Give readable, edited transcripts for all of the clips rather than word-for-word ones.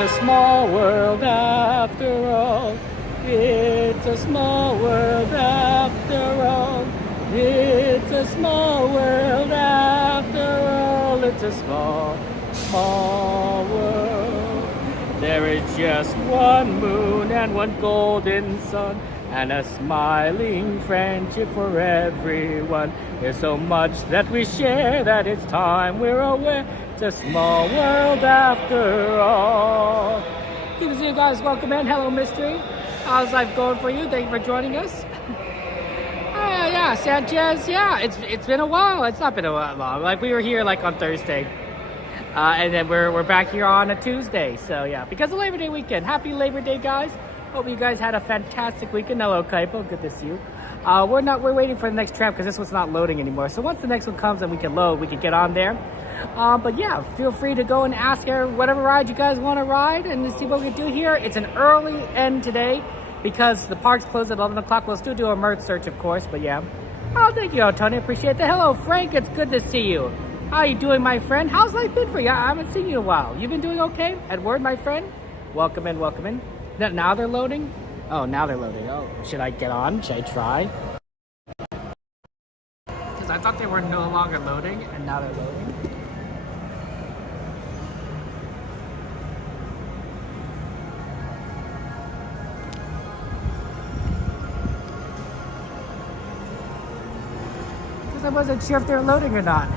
a small world after all. It's a small world after all. It's a small world after all. It's a small, small world. There is just one moon and one golden sun, and a smiling friendship for everyone. There's so much that we share that it's time we're aware. It's a small world after all. Good to see you guys. Welcome in. Hello, Mystery. How's life going for you? Thank you for joining us. Yeah, Sanchez. Yeah, it's been a while. It's not been a while long. Like we were here like on Thursday, and then we're back here on a Tuesday. So yeah, because of Labor Day weekend. Happy Labor Day, guys. Hope you guys had a fantastic weekend. Hello, Kaipo. Good to see you. We're waiting for the next tram because this one's not loading anymore. So once the next one comes and we can load, we can get on there. But yeah, feel free to go and ask her whatever ride you guys want to ride and see what we can do here. It's an early end today because the park's closed at 11 o'clock. We'll still do a merge search, of course, but yeah. Oh, thank you, Tony. Appreciate that. Hello, Frank. It's good to see you. How are you doing, my friend? How's life been for you? I haven't seen you in a while. You've been doing okay? Edward, my friend? Welcome in, welcome in. Now they're loading? Oh, now they're loading. Oh, should I get on? Should I try? Because I thought they were no longer loading, and now they're loading. Because I wasn't sure if they were loading or not.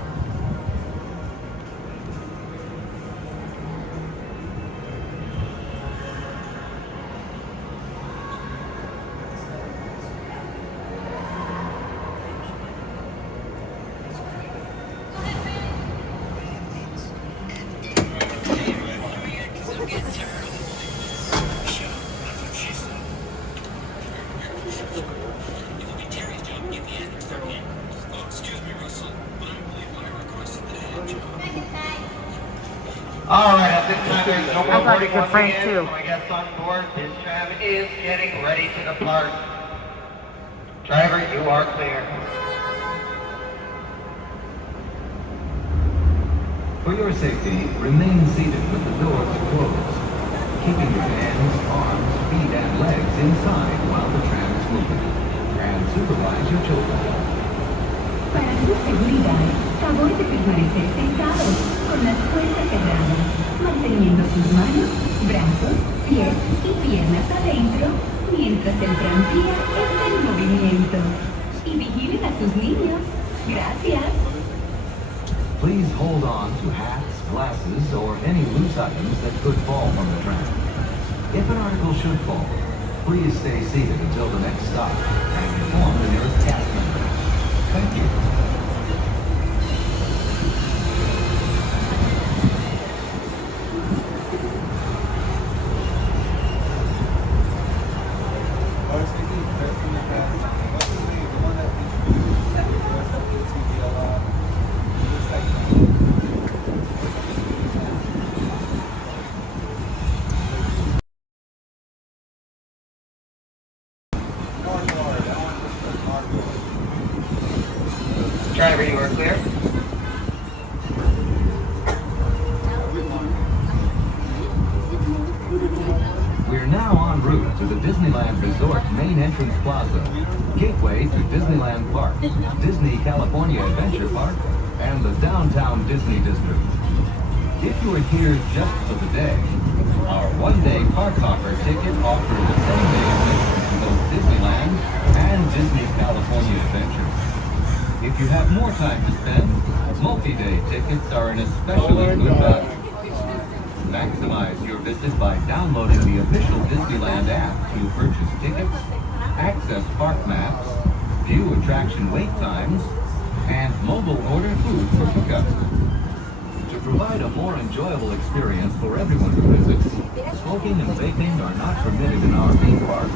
All right, at this time there's no more boarding good Frank too. My guests on board, this tram is getting ready to depart. Driver, you are clear. For your safety, remain seated with the doors closed, keeping your hands, arms, feet, and legs inside while the tram is moving, and supervise your children. Para su seguridad, favor de permanecer sentados, con las puertas cerradas, manteniendo sus manos, brazos, pies y piernas adentro, mientras el tranvía está en movimiento. Y vigilen a sus niños. Gracias. Please hold on to hats, glasses, or any loose items that could fall from the tram. If an article should fall, please stay seated until the next stop and inform the nearest cast member. Thank you. Driver, you are clear. We're now en route to the Disneyland Resort main entrance plaza, gateway to Disneyland Park, Disney California Adventure Park, and the downtown Disney District. If you are here just for the day, our one-day park hopper ticket offers the same-day admission to both Disneyland and Disney California Adventure. If you have more time to spend, multi-day tickets are an especially good value. Maximize your visit by downloading the official Disneyland app to purchase tickets, access park maps, view attraction wait times, and mobile order food for pickup. To provide a more enjoyable experience for everyone who visits, smoking and vaping are not permitted in our theme parks,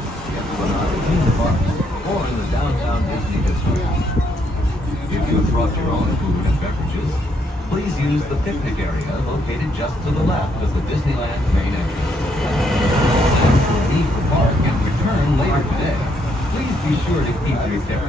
theme parks, or in the downtown Disney District. If you have brought your own food and beverages, please use the picnic area located just to the left of the Disneyland main entrance. If you leave the park and return later today, please be sure to keep your tip.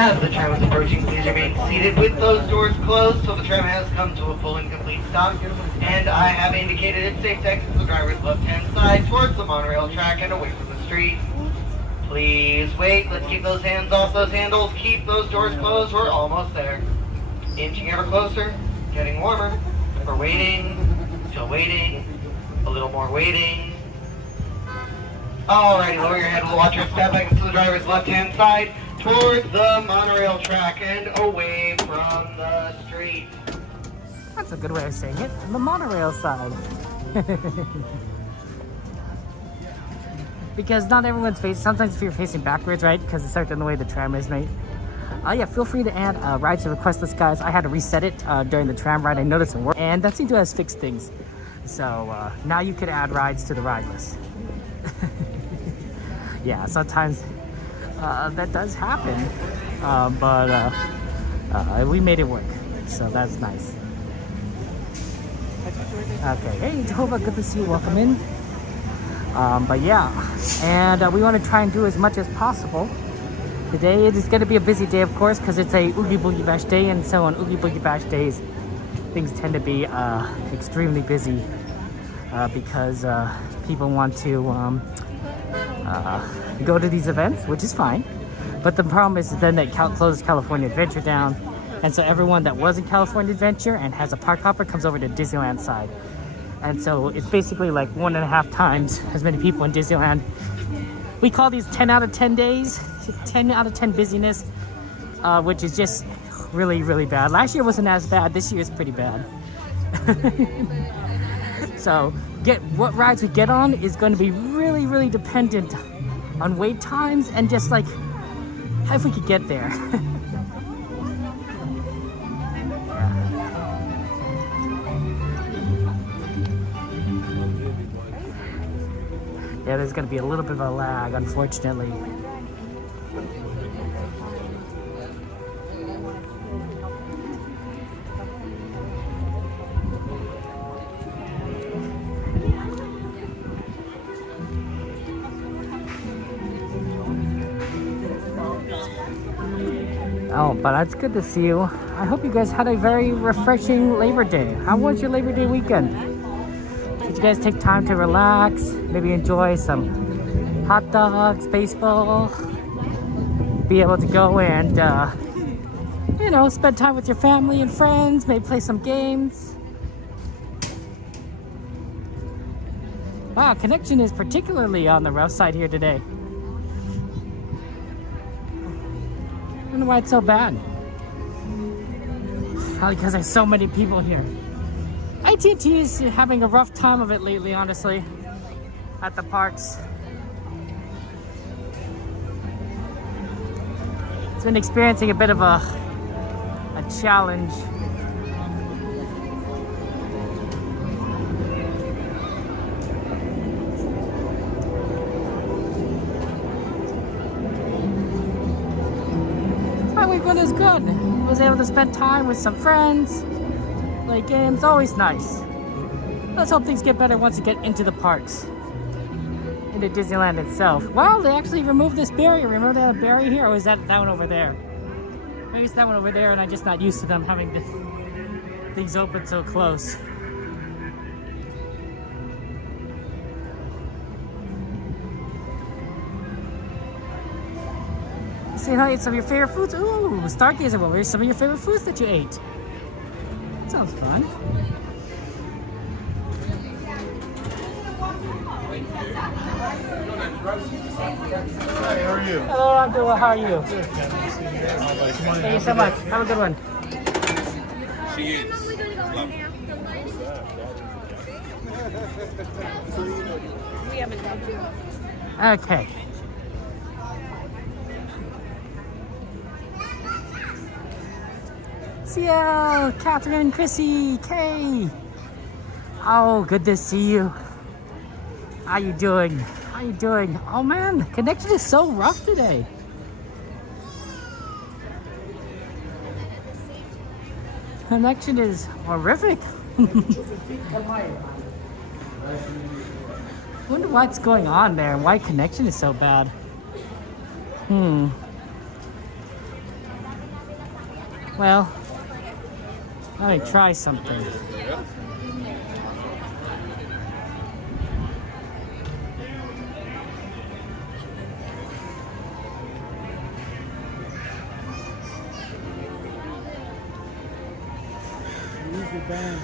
As the tram is approaching, please remain seated with those doors closed so the tram has come to a full and complete stop. And I have indicated its safe exit to the driver's left-hand side towards the monorail track and away from the street. Please wait. Let's keep those hands off those handles. Keep those doors closed. We're almost there. Inching ever closer. Getting warmer. We're waiting. Still waiting. A little more waiting. Alrighty, lower your head. We'll watch your step back to the driver's left-hand side toward the monorail track and away from the street. That's a good way of saying it. The monorail side. Because not everyone's facing, sometimes if you're facing backwards, right? Because it's certain the way the tram is, right? Yeah, feel free to add rides to request list, guys. I had to reset it during the tram ride. I noticed it worked, and that seemed to have fixed things. So now you can add rides to the ride list. Yeah, sometimes that does happen, but we made it work, so that's nice. Okay, hey Jehovah, good to see you. Welcome in. But yeah, and we want to try and do as much as possible. Today it is going to be a busy day, of course, because it's a Oogie Boogie Bash day, and so on Oogie Boogie Bash days, things tend to be extremely busy because people want to go to these events, which is fine. But the problem is then they closes California Adventure down, and so everyone that was in California Adventure and has a park hopper comes over to Disneyland side. And so it's basically like 1.5 times as many people in Disneyland. We call these 10 out of 10 days, 10 out of 10 busyness, which is just really, really bad. Last year wasn't as bad. This year is pretty bad. So what rides we get on is going to be really, really dependent on wait times and just like if we could get there. Yeah, there's going to be a little bit of a lag, unfortunately. Oh, but it's good to see you. I hope you guys had a very refreshing Labor Day. How was your Labor Day weekend? Did you guys take time to relax? Maybe enjoy some hot dogs, baseball? Be able to go and, you know, spend time with your family and friends, maybe play some games. Wow, connection is particularly on the rough side here today. I don't know why it's so bad. Probably because there's so many people here. AT&T is having a rough time of it lately, honestly, at the parks. It's been experiencing a bit of a challenge. My weekend is good. I was able to spend time with some friends, play games, always nice. Let's hope things get better once we get into the parks, into Disneyland itself. Wow, they actually removed this barrier. Remember they had a barrier here, or is that one over there? Maybe it's that one over there and I'm just not used to them having the things open so close. Say hi, some of your favorite foods. Ooh, Stargazer, what were some of your favorite foods that you ate? That sounds fun. Hi, how are you? Hello, I'm doing well. How are you? Good, Thank you so much. Have a good one. She is. Okay. See ya, Catherine, Chrissy, Kay. Oh, good to see you. How you doing? How you doing? Oh man, connection is so rough today. Connection is horrific. Wonder what's going on there and why connection is so bad. Well, let me try something. Use the band.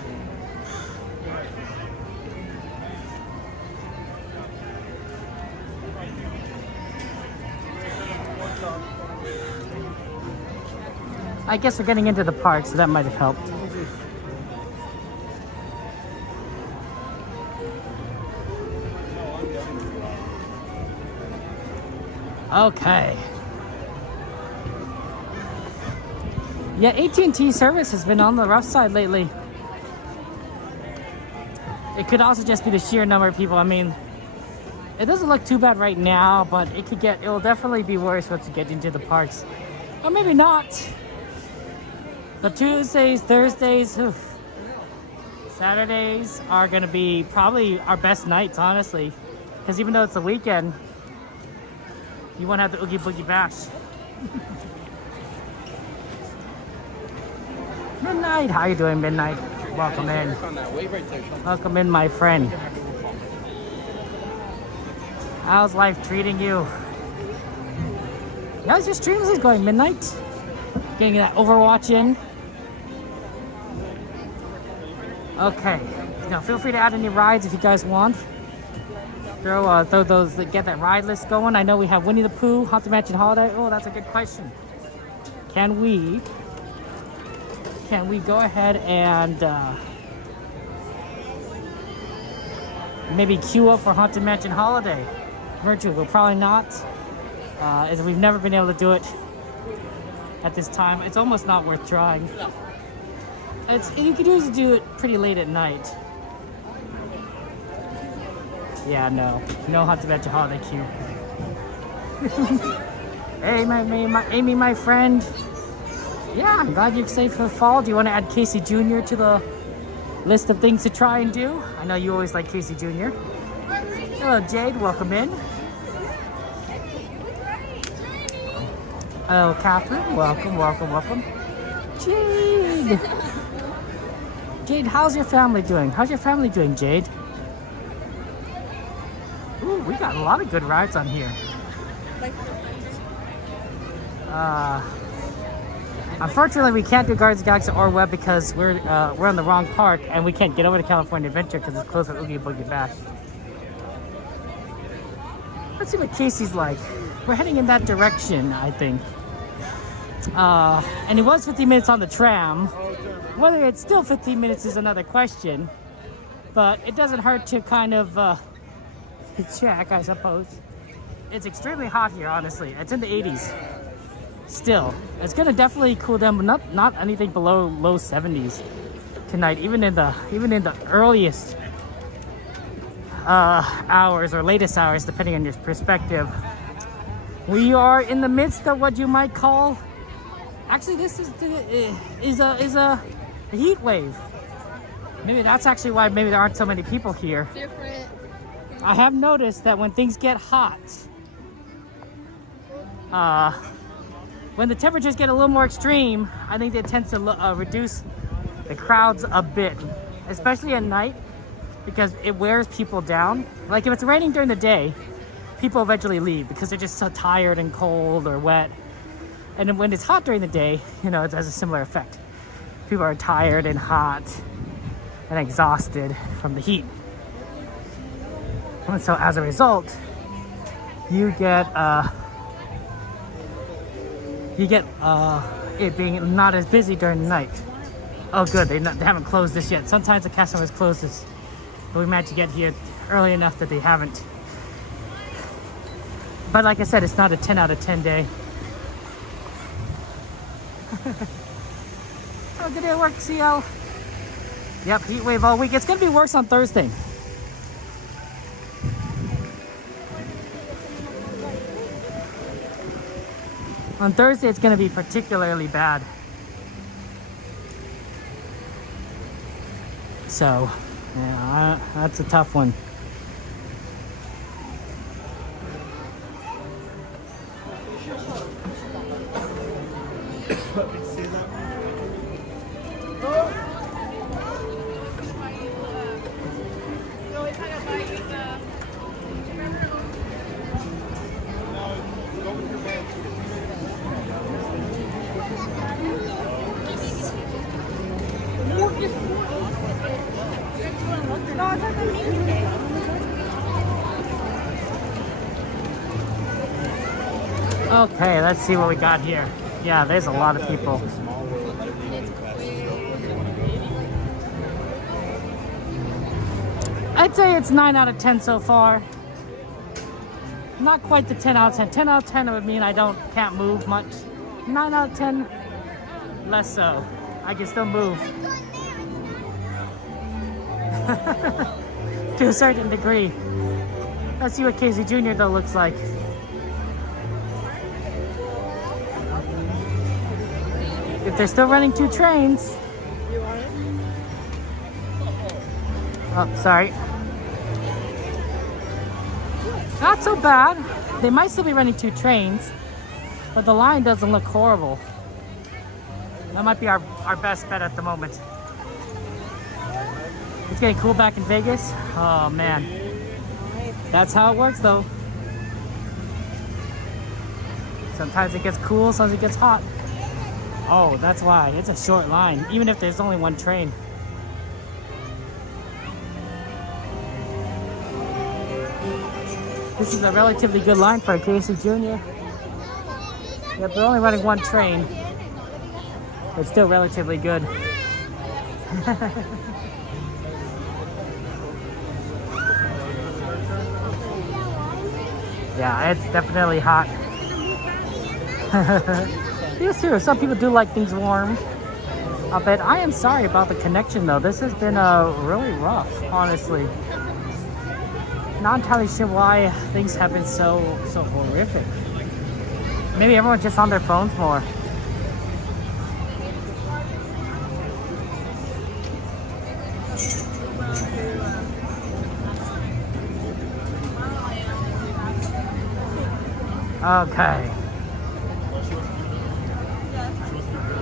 I guess we're getting into the park, so that might have helped. Okay. Yeah, AT&T service has been on the rough side lately. It could also just be the sheer number of people. I mean, it doesn't look too bad right now, but it'll definitely be worse once you get into the parks. Or maybe not. But Tuesdays, Thursdays, Saturdays are gonna be probably our best nights, honestly. Because even though it's the weekend, you won't have the Oogie Boogie Bash. Midnight, how you doing, Midnight? Welcome in. Welcome in, my friend. How's life treating you? How's your streams is going, Midnight? Getting that Overwatch in. Okay. Now feel free to add any rides if you guys want. Throw those, get that ride list going. I know we have Winnie the Pooh, Haunted Mansion Holiday. Oh, that's a good question. Can we go ahead and maybe queue up for Haunted Mansion Holiday? Virtual, we'll probably not, as we've never been able to do it at this time. It's almost not worth trying. You could usually do it pretty late at night. Yeah, no Haunted Mansion Holiday queue. Hey, Amy, my friend. Yeah, I'm glad you're excited for the fall. Do you want to add Casey Jr. to the list of things to try and do? I know you always like Casey Jr. Hello, Jade. Welcome in. Hello, Catherine. Welcome. Jade. Jade, how's your family doing? How's your family doing, Jade? Ooh, we got a lot of good rides on here. Unfortunately, we can't do Guardians of the Galaxy or Web because we're on the wrong park and we can't get over to California Adventure because it's closed for Oogie Boogie Bash. Let's see what Casey's like. We're heading in that direction, I think. And it was 15 minutes on the tram. Whether it's still 15 minutes is another question, but it doesn't hurt to kind of check, I suppose. It's extremely hot here, honestly. It's in the 80s. Still, it's gonna definitely cool down, but not anything below low 70s tonight. Even in the earliest hours or latest hours, depending on your perspective. We are in the midst of what you might call, actually, this is a heat wave. Maybe that's actually why maybe there aren't so many people here. Different. I have noticed that when things get hot, when the temperatures get a little more extreme, I think it tends to reduce the crowds a bit, especially at night, because it wears people down. Like if it's raining during the day, people eventually leave because they're just so tired and cold or wet. And then when it's hot during the day, it has a similar effect. People are tired and hot and exhausted from the heat. And so as a result, you get it being not as busy during the night. Oh good, they haven't closed this yet. Sometimes the customers close this, but we managed to get here early enough that they haven't. But like I said, it's not a 10 out of 10 day. Oh, good day at work, CL. Yep, heat wave all week. It's gonna be worse on Thursday. On Thursday, it's gonna be particularly bad. So, yeah, that's a tough one. Okay, let's see what we got here. Yeah, there's a lot of people. I'd say it's 9 out of 10 so far. Not quite the 10 out of 10. 10 out of 10 would mean I can't move much. 9 out of 10, less so. I can still move. To a certain degree. Let's see what Casey Jr. though looks like. If they're still running 2 trains. Oh, sorry. Not so bad. They might still be running 2 trains, but the line doesn't look horrible. That might be our best bet at the moment. It's getting cool back in Vegas. Oh man. That's how it works though. Sometimes it gets cool, sometimes it gets hot. Oh, that's why. It's a short line, even if there's only 1 train. This is a relatively good line for a Casey Jr. Yep, they're only running 1 train. It's still relatively good. Yeah, it's definitely hot. Yes, too. Some people do like things warm. But I am sorry about the connection though. This has been really rough, honestly. Not entirely sure why things have been so horrific. Maybe everyone's just on their phones more. Okay.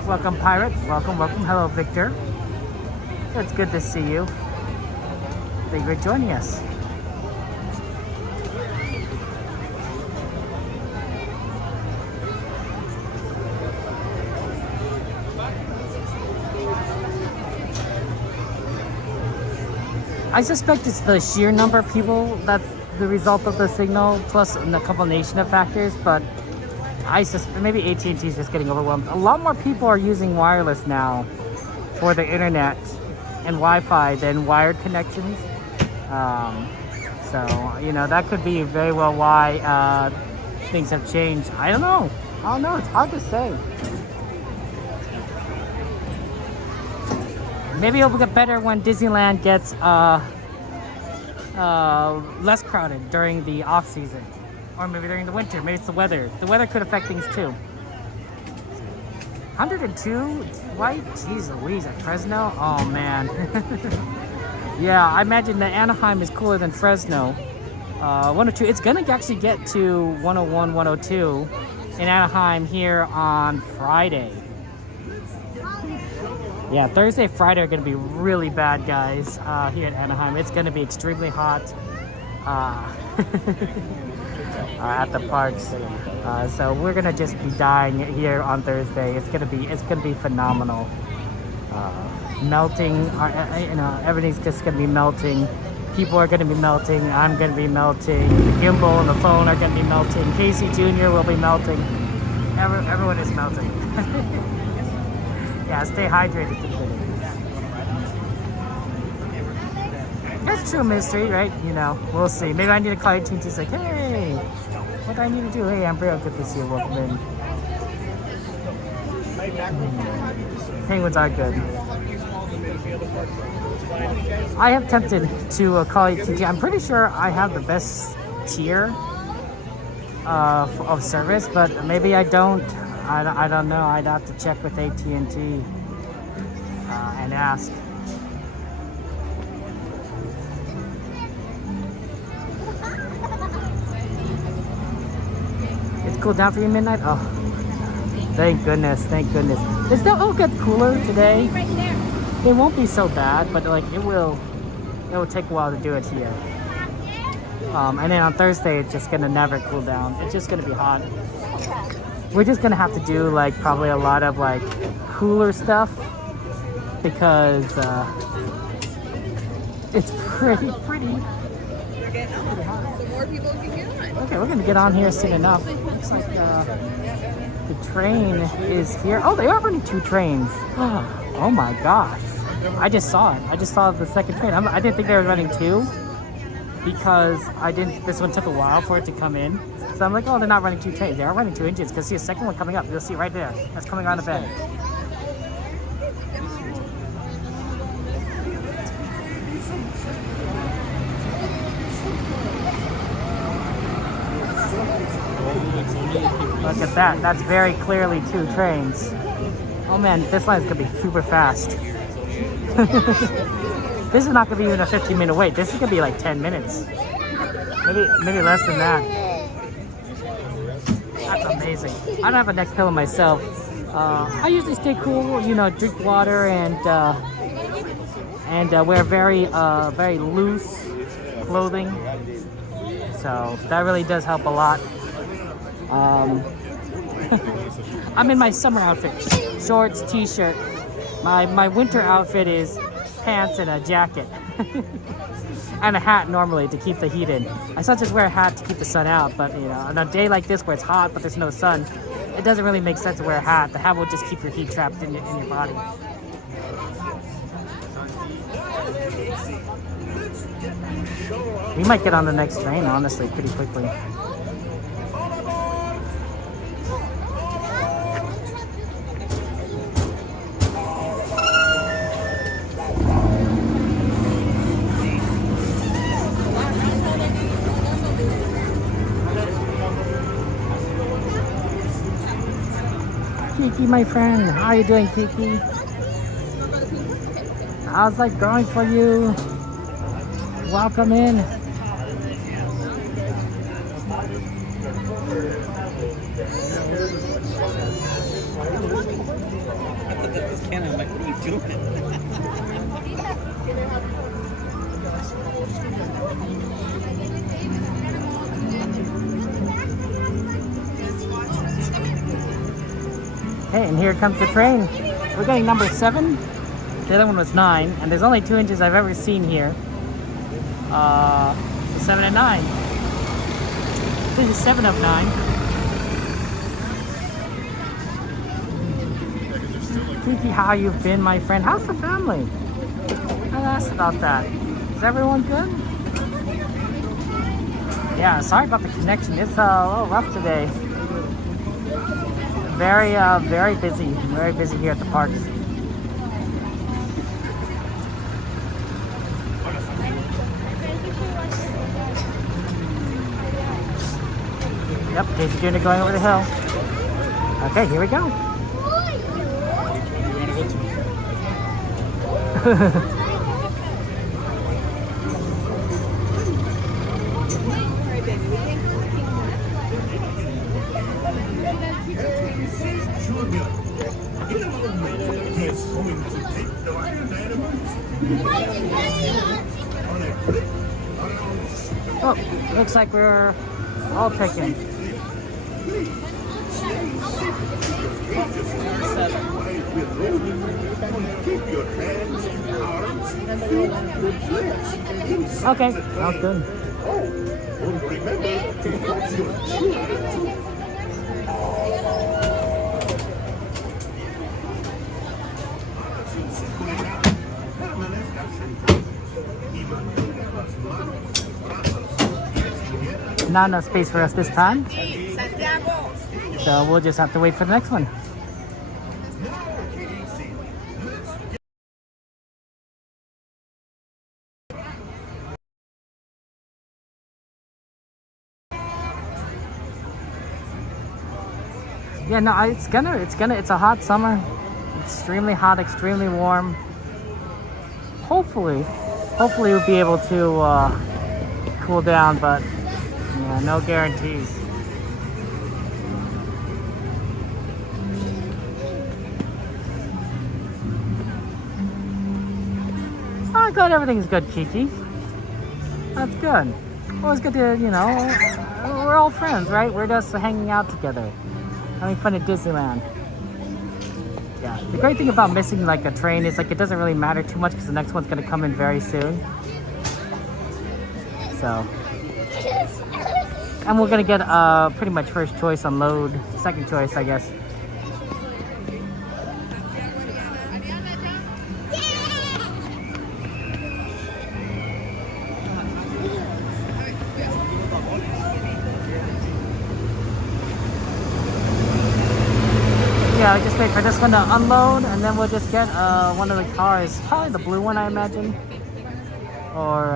Welcome, Pirate. Welcome. Hello, Victor. It's good to see you. Thank you for joining us. I suspect it's the sheer number of people that's the result of the signal, plus a combination of factors, but I suspect maybe AT&T is just getting overwhelmed. A lot more people are using wireless now for the internet and Wi-Fi than wired connections. So, you know, that could be very well why things have changed. I don't know. It's hard to say. Maybe it'll get better when Disneyland gets less crowded during the off season, or maybe during the winter. Maybe it's the weather. The weather could affect things too. 102 white, jeez Louise, at Fresno. Oh man. Yeah, I imagine that Anaheim is cooler than Fresno. 102. It's gonna actually get to 101, 102 in Anaheim here on Friday. Yeah, Thursday, Friday are going to be really bad, guys, here at Anaheim. It's going to be extremely hot at the parks. So we're going to just be dying here on Thursday. It's going to be phenomenal. Melting, you know, everything's just going to be melting. People are going to be melting. I'm going to be melting. The gimbal and the phone are going to be melting. Casey Jr. will be melting. Everyone is melting. Yeah, stay hydrated. That's true mystery, right? You know, we'll see. Maybe I need to call your team to say, hey, what do I need to do? Hey, Amber, good to see you. Welcome in. Penguins are good. I am tempted to call AT&T. I'm pretty sure I have the best tier of service, but maybe I don't. I don't know. I'd have to check with AT&T and ask. It's cool down for you midnight? Oh, thank goodness. It'll get cooler today. It won't be so bad, but like it will take a while to do it here. And then on Thursday, it's just gonna never cool down. It's just gonna be hot. We're just gonna have to do like probably a lot of like cooler stuff because it's pretty hot. So more people can get on. Okay, we're gonna get on here soon enough. Looks like the train is here. Oh, they are running 2 trains. Oh my gosh. I just saw it. I just saw the second train. I didn't think they were running 2 because this one took a while for it to come in. So I'm like, oh, they're not running 2 trains. They are running 2 engines because see a second one coming up. You'll see right there. That's coming around the bend. Look at that. That's very clearly 2 trains. Oh man, this line is going to be super fast. This is not going to be even a 15-minute wait. This is going to be like 10 minutes. Maybe less than that. That's amazing. I don't have a neck pillow myself. I usually stay cool, you know, drink water and wear very loose clothing. So that really does help a lot. I'm in my summer outfit, shorts, t-shirt. My winter outfit is pants and a jacket. And a hat normally to keep the heat in. I still just wear a hat to keep the sun out, but you know, on a day like this where it's hot but there's no sun, it doesn't really make sense to wear a hat. The hat will just keep your heat trapped in your body. We might get on the next train, honestly, pretty quickly. Kiki, my friend, how are you doing, Kiki? How's life going for you? Welcome in. I'm like, what are you doing? Okay, and here comes the train. We're getting number 7. The other one was 9, and there's only 2 engines I've ever seen here. 7 and 9. This is 7 of 9. Kiki, how you've been, my friend? How's the family? I asked about that. Is everyone good? Yeah, sorry about the connection. It's a little rough today. Very busy here at the parks. Yep, Daisy Jr. going over the hill. Okay, here we go. Oh, looks like we're all taken. Okay, sounds good. Not enough space for us this time, so we'll just have to wait for the next one. Yeah, no, it's a hot summer. Extremely hot, extremely warm. Hopefully we'll be able to cool down, but yeah, no guarantees. Oh, good, everything's good, Kiki. That's good. Well, it's good to, you know, we're all friends, right? We're just hanging out together, having fun at Disneyland. Yeah, the great thing about missing like a train is like it doesn't really matter too much because the next one's gonna come in very soon. So And we're gonna get pretty much first choice on load, second choice, I guess. Yeah, I'll just wait for this one to unload, and then we'll just get one of the cars, probably the blue one, I imagine, or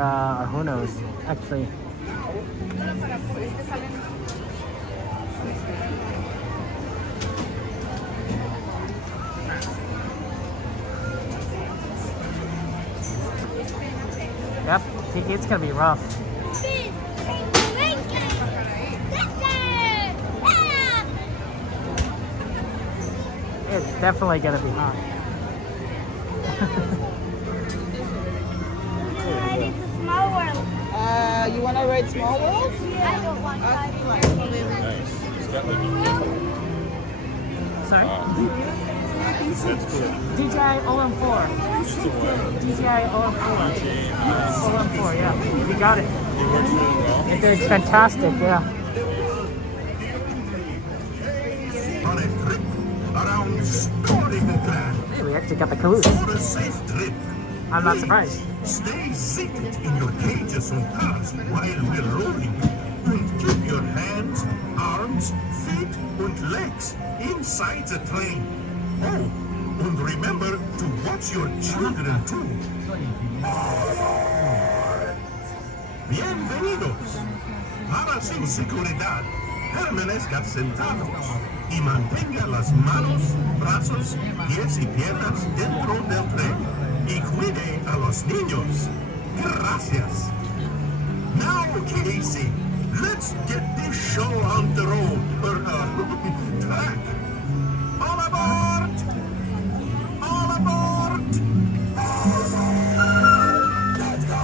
who knows, actually. Yep, it's gonna be rough. It's definitely gonna be hot. Small world. You want to ride Small World? I don't want Nice. It's got like Sorry? that's cool. DJI OM4. DJI OM4. OM4, yeah. You got it. It works really well. It's fantastic, yeah. On a trip around Storyland Hey, we actually got the caboose. for a safe trip. I'm not surprised. Stay seated in your cages and cars while we're rolling. And keep your hands, arms, feet, and legs inside the train. Oh, and remember to watch your children too. Bienvenidos. Para su seguridad, permanezca sentados y mantenga las manos, brazos, pies y piernas dentro del tren. Y cuide a los niños. Gracias. Now, Casey, let's get this show on the road, or track. All aboard! All aboard! Let's go!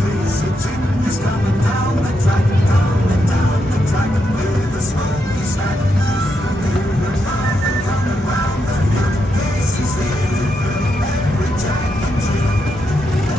Casey Jim is coming down the track, down the track with a smoky stack. Moving round and coming round the hill. Casey's there, every Jack and Jill.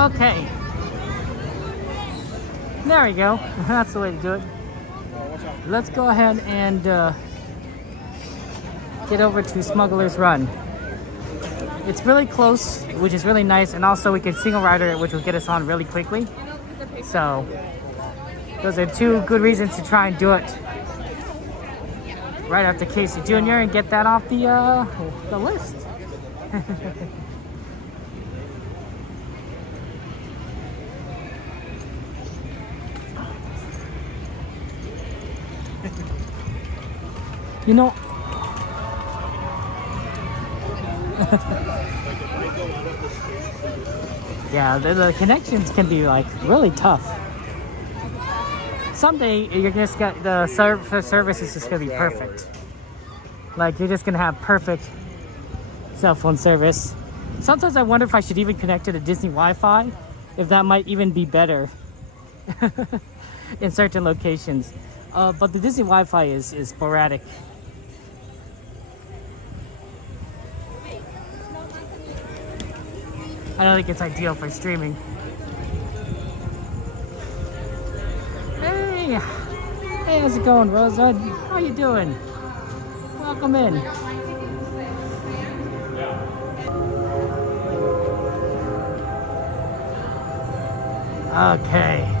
Okay. There we go. That's the way to do it. Let's go ahead and get over to Smugglers Run. It's really close, which is really nice, and also we can single rider it, which will get us on really quickly. So those are two good reasons to try and do it right after Casey Jr. and get that off the list. You know, yeah, the connections can be like really tough. Someday you're just got the service is just gonna be perfect. Like you're just gonna have perfect cell phone service. Sometimes I wonder if I should even connect to the Disney Wi-Fi, if that might even be better in certain locations. But the Disney Wi-Fi is sporadic. I don't think it's ideal for streaming. Hey, how's it going, Rosa? How you doing? Welcome in. Okay.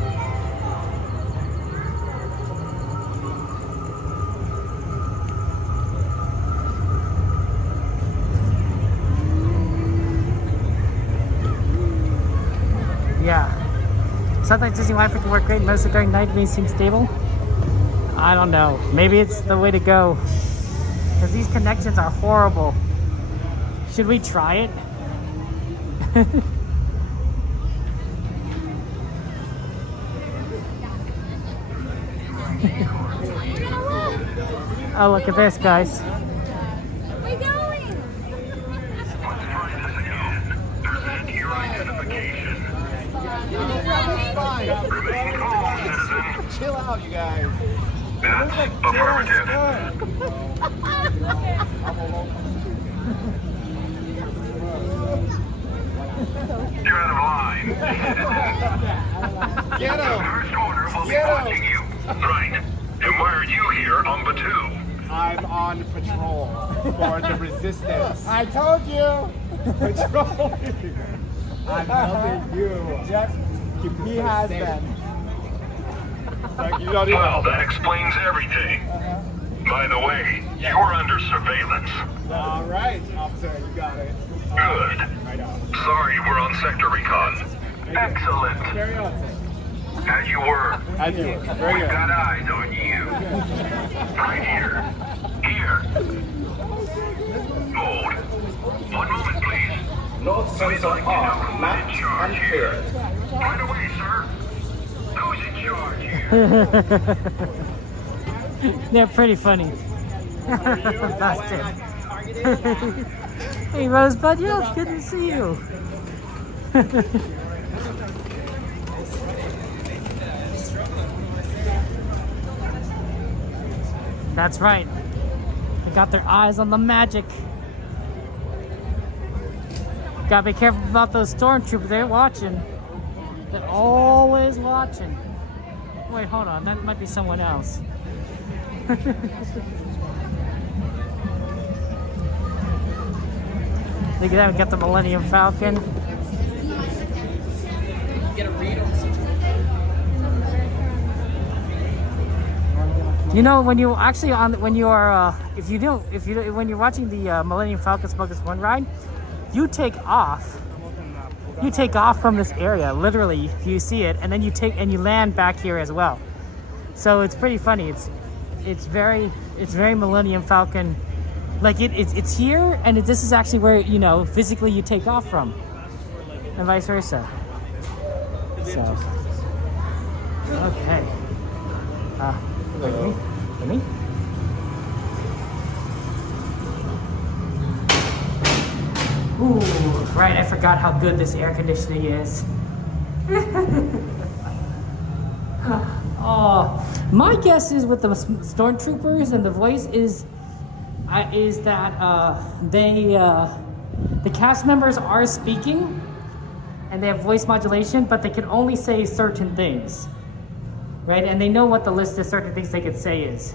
Yeah. Sometimes Disney Wi-Fi can work great, mostly during night when it seems stable. I don't know. Maybe it's the way to go. Because these connections are horrible. Should we try it? Oh, look at this, guys. We're going. Chill out, you guys. That's affirmative. You're out of line. Get him. First order will be Get him. watching you. Right. And why are you here on Batu? I'm on patrol for the resistance. I told you. Patrol. I'm helping you. Just keep he has safe. Them. Like, you don't even Well, that explains everything. By the way, you're under surveillance. All right, officer, you got it. Good. Right on. Sorry, we're on sector recon. Excellent. Carry on, sir. As you were. As you were. Very We've good. got eyes on you. Right here. Here. Hold. One moment, please. North sensor We'd like to know arc who's in mapped charge and here. cleared. Right away, sir. Who's in charge here? They're pretty funny. Bastard. Hey, Rosebud, yeah, it's good to see you. That's right. They got their eyes on the magic. Gotta be careful about those stormtroopers. They're watching. They're always watching. Wait, hold on. That might be someone else. Look at that. We got the Millennium Falcon. You know, when you actually when you are when you're watching the Millennium Falcon Smugglers Run ride, you take off. You take off from this area, literally. You see it, and then you land back here as well. So it's pretty funny. It's very Millennium Falcon. Like it's here, and this is actually where physically you take off from, and vice versa. So okay. Let me. Ooh, right, I forgot how good this air conditioning is. Oh, my guess is with the stormtroopers and the voice is that the cast members are speaking, and they have voice modulation, but they can only say certain things, right? And they know what the list of certain things they could say is.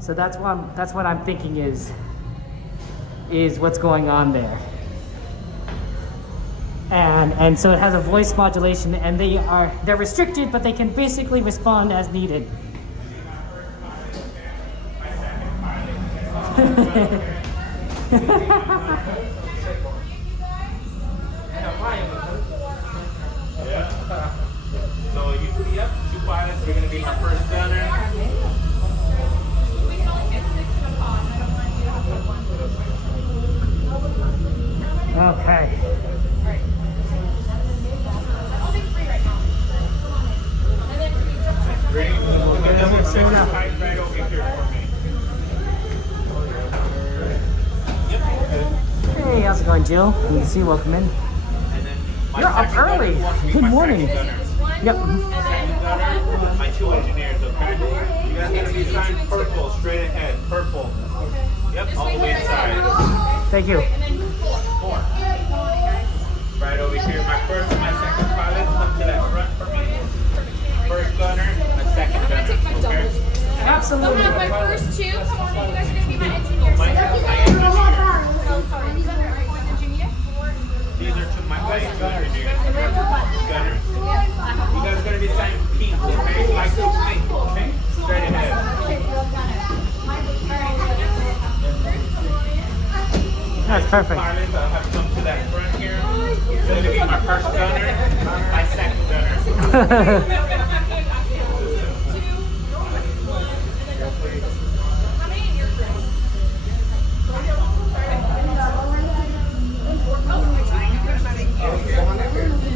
So that's what I'm thinking is what's going on there. And so it has a voice modulation, and they're restricted, but they can basically respond as needed. So you, yep, 2 pilots. You're gonna be my first gunner. We can only fit 6 in a pod. I don't want you to have to have one. Okay. Alright. I'll take 3 right now. And then we jump back. Ready? So we're gonna double check your height right over here for me. Yep. Hey, how's it going, Jill? Good to see you. Welcome in. And then my You're up second gunner early. wants to be Good my morning. second gunner. Yep. Second gunner, my 2 engineers, okay? You guys gotta be assigned purple, straight ahead, purple. Yep, all the way inside. Thank you. And then 4. 4. Right over here, my first and my second pilots come to that front for me. First gunner, my second I'm gonna gunner, take my okay? doubles. Absolutely. So my first 2, come on in, you guys are gonna be my engineers. My engineer. Oh, sorry. Engineer? These are 2 my engineers. Gunners. You guys are gonna be assigned pink, okay? Like pink, okay? Straight ahead. That's perfect. Pilots, I'll have come to that front here. It's gonna be my first gunner, my second gunner.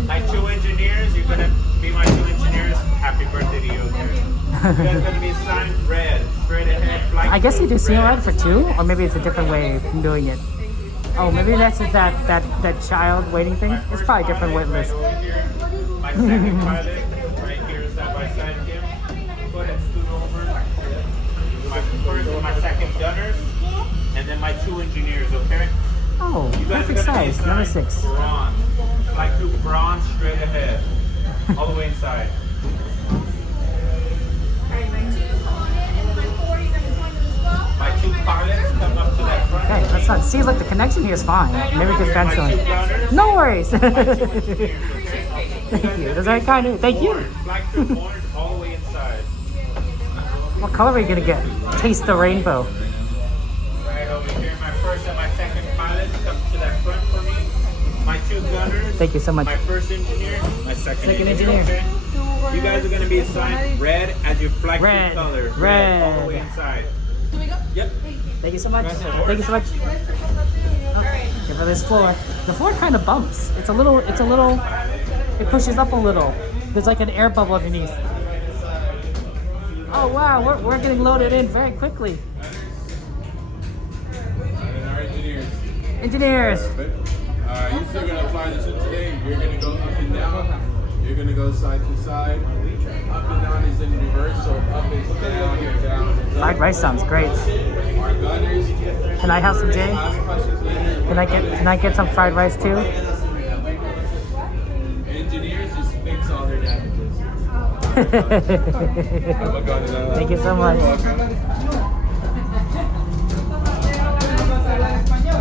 My 2 engineers, you're gonna be my 2 engineers. Happy birthday to you. Okay? You guys are gonna be assigned red, straight ahead. Flight I guess you do red. single ride for 2, or maybe it's a different way of doing it. Oh, maybe that's just that child waiting thing. It's probably a different wait list. My second pilot, right here, side by side him. Go ahead, scoot over. My first and my second gunners, and then my 2 engineers, okay? Oh, You guys perfect are gonna be size. Number assigned 6. bronze. Like through bronze straight ahead. All the way inside. Alright, my 2, come on in, and then my 4, you're gonna join them as well. My 2 pilots come up to that front. Okay, that's not. See, look, the connection here is fine. Maybe just My 2 canceling. gunners. No worries. My 2 engineers, okay? Thank you. That's very kind of you. Thank you. Like through orange all the way inside. What color are you gonna get? Taste the rainbow. Right over here, my first and my second pilots come to that front for me. My 2 gunners. Thank you so much. My first engineer, my second Second engineer. engineer. Okay? You guys are going to be assigned red as your flag Red. color. Red. All the way inside. Yep. Thank you so much. Thank you so much. Oh, here for this floor. The floor kind of bumps. It pushes up a little. There's like an air bubble underneath. Oh wow, we're getting loaded in very quickly. And our engineers. Engineers. You're still gonna fly the suit today. You're gonna go up and down. You're gonna go side to side. Up and down is in reverse, so up is down and down is up. Fried rice sounds great. Our gunners. Can I have some, Jay? Ask questions later. Can I get some fried rice too? Engineers just fix all their damages. Thank you so much.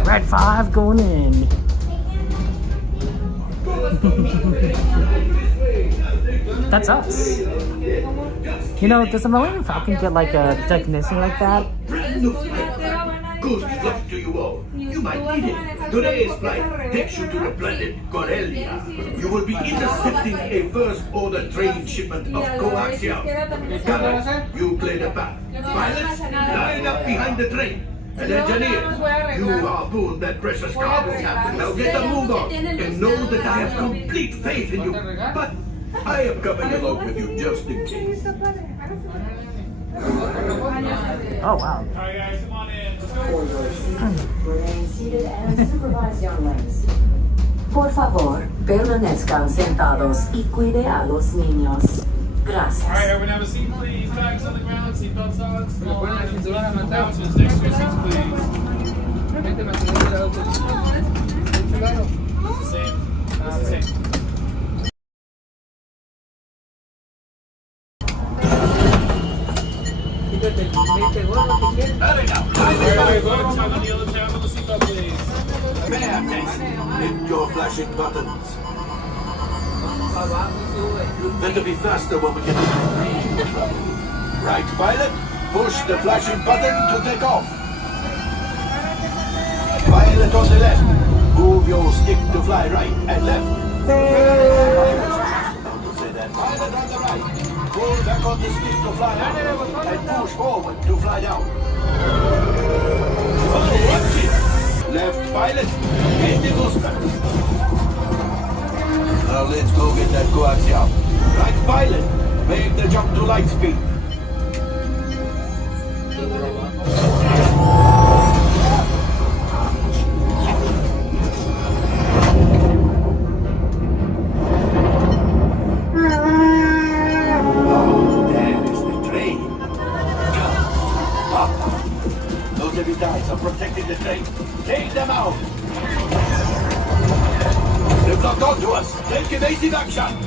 Red 5 going in. That's us. You know, does the Millennium Falcon get like a technician like that? Good luck to you all. You might need it. Today's flight takes you to the planet Corellia. You will be intercepting a first-order train shipment of coaxium. Gunners, you clear the path. Pilots, line up behind the train. And engineers, you harpoon that precious cargo. Now get a move on and know that I have complete faith in you. But I am coming along with you just in case. Oh wow. Alright guys, come on in. Remain seated and supervise young legs. Por favor, permanezcan sentados y cuide a los niños. Gracias. Alright, everyone have a seat please. Bags on the ground, seatbelts on. Small items, couches next to your seats please. It's the same. Pay attention. Hit your flashing buttons. You better be faster when we get into real trouble. Right, pilot? Push the flashing button to take off. Pilot on the left. Move your stick to fly right and left. Now to say that. Pilot on the right. Pull back on the stick to fly out. And push forward to fly down. Oh, watch it. Left pilot. Hit the boosters. Now let's go get that coaxium. Right pilot. Make the jump to light speed. Are protecting the train. Take them out! They've locked onto us! Take evasive action!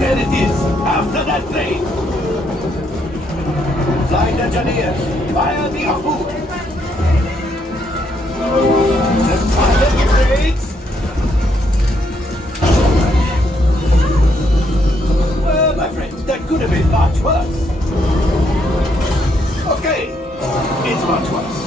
There it is! After that train! Flight engineers! Fire the harpoon! The pilot trains! Well, my friends, that could have been much worse. Okay, it's much worse.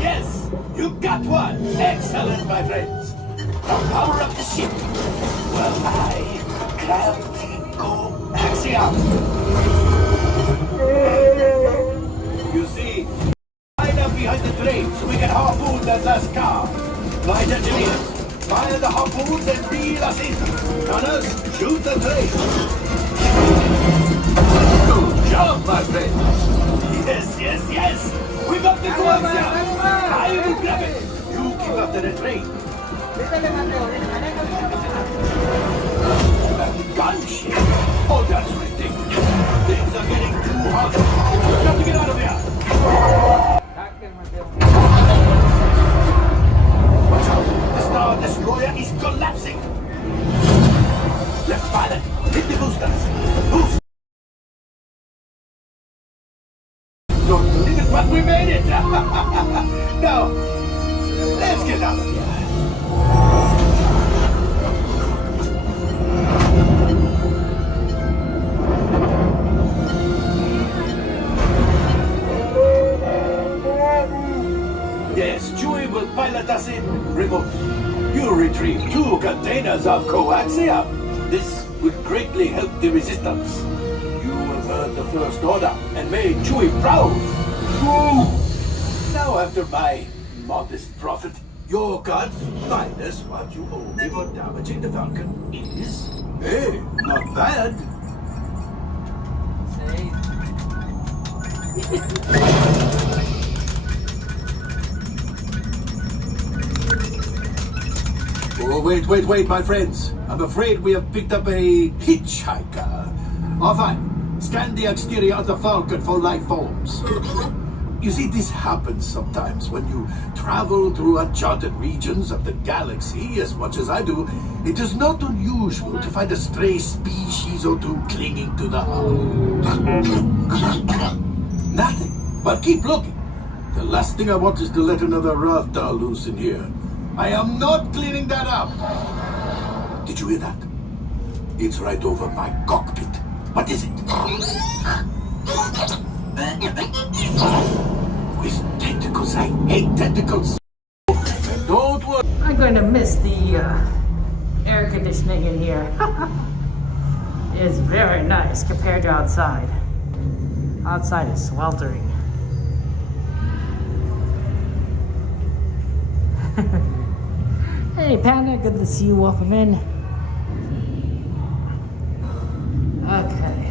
Yes, you got one. Excellent, my friends. Now power up the ship. Well, I grab coaxium. You see, line up behind the train so we can harpoon that last car. Flight engineers, fire the harpoons and reel us in. Gunners, shoot the train. Good job, my friends. Yes, yes, yes. We got the coaxium. I will grab it. You keep after the train. Gunship? Oh, that's ridiculous. Things are getting too hot. We've got to get out of here. Watch out. The Star Destroyer is collapsing. Left pilot, hit the boosters. Boost. Don't believe it, but we made it. Now, let's get out of here. Yes, Chewie will pilot us in remotely. You retrieve 2 containers of coaxium. This will greatly help the resistance. You have earned the First Order and made Chewie proud. Now, after my modest profit, your God minus what you owe me for damaging the Falcon is, hey, not bad. Oh, wait, my friends. I'm afraid we have picked up a hitchhiker. Oh, fine. Scan the exterior of the Falcon for life forms. You see, this happens sometimes when you travel through uncharted regions of the galaxy as much as I do. It is not unusual to find a stray species or two clinging to the hull. Nothing, but keep looking. The last thing I want is to let another Ratha loose in here. I am not cleaning that up. Did you hear that? It's right over my cockpit. What is it? With tentacles, I hate tentacles. Don't worry. I'm going to miss the air conditioning in here. It's very nice compared to outside. Outside is sweltering. Hey Panda, good to see you. Welcome in. Okay.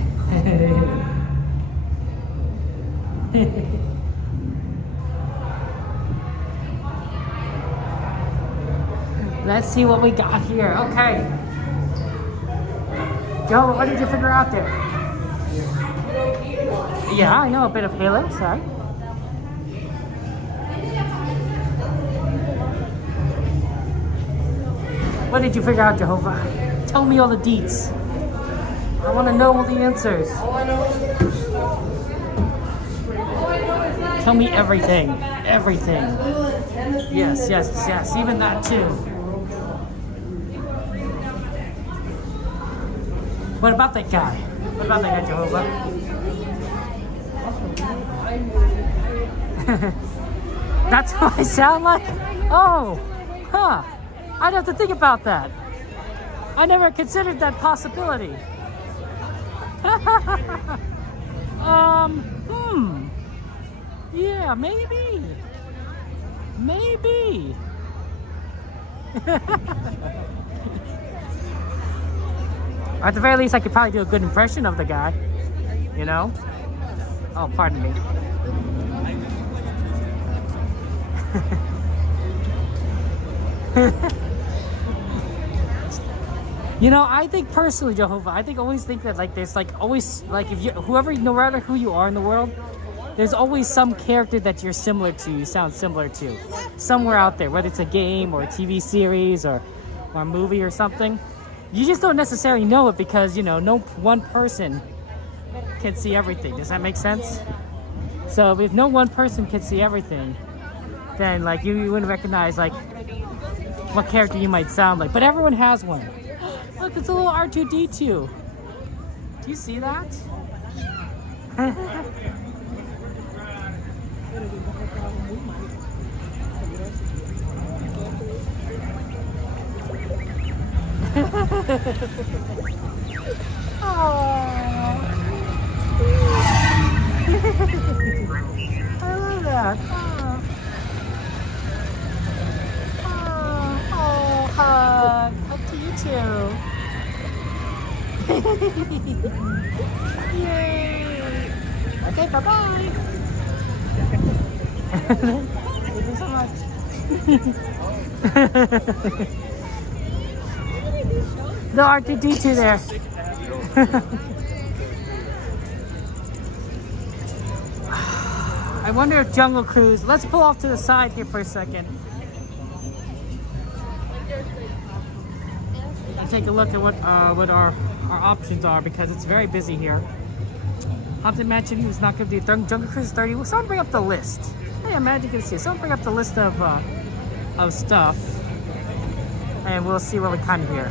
Let's see what we got here. Okay. Joe, what did you figure out there? Yeah, I know a bit of Halo, sorry. What did you figure out, Jehovah? Tell me all the deets. I want to know all the answers. Tell me everything. Everything. Yes, yes, yes. Even that too. What about that guy? What about that guy, Jehovah? That's what I sound like? Oh, huh. I'd have to think about that. I never considered that possibility. Yeah, maybe. Maybe. At the very least, I could probably do a good impression of the guy. You know? Oh, pardon me. You know, I think personally, Jehovah, I always think that like there's like always like if you no matter who you are in the world, there's always some character that you're similar to, you sound similar to, somewhere out there, whether it's a game or a TV series or a movie or something. You just don't necessarily know it because, you know, no one person can see everything. Does that make sense? So if no one person can see everything, then like you wouldn't recognize like what character you might sound like. But everyone has one. Look, it's a little R2-D2. Do you see that? I love that. Hug. Hug to you too. Yay. Okay, bye-bye. Thank you so much. The R2-D2 there. I wonder if Jungle Cruise. Let's pull off to the side here for a second. And take a look at what our options are because it's very busy here. Haunted Mansion is not going to be Jungle Cruise 30. Well, someone bring up the list. Hey, Magic can see. Someone bring up the list of stuff, and we'll see what we kind of hear.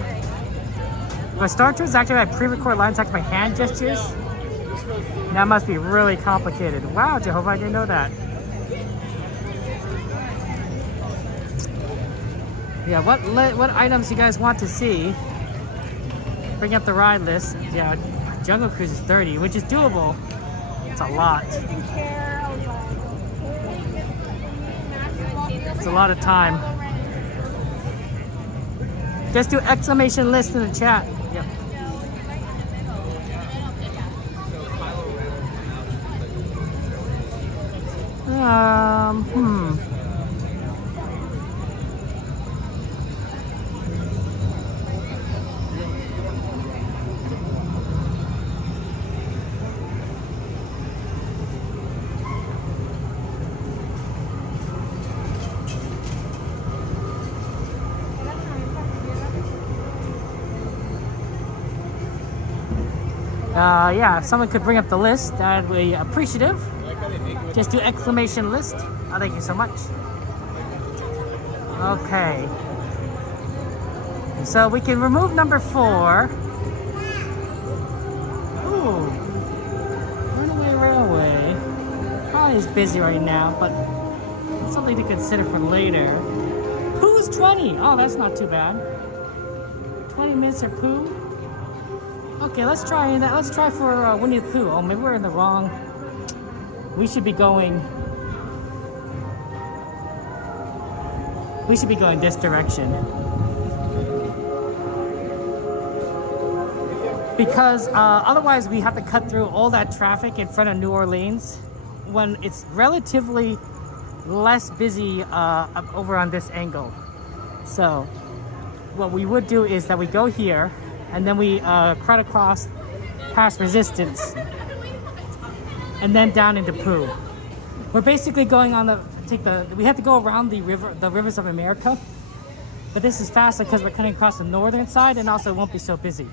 My Star Tours actually I pre-record lines after my hand gestures. That must be really complicated. Wow, Jehovah, I didn't know that. Yeah, what items you guys want to see? Bring up the ride list. Yeah, Jungle Cruise is 30, which is doable. It's a lot. It's a lot of time. Just do exclamation list in the chat. Yep. Yeah, if someone could bring up the list, I'd be appreciative. Just do exclamation list. Oh, thank you so much. Okay. So we can remove number 4. Ooh. Runaway Railway. Probably is busy right now, but it's something to consider for later. Pooh's 20. Oh, that's not too bad. 20 minutes of Pooh. Okay, let's try that. Let's try for Winnie the Pooh. Oh, maybe we're in the wrong. We should be going this direction. Because otherwise we have to cut through all that traffic in front of New Orleans when it's relatively less busy over on this angle. So what we would do is that we go here and then we cut across past Resistance and then down into Pooh. We're basically going on we have to go around the rivers of America, but this is faster because we're cutting across the northern side and also it won't be so busy.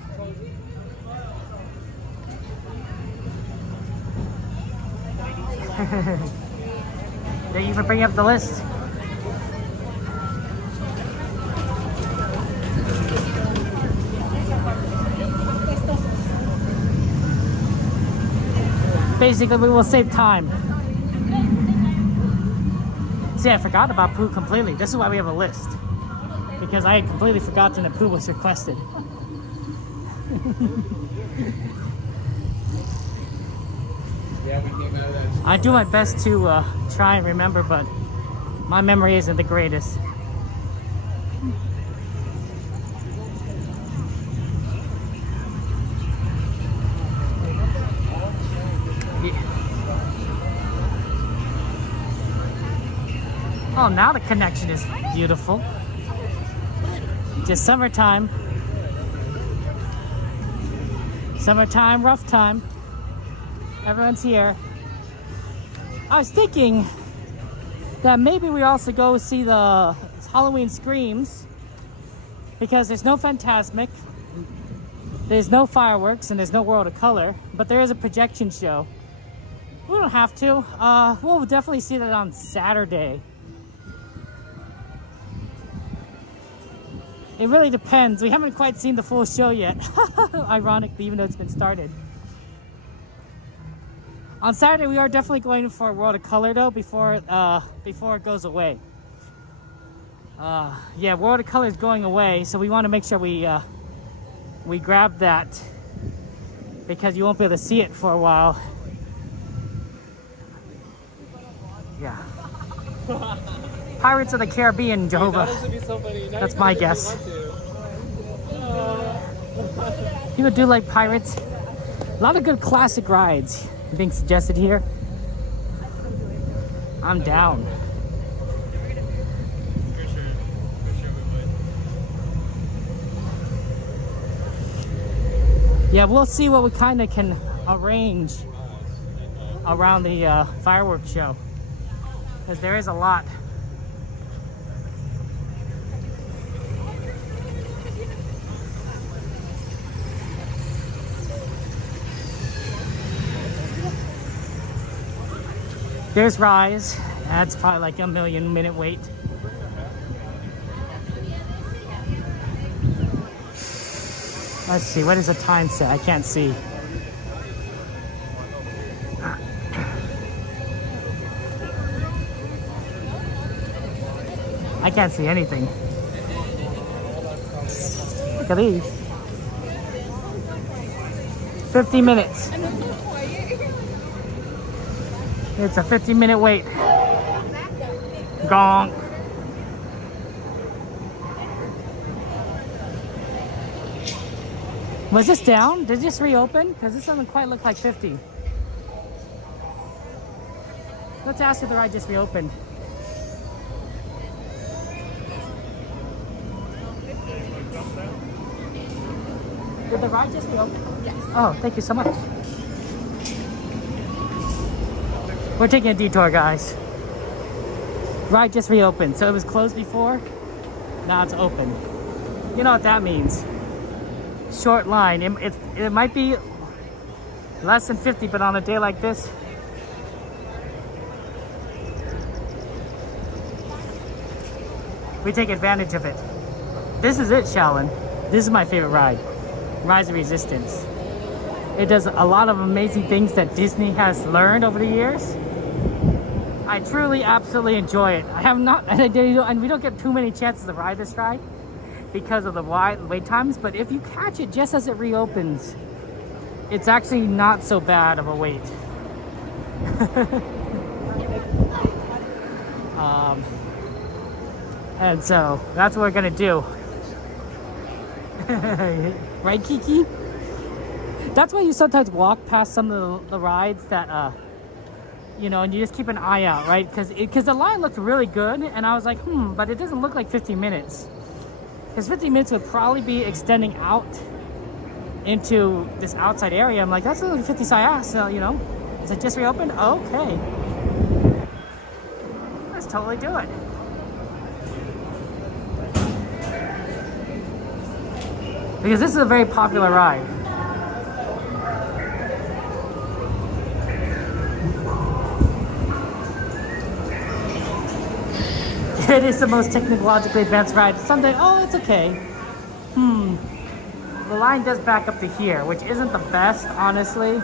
Thank you for bringing up the list. Basically, we will save time. See, I forgot about Pooh completely. This is why we have a list. Because I had completely forgotten that Pooh was requested. I do my best to try and remember, but my memory isn't the greatest. Oh, now the connection is beautiful. Just summertime. Summertime, rough time. Everyone's here. I was thinking that maybe we also go see the Halloween Screams because there's no Fantasmic, there's no fireworks, and there's no World of Color, but there is a projection show. We don't have to. We'll definitely see that on Saturday. It really depends. We haven't quite seen the full show yet. Ironically, even though it's been started. On Saturday, we are definitely going for World of Color though before it goes away. Yeah, World of Color is going away, so we want to make sure we grab that because you won't be able to see it for a while. Yeah. Pirates of the Caribbean, Jehovah. That's my guess. People do like pirates. A lot of good classic rides being suggested here. I'm down. Yeah, we'll see what we kind of can arrange around the fireworks show, because there is a lot. There's Rise. That's probably like a 1,000,000-minute wait. Let's see, what is the time set? I can't see. I can't see anything. Look at these. 50 minutes. It's a 50-minute wait. Gong. Was this down? Did it just reopen? Because this doesn't quite look like 50. Let's ask if the ride just reopened. Did the ride just reopen? Yes. Oh, thank you so much. We're taking a detour, guys. Ride just reopened. So it was closed before. Now it's open. You know what that means. Short line. It might be less than 50, but on a day like this, we take advantage of it. This is it, Shaolin. This is my favorite ride. Rise of Resistance. It does a lot of amazing things that Disney has learned over the years. I truly, absolutely enjoy it. I have not, and we don't get too many chances to ride this ride because of the wait times, but if you catch it just as it reopens, it's actually not so bad of a wait. And so that's what we're gonna do. Right, Kiki? That's why you sometimes walk past some of the rides that you know, and you just keep an eye out, right? Because the line looked really good, and I was like, but it doesn't look like 50 minutes. Because 15 minutes would probably be extending out into this outside area. I'm like, that's only 50 Sias, so, you know. Is it just reopened? Okay. Let's totally do it. Because this is a very popular ride. It is the most technologically advanced ride. Someday, oh, it's okay. The line does back up to here, which isn't the best, honestly.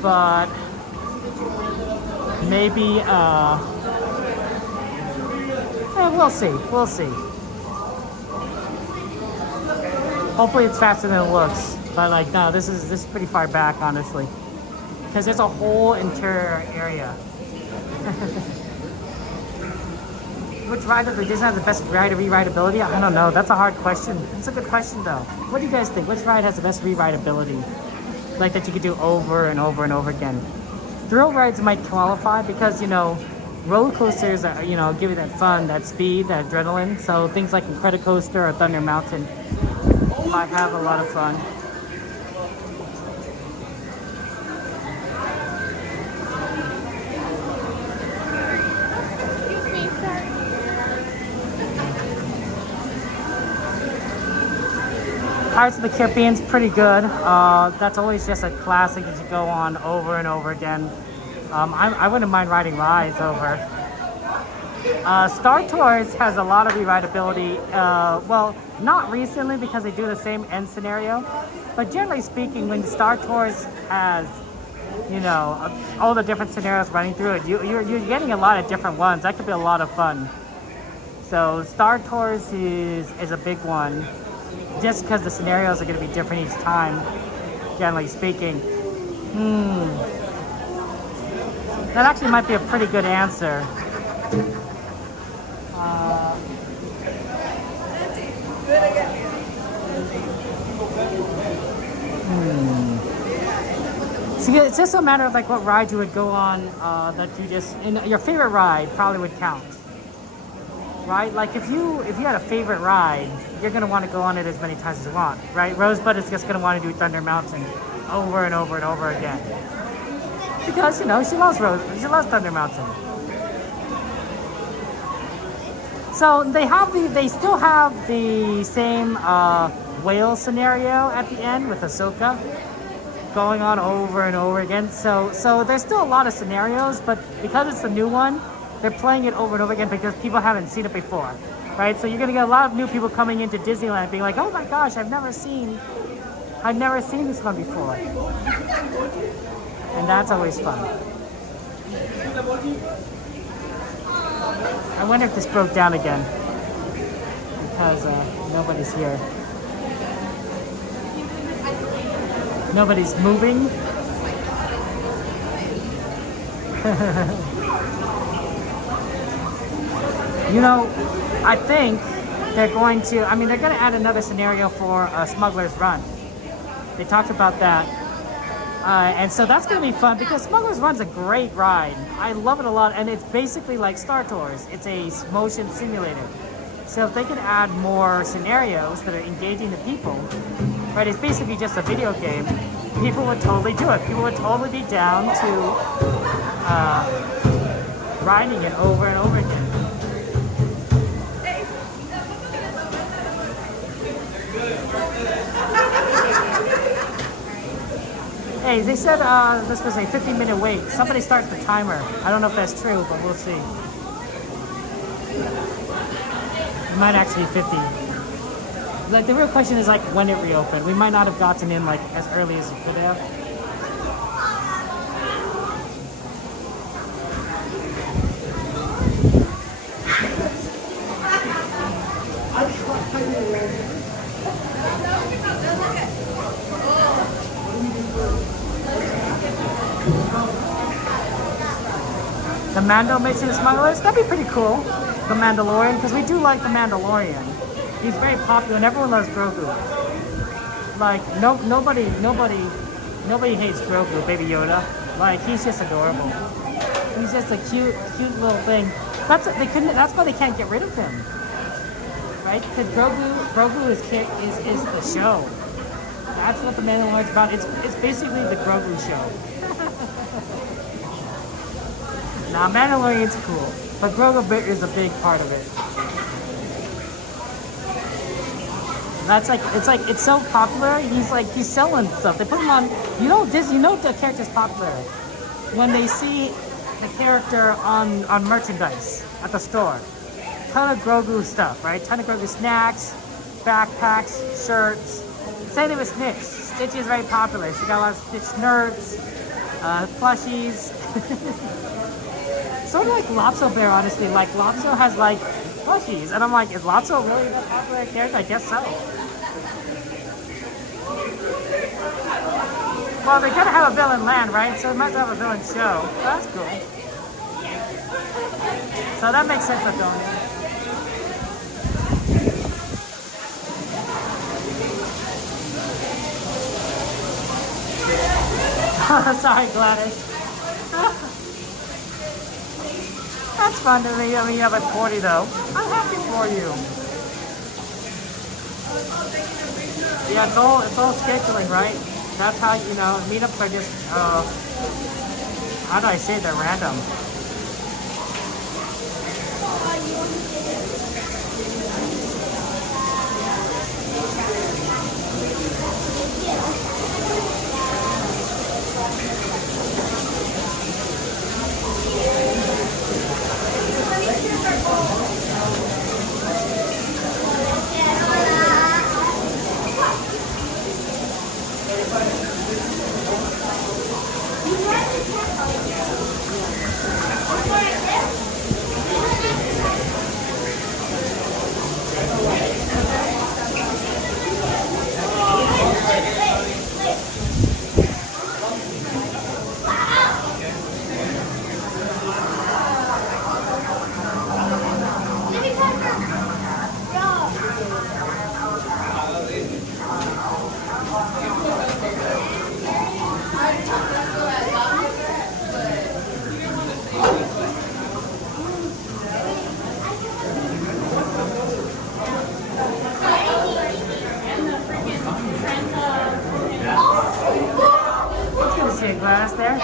But maybe, we'll see. We'll see. Hopefully it's faster than it looks. But like, no, this is pretty far back, honestly. Because there's a whole interior area. Which ride of the Disney has the best ride of re-rideability? I don't know. That's a hard question. It's a good question, though. What do you guys think? Which ride has the best re-rideability? Like that you could do over and over and over again. Thrill rides might qualify because, you know, roller coasters are, you know, give you that fun, that speed, that adrenaline. So things like Incredicoaster or Thunder Mountain might have a lot of fun. Pirates of the Caribbean's pretty good. That's always just a classic that you go on over and over again. I wouldn't mind riding rides over. Star Tours has a lot of re-rideability. Well, not recently because they do the same end scenario. But generally speaking, when Star Tours has, you know, all the different scenarios running through it, you're getting a lot of different ones. That could be a lot of fun. So Star Tours is a big one. Just because the scenarios are going to be different each time, generally speaking. That actually might be a pretty good answer. See, it's just a matter of like what ride you would go on that you just, and your favorite ride probably would count. Right? Like if you had a favorite ride, you're gonna want to go on it as many times as you want, right? Rosebud is just gonna want to do Thunder Mountain over and over and over again. Because, you know, she loves Thunder Mountain. So they still have the same whale scenario at the end with Ahsoka going on over and over again. So there's still a lot of scenarios, but because it's the new one, they're playing it over and over again because people haven't seen it before, right? So you're gonna get a lot of new people coming into Disneyland being like, oh my gosh, I've never seen this one before. And that's always fun. I wonder if this broke down again because nobody's here. Nobody's moving. You know, I think they're going to add another scenario for Smugglers Run. They talked about that. And so that's going to be fun because Smugglers Run's a great ride. I love it a lot. And it's basically like Star Tours. It's a motion simulator. So if they could add more scenarios that are engaging the people, right? It's basically just a video game. People would totally do it. People would totally be down to riding it over and over again. Hey, they said this was a 15-minute wait. Somebody started the timer. I don't know if that's true, but we'll see. It might actually be 50. Like, the real question is like when it reopened. We might not have gotten in like as early as we could have. The Mando mission of Smugglers? That'd be pretty cool. The Mandalorian, because we do like the Mandalorian. He's very popular and everyone loves Grogu. Like, nobody hates Grogu, Baby Yoda. Like, he's just adorable. He's just a cute little thing. That's why they can't get rid of him. right? Because Grogu is the show. That's what the Mandalorian's about. It's basically the Grogu show. Now Mandalorian's cool, but Grogu is a big part of it. That's it's so popular. He's selling stuff. They put him on. You know the character's popular when they see the character on merchandise at the store. Ton of Grogu stuff, right? Ton of Grogu snacks, backpacks, shirts. Same thing with Stitch. Stitch is very popular. She got a lot of Stitch nerds, plushies. Sort of like Lotso Bear, honestly. Like Lotso has like plushies, and I'm like, is Lotso really that popular character? I guess so. Well, they gotta have a villain land, right? So they might have a villain show. So that's cool. So that makes sense of going in. Sorry, Gladys. That's fun to me. I mean, you have a 40 though. I'm happy for you. Yeah, it's all scheduling, right? That's how, meetups are just, how do I say they're random? Glass there.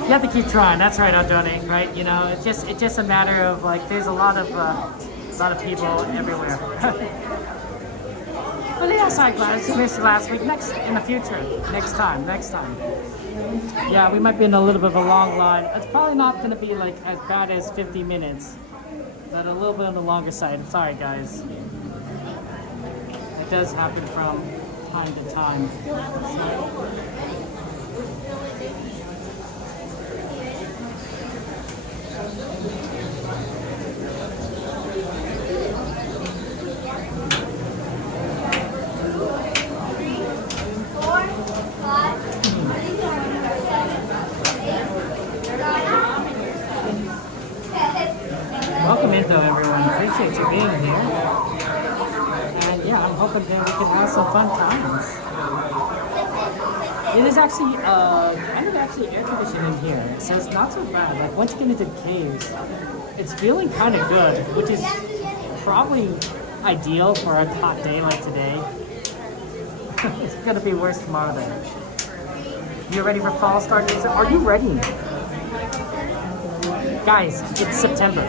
You have to keep trying. That's right, Aldoni. Right? It's just a matter of like there's a lot of people everywhere. But yeah, sorry, Gladys. You missed it last week. In the future. Next time. Yeah, we might be in a little bit of a long line. It's probably not going to be like as bad as 50 minutes, but a little bit on the longer side. Sorry, guys. It does happen from time to time. Welcome in though, everyone. Appreciate you being here. And yeah, I'm hoping that we can have some fun times. It is actually, kind of actually air conditioning in here, so it's not so bad. Like once you get into the caves, it's feeling kind of good, which is probably ideal for a hot day like today. It's gonna be worse tomorrow though. You ready for fall start? Are you ready? Guys, it's September.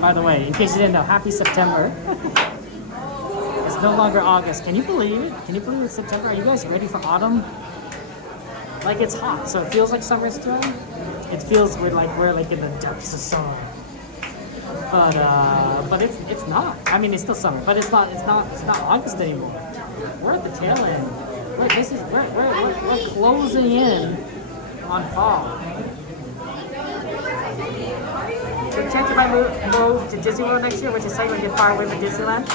By the way, in case you didn't know, happy September. It's no longer August. Can you believe it? Can you believe it's September? Are you guys ready for autumn? Like it's hot, so it feels like summer still. It feels we're like in the depths of summer. But it's not. I mean, it's still summer, but it's not August anymore. We're at the tail end. We're closing in on fall. So change my move to Disney World next year, which is technically get far away from Disneyland.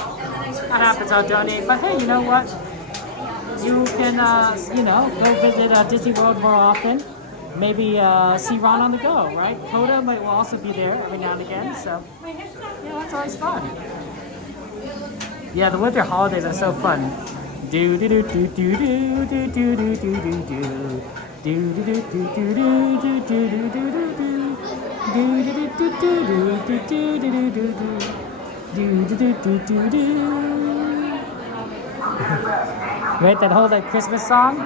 That happens, I'll donate. But hey, you know what? You can, go visit Disney World more often. Maybe see Ron on the go, right? Coda will also be there every now and again. So, it's always fun. Yeah, the winter holidays are so fun. Do do do do do do do do do do do do. Do do do do do do do do do do do. Do do do do do do do do do do do. Do do do do do do. Right, that whole like Christmas song?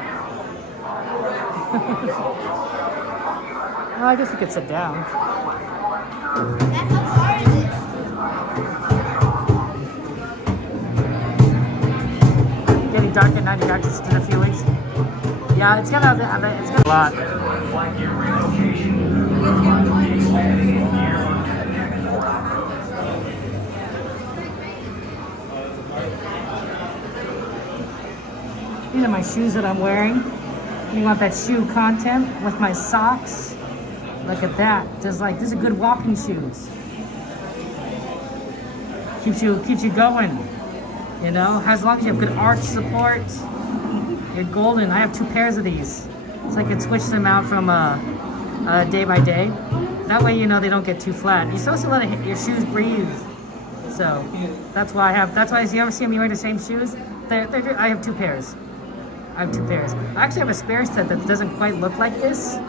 Well, I guess we could sit down. Getting dark at 90 dark just in a few weeks. Yeah, it's gonna a lot. These are my shoes that I'm wearing. You want that shoe content with my socks? Look at that. Just like, these are good walking shoes. Keeps you going. You know, as long as you have good arch support, you're golden. I have 2 pairs of these, so I can switch them out from day by day. That way, you know, they don't get too flat. You're supposed to let your shoes breathe. So that's why if you ever see me wearing the same shoes, I have 2 pairs. I have 2 pairs. I actually have a spare set that doesn't quite look like this.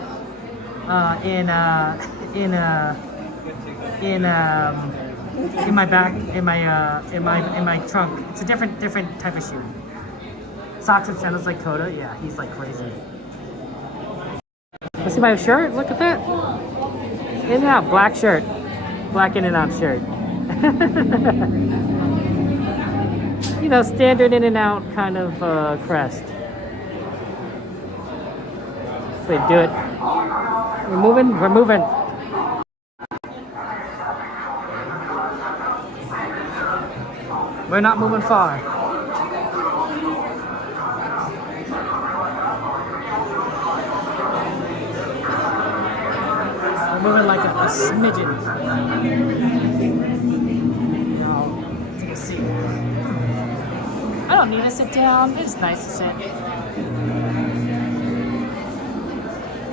In my back, in my trunk. It's a different type of shoe. Socks and sandals like Coda. Yeah, he's like crazy. Let's see my shirt. Look at that. In and out, black shirt, black in and out shirt. You know, standard in and out kind of crest. Wait, do it. We're moving. We're moving. We're not moving far. We're moving like a smidgen. Now, take a seat. I don't need to sit down. It's nice to sit.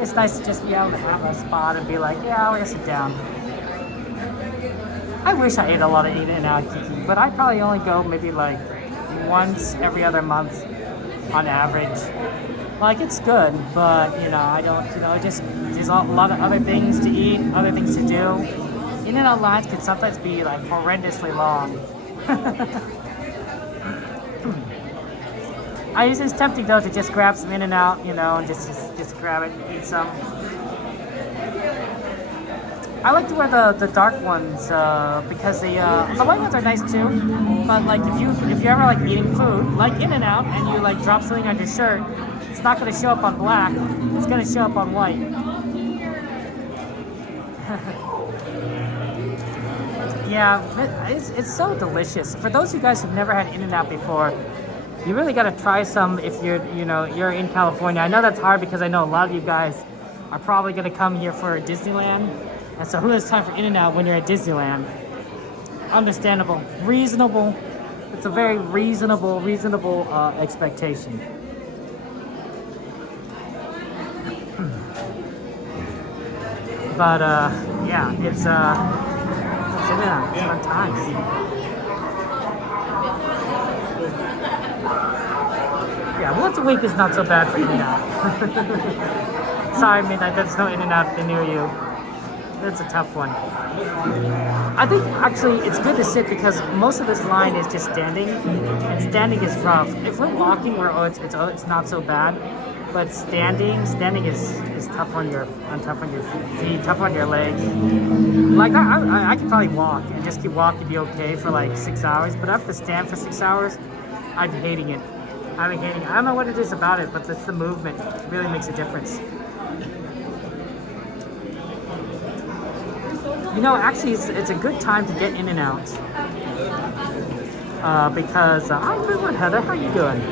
It's nice to just be able to have a spot and be like, yeah, we're gonna sit down. I wish I ate a lot of In-N-Out, Kiki, but I probably only go maybe like once every other month on average. Like, it's good, but you know, I don't, you know, just there's a lot of other things to eat, other things to do. In-N-Out lines can sometimes be like horrendously long. It's tempting though to just grab some In-N-Out, you know, and just grab it and eat some. I like to wear the dark ones because the white ones are nice too. But like if you ever like eating food like In-N-Out and you like drop something on your shirt, it's not going to show up on black. It's going to show up on white. Yeah, it's so delicious. For those of you guys who've never had In-N-Out before, you really got to try some if you're in California. I know that's hard because I know a lot of you guys are probably going to come here for Disneyland. And so who has time for In-N-Out when you're at Disneyland? Understandable. Reasonable. It's a very reasonable expectation. But yeah, it's In-N-Out. It's fun times. Yeah, once a week is not so bad for In-N-Out. Sorry, Midnight, there's no In-N-Out near you. It's a tough one. I think actually it's good to sit because most of this line is just standing, and standing is rough. If we're walking, it's not so bad, but standing is tough on your feet, tough on your legs. Like I could probably walk and just keep walking, be okay for like 6 hours, but I have to stand for 6 hours. I'd be hating it. I don't know what it is about it, but it's the movement. It really makes a difference. You know, actually, it's a good time to get In-N-Out. Because I'm good, Heather. How you doing?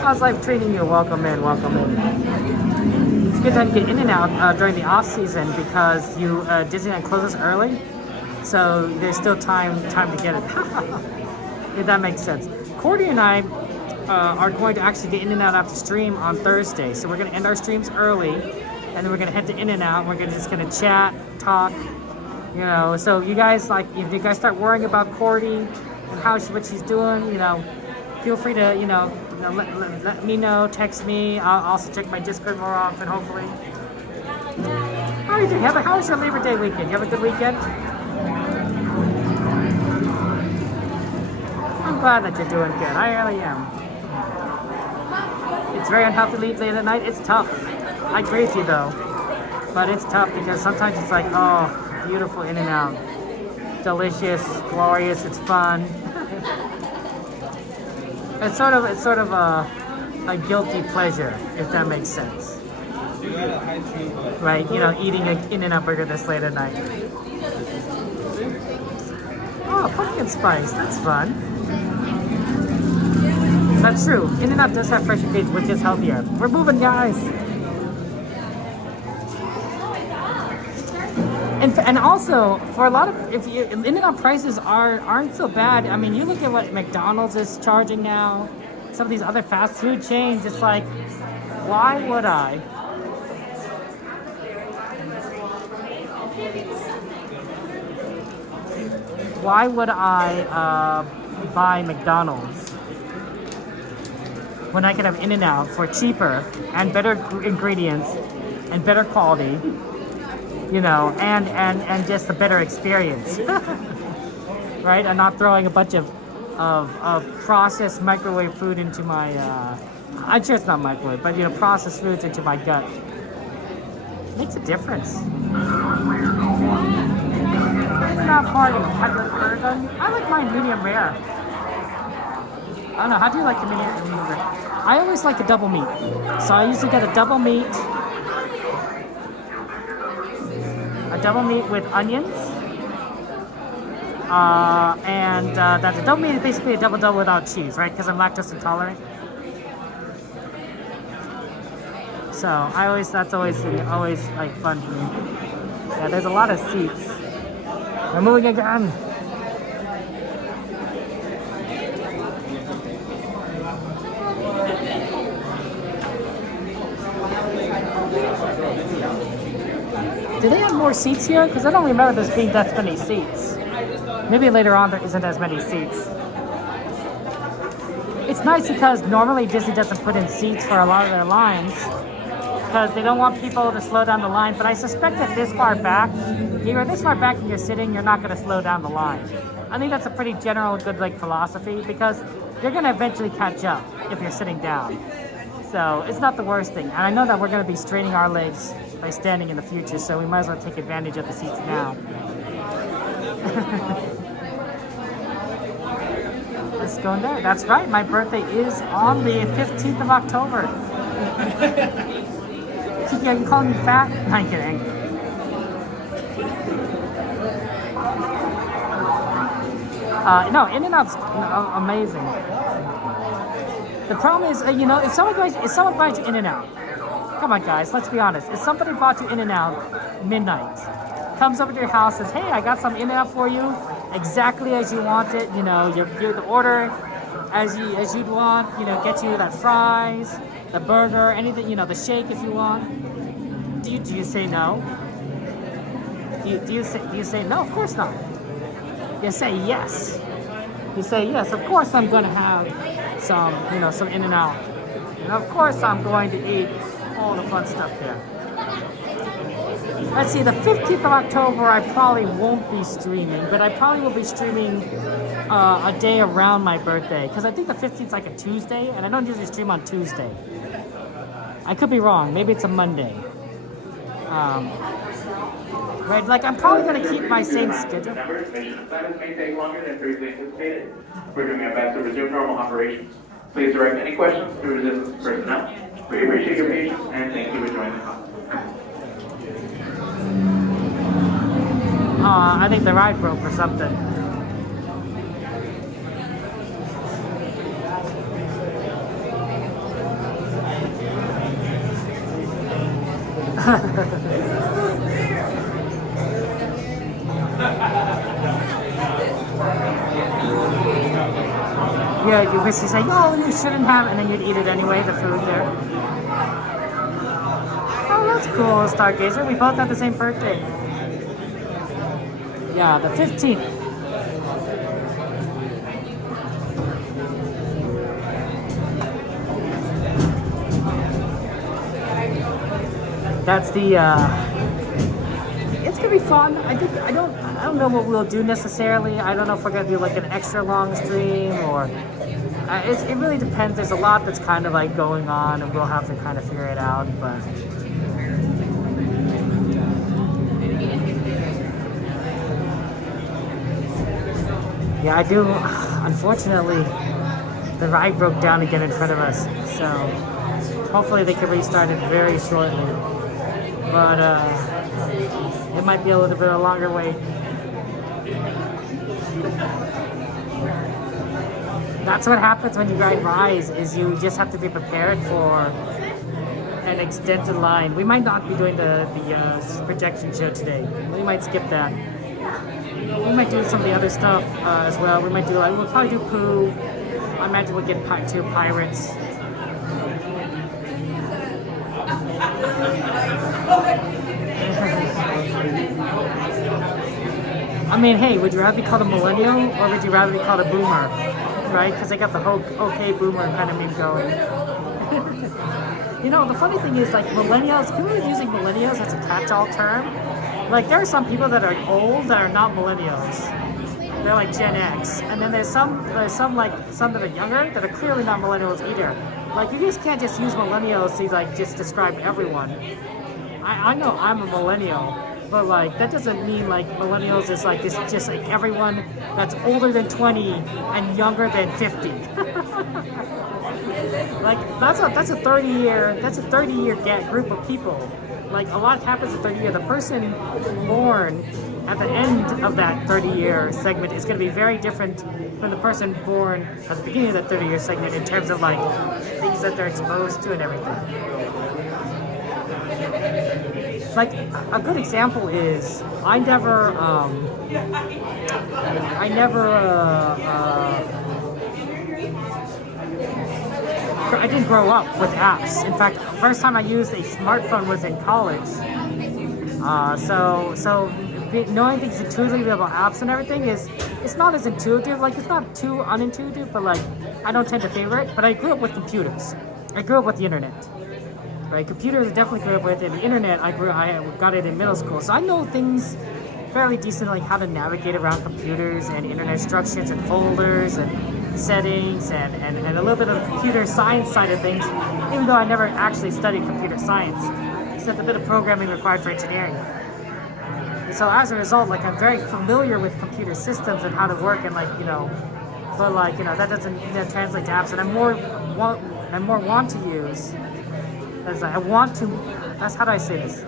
How's life treating you? Welcome in, welcome in. It's a good time to get In-N-Out during the off season because Disneyland closes early, so there's still time to get it. If that makes sense. Cordy and I are going to actually get In-N-Out after stream on Thursday, so we're going to end our streams early. And then we're gonna head to In-N-Out. We're just gonna chat, talk, You know, so you guys, like, if you guys start worrying about Cordy and what she's doing, you know, feel free to, let me know, text me. I'll also check my Discord more often, hopefully. How are you doing? How was your Labor Day weekend? You have a good weekend? I'm glad that you're doing good. I really am. It's very unhealthy to leave late at night. It's tough. I agree with you, though. But it's tough because sometimes it's like, oh, beautiful in and out. Delicious, glorious, it's fun. It's sort of a guilty pleasure, if that makes sense. Right, eating an In-N-Out burger this late at night. Oh, pumpkin spice, that's fun. That's true. In-N-Out does have fresh ingredients, which is healthier. We're moving, guys. And also, for a lot of, In-N-Out prices aren't so bad. I mean, you look at what McDonald's is charging now, some of these other fast food chains, it's like, why would I? Why would I buy McDonald's when I could have In-N-Out for cheaper and better ingredients and better quality? And just a better experience, right? And not throwing a bunch of processed microwave food into my, I'm sure it's not microwave, but processed foods into my gut. It makes a difference. It's not party. I like mine medium rare. I don't know, how do you like the medium rare? I always like a double meat. So I usually get a double meat. A double meat with onions, and that's a double meat is basically a double without cheese, right? Because I'm lactose intolerant. So that's always like fun for me. Yeah, there's a lot of seats. We're moving again. Do they have more seats here? Because I don't remember there being that many seats. Maybe later on there isn't as many seats. It's nice because normally Disney doesn't put in seats for a lot of their lines because they don't want people to slow down the line. But I suspect that this far back, you're this far back and you're sitting, you're not going to slow down the line. I think that's a pretty general good philosophy because you're going to eventually catch up if you're sitting down. So it's not the worst thing. And I know that we're going to be straining our legs by standing in the future, so we might as well take advantage of the seats now. Let's go in there. That's right, my birthday is on the 15th of October. Kiki, are you calling me fat? I'm kidding. No, In-N-Out's amazing. The problem is, if someone buys you In-N-Out, come on, guys, let's be honest. If somebody bought you In-N-Out midnight, comes over to your house, says, hey, I got some In-N-Out for you, exactly as you want it, you the order as you'd want, get you that fries, the burger, anything, the shake if you want. Do you say no? Do you say no? Of course not. You say yes. You say yes. Of course I'm going to have some In-N-Out. And of course I'm going to eat all the fun stuff there. Let's see, the 15th of October I probably won't be streaming, but I probably will be streaming a day around my birthday, because I think the 15th is like a Tuesday, and I don't usually stream on Tuesday. I could be wrong, maybe it's a Monday. Right, I'm probably going to keep my same schedule. Mission assignments may take longer than previously anticipated. We're doing our best to resume normal operations. Please direct any questions to resistance personnel. We appreciate your patience and thank you for joining the call. I think the ride broke or something. Yeah, you basically say, no, you shouldn't have, and then you'd eat it anyway, the food there. Oh, that's cool, Stargazer. We both have the same birthday. Yeah, the 15th. That's the. It's gonna be fun. I don't know what we'll do necessarily. I don't know if we're gonna do like an extra long stream or. It really depends. There's a lot that's kind of like going on, and we'll have to kind of figure it out. But yeah, I do. Unfortunately, the ride broke down again in front of us. So hopefully they can restart it very shortly. But it might be a little bit of a longer wait. That's what happens when you ride Rise, is you just have to be prepared for an extended line. We might not be doing the projection show today. We might skip that. We might do some of the other stuff as well. We'll probably do Pooh. I imagine we'll get two Pirates. I mean, hey, would you rather be called a millennial or would you rather be called a boomer? Right? Because they got the whole okay boomer kind of meme going. You know, the funny thing is, like, millennials, people are using millennials as a catch-all term. Like, there are some people that are old that are not millennials. They're like Gen X. And then there's some that are younger that are clearly not millennials either. Like, you just can't just use millennials to, like, just describe everyone. I know I'm a millennial. But like that doesn't mean like millennials is like it's just like everyone that's older than 20 and younger than 50. Like that's a 30-year group of people. Like a lot happens in 30 years. The person born at the end of that 30-year segment is going to be very different from the person born at the beginning of that 30-year segment in terms of like things that they're exposed to and everything. Like a good example is I didn't grow up with apps. In fact, the first time I used a smartphone was in college. So knowing things intuitively about apps and everything it's not as intuitive. Like it's not too unintuitive, but like I don't tend to favor it. But I grew up with computers. I grew up with the internet. Right, computers I definitely grew up with, and the internet I got it in middle school, so I know things fairly decent, like how to navigate around computers and internet instructions and folders and settings and a little bit of the computer science side of things, even though I never actually studied computer science, except a bit of programming required for engineering. So as a result, like I'm very familiar with computer systems and how to work, and like but like that doesn't translate to apps, and I'm more want to use. That's how do I say this?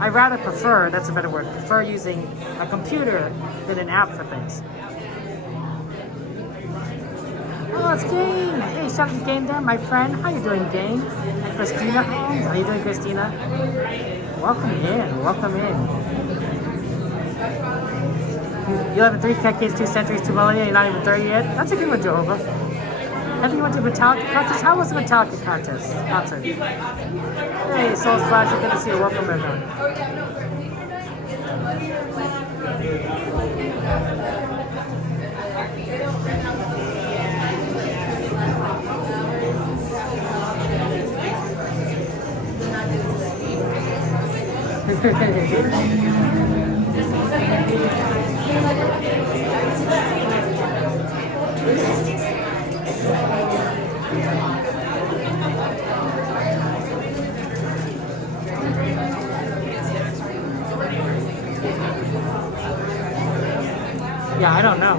I rather prefer, that's a better word, prefer using a computer than an app for things. Oh, it's Game! Hey, shout out to Game there, my friend. How you doing, Game? And Christina Holmes. How you doing, Christina? Welcome in. You live in 3 decades, 2 centuries, 2 millennia, you're not even 30 yet? That's a good one, Jehovah. Have you went to Metallica contest? How was the Metallica concert? Hey, Soul Splash, good to see you. Welcome, everyone. Yeah, I don't know.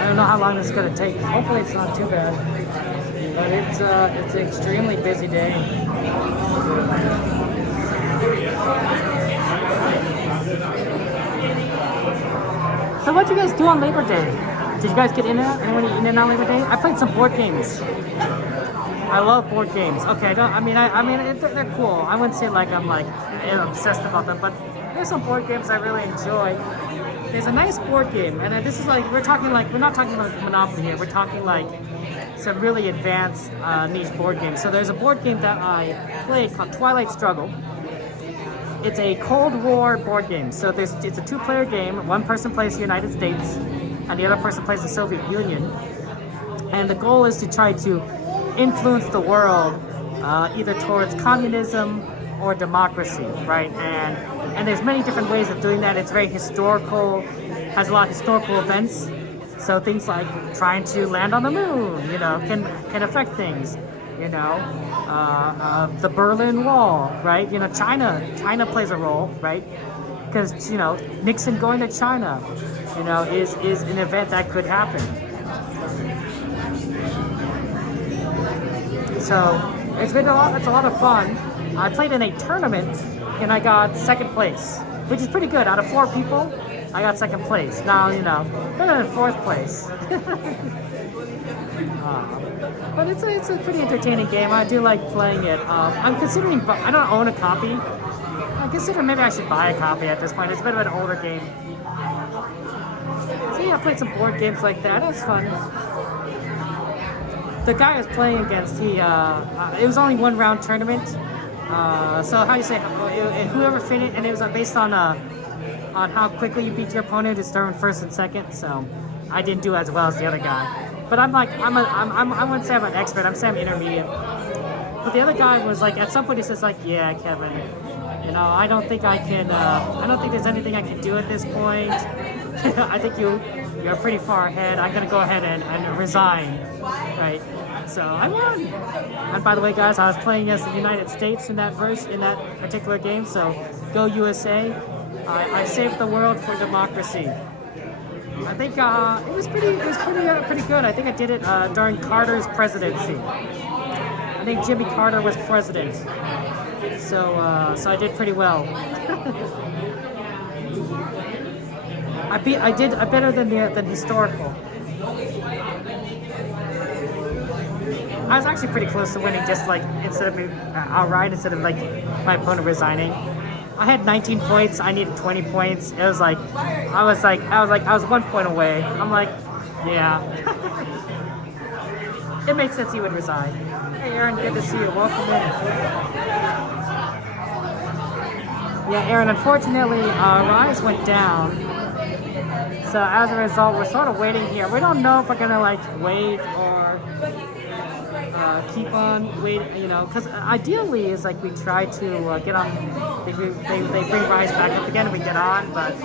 I don't know how long this is going to take. Hopefully it's not too bad. But it's an extremely busy day. So what'd you guys do on Labor Day? Did you guys get in there? Anyone in and out Labor Day? I played some board games. I love board games. Okay, they're cool. I wouldn't say like I'm like obsessed about them, but there's some board games I really enjoy. There's a nice board game, and this is like we're not talking about Monopoly here. We're talking like some really advanced niche board games. So there's a board game that I played called Twilight Struggle, It's a Cold War board game. So it's a 2-player game. One person plays the United States, and the other person plays the Soviet Union. And the goal is to try to influence the world either towards communism or democracy, right? And there's many different ways of doing that. It's very historical, has a lot of historical events. So things like trying to land on the moon, you know, can affect things. You know, the Berlin Wall, right? You know, China plays a role, right? Because, you know, Nixon going to China, you know, is an event that could happen. So it's a lot of fun. I played in a tournament and I got 2nd place, which is pretty good. Out of 4 people, I got 2nd place. Now, you know, better than 4th place. But it's a pretty entertaining game. I do like playing it. I'm considering, I don't own a copy. I consider maybe I should buy a copy at this point. It's a bit of an older game. So yeah, I played some board games like that. It was fun. The guy I was playing against, it was only 1-round tournament. So how do you say, whoever finished, and it was based on how quickly you beat your opponent is determined 1st and 2nd. So I didn't do as well as the other guy. But I wouldn't say I'm an expert. I'm saying I'm intermediate. But the other guy was like, at some point he says like, yeah, Kevin, you know, I don't think I can. I don't think there's anything I can do at this point. I think you're pretty far ahead. I'm gonna go ahead and resign, right? So I won. And by the way, guys, I was playing against the United States in that particular game. So go USA! I saved the world for democracy. I think it was pretty good. I think I did it during Carter's presidency. I think Jimmy Carter was president, so I did pretty well. I did better than historical. I was actually pretty close to winning, just like instead of outright, instead of like my opponent resigning. I had 19 points. I needed 20 points. It was like I was 1 point away. I'm like, yeah. It makes sense he would resign. Hey, Aaron, good to see you. Welcome in. Yeah, Aaron. Unfortunately, Rise went down. So as a result, we're sort of waiting here. We don't know if we're gonna like wait or keep on waiting, you know, because ideally is like we try to get on. They bring Rise back up again and we get on, but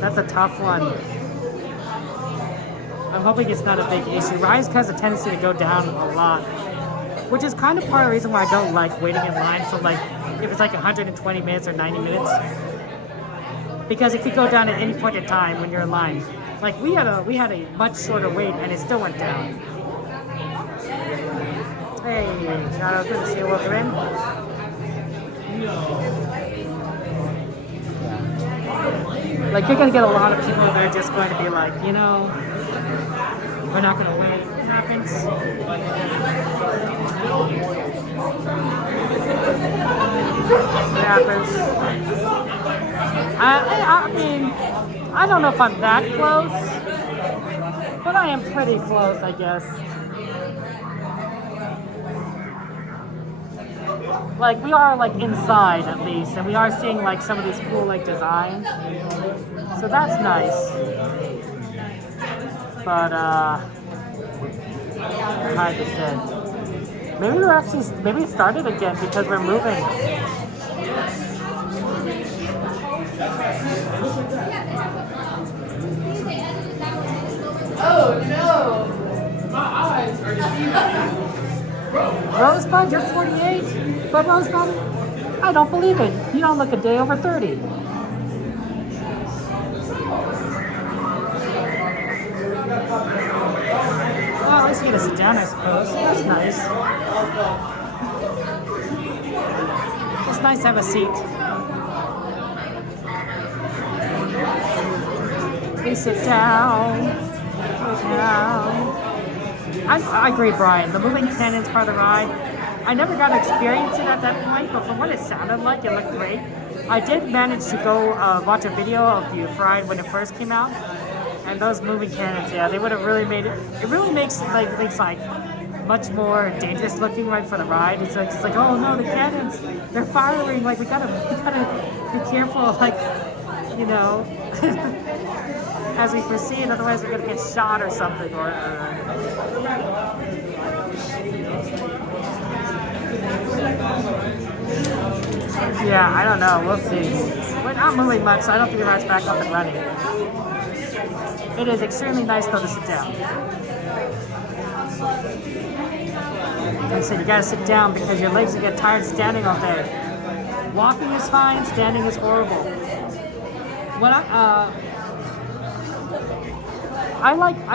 that's a tough one. I'm hoping it's not a big issue. Rise has a tendency to go down a lot, which is kind of part of the reason why I don't like waiting in line for like if it's like 120 minutes or 90 minutes, because it could go down at any point in time when you're in line. Like we had a much shorter wait and it still went down. Hey, Shadow, good to see you. Welcome in. Like, you're gonna get a lot of people that are just going to be like, you know, we're not gonna wait. It happens. It happens. I mean, I don't know if I'm that close, but I am pretty close, I guess. Like, we are, like, inside, at least, and we are seeing, like, some of these cool, like, designs. So that's nice. But, hide is dead. Maybe we started again because we're moving. Oh, no! My eyes are deceiving. Rosebud, you're 48? But Rosebud, I don't believe it. You don't look a day over 30. Well, at least you get to sit down, I suppose. That's nice. It's nice to have a seat. Please sit down. Sit down. I agree, Brian. The moving cannon's part of the ride. I never got to experience it at that point, but from what it sounded like, it looked great. I did manage to go watch a video of the ride when it first came out, and those moving cannons, yeah, they would have really made it. It really makes like things like much more dangerous looking, right, for the ride. It's like, oh no, the cannons, they're firing. Like we gotta be careful, like, you know, as we proceed. Otherwise, we're gonna get shot or something. Or yeah, I don't know. We'll see. We're not moving much, so I don't think the ride's back up and running. It is extremely nice though to sit down. Like I said, you gotta sit down because your legs will get tired standing all day. Walking is fine, standing is horrible. When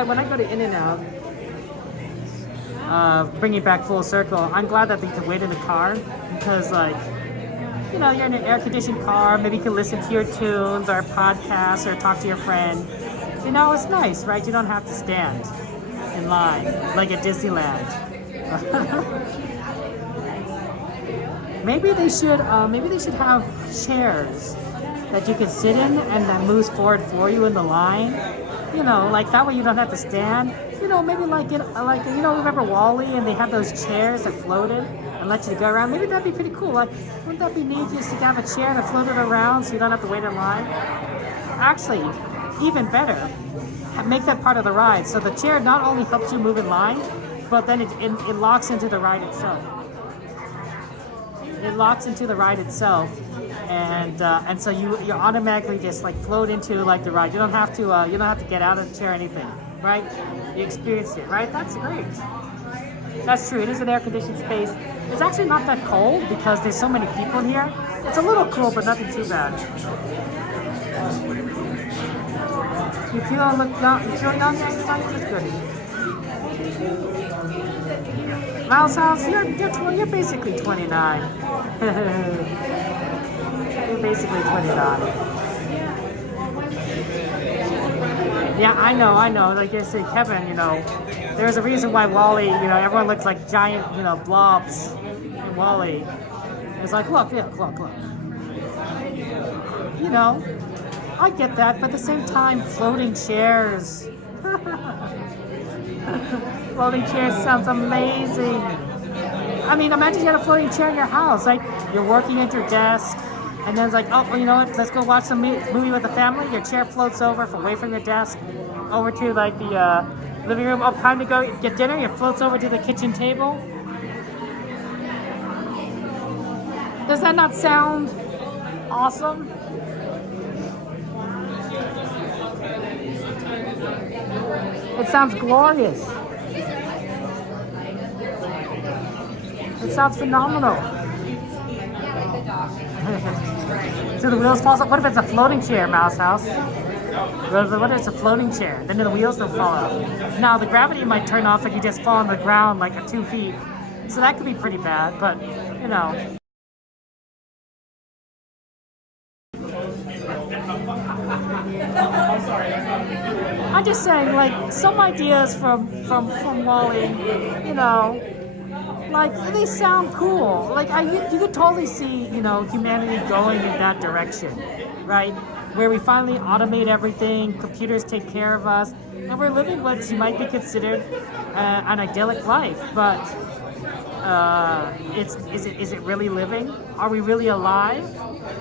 when I go to In-N-Out, bringing it back full circle, I'm glad that you can wait in the car because, like, you know, you're in an air-conditioned car, maybe you can listen to your tunes or podcasts or talk to your friend. You know, it's nice, right? You don't have to stand in line like at Disneyland. Maybe they should have chairs that you can sit in and that moves forward for you in the line. You know, like that way you don't have to stand. You know, maybe like remember WALL-E and they have those chairs that floated and let you go around. Maybe that'd be pretty cool. Like, wouldn't that be neat just to have a chair and float it around so you don't have to wait in line? Actually, even better, make that part of the ride. So the chair not only helps you move in line, but then it locks into the ride itself. It locks into the ride itself, and so you automatically just like float into like the ride. You don't have to get out of the chair or anything, right? You experienced it, right? That's great. That's true. It is an air-conditioned space. It's actually not that cold because there's so many people here. It's a little cool, but nothing too bad. You feel young? That's good. Mouse House, you're basically 29. You're basically 29. Yeah, I know. Like you said, Kevin, you know, there's a reason why WALL-E, you know, everyone looks like giant, you know, blobs in WALL-E. It's like, look. You know, I get that, but at the same time, floating chairs. Floating chairs sounds amazing. I mean, imagine you had a floating chair in your house. Like, you're working at your desk, and then it's like, oh, well, you know what? Let's go watch some movie with the family. Your chair floats over away from your desk, over to like the living room. Oh, time to go get dinner. It floats over to the kitchen table. Does that not sound awesome? It sounds glorious. It sounds phenomenal. So the wheels fall off. What if it's a floating chair, Mouse House? What if it's a floating chair? Then the wheels don't fall off. Now the gravity might turn off if you just fall on the ground like at 2 feet. So that could be pretty bad, but you know. I'm just saying, like, some ideas from WALL-E, you know, like, they sound cool. Like, you could totally see, you know, humanity going in that direction, right? Where we finally automate everything, computers take care of us, and we're living what might be considered an idyllic life. But is it really living? Are we really alive?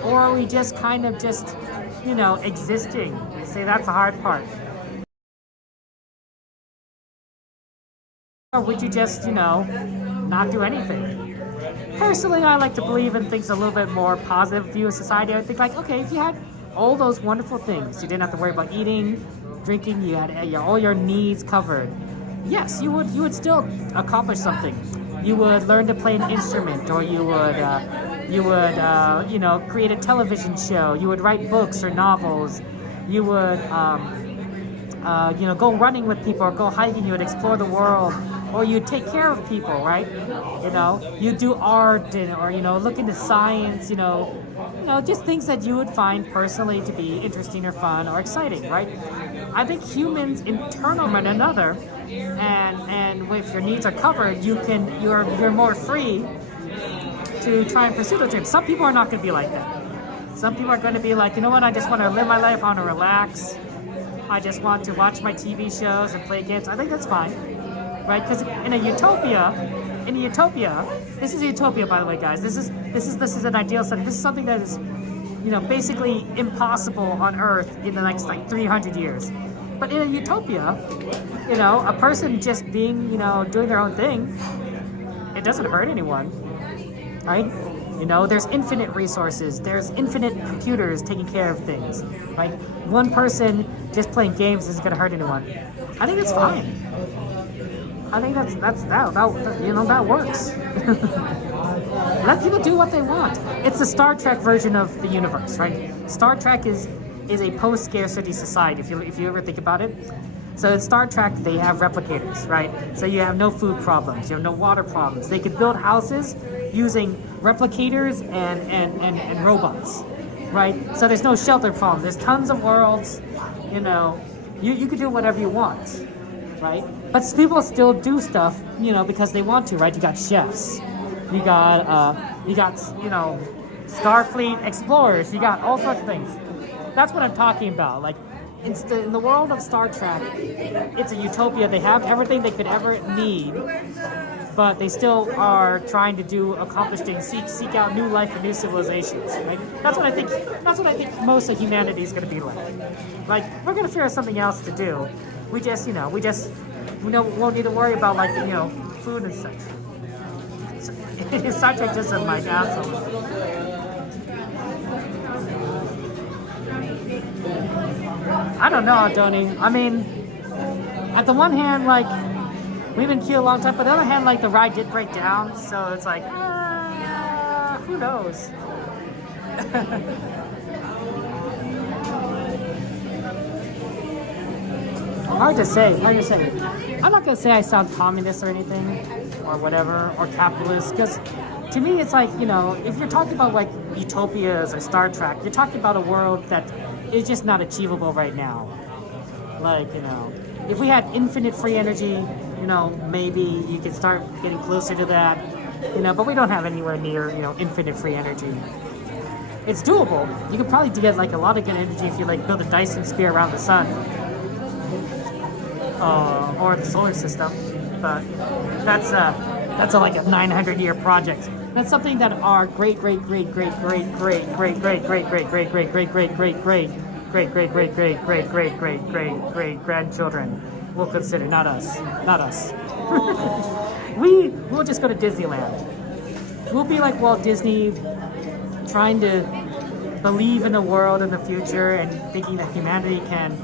Or are we just kind of just, you know, existing? See, that's the hard part. Or would you just, you know, not do anything? Personally, I like to believe in things a little bit more positive view of society. I think, like, okay, if you had all those wonderful things, you didn't have to worry about eating, drinking, you had all your needs covered. Yes, you would still accomplish something. You would learn to play an instrument, or you would you know, create a television show. You would write books or novels. You would you know, go running with people or go hiking. You would explore the world, or you'd take care of people, right? You know, you do art, or you know, look into science. You know, just things that you would find personally to be interesting or fun or exciting, right? I think humans internal one another, and if your needs are covered, you're more free to try and pursue those dreams. Some people are not going to be like that. Some people are going to be like, you know what? I just want to live my life. I want to relax. I just want to watch my TV shows and play games. I think that's fine. right? Because in a utopia, this is a utopia, by the way, guys. This is an ideal setting. This is something that is, basically impossible on Earth in the next like 300 years. But in a utopia, a person just being, doing their own thing, it doesn't hurt anyone, right? There's infinite resources. There's infinite computers taking care of things. Like one person just playing games isn't gonna hurt anyone. I think that's fine. I think that works. Let people do what they want. It's the Star Trek version of the universe, right? Star Trek is a post-scarcity society. If you ever think about it. So in Star Trek, they have replicators, right? So you have no food problems, you have no water problems. They could build houses using replicators and robots, right? So there's no shelter problem. There's tons of worlds, you could do whatever you want, right? But people still do stuff, because they want to, right? You got chefs, you got Starfleet explorers, you got all sorts of things. That's what I'm talking about. Like, in the world of Star Trek, it's a utopia. They have everything they could ever need, but they still are trying to accomplish things, seek out new life and new civilizations. Right? That's what I think most of humanity is going to be like. Like, we're going to figure out something else to do. We won't need to worry about food and such. Star Trek just like assholes. I don't know, Tony. I mean, at the one hand, we've been queued a long time, but on the other hand, the ride did break down, so it's like, who knows? Hard to say. I'm not gonna say I sound communist or anything, or whatever, or capitalist, because to me, it's like, if you're talking about utopias or Star Trek, you're talking about a world that is just not achievable right now. If we had infinite free energy, maybe you could start getting closer to that, but we don't have anywhere near, infinite free energy. It's doable. You could probably get a lot of good energy if you build a Dyson sphere around the sun. Or the solar system, but that's a 900-year project. That's something that our great grandchildren will consider, not us. We'll just go to Disneyland. We'll be like Walt Disney, trying to believe in a world in the future and thinking that humanity can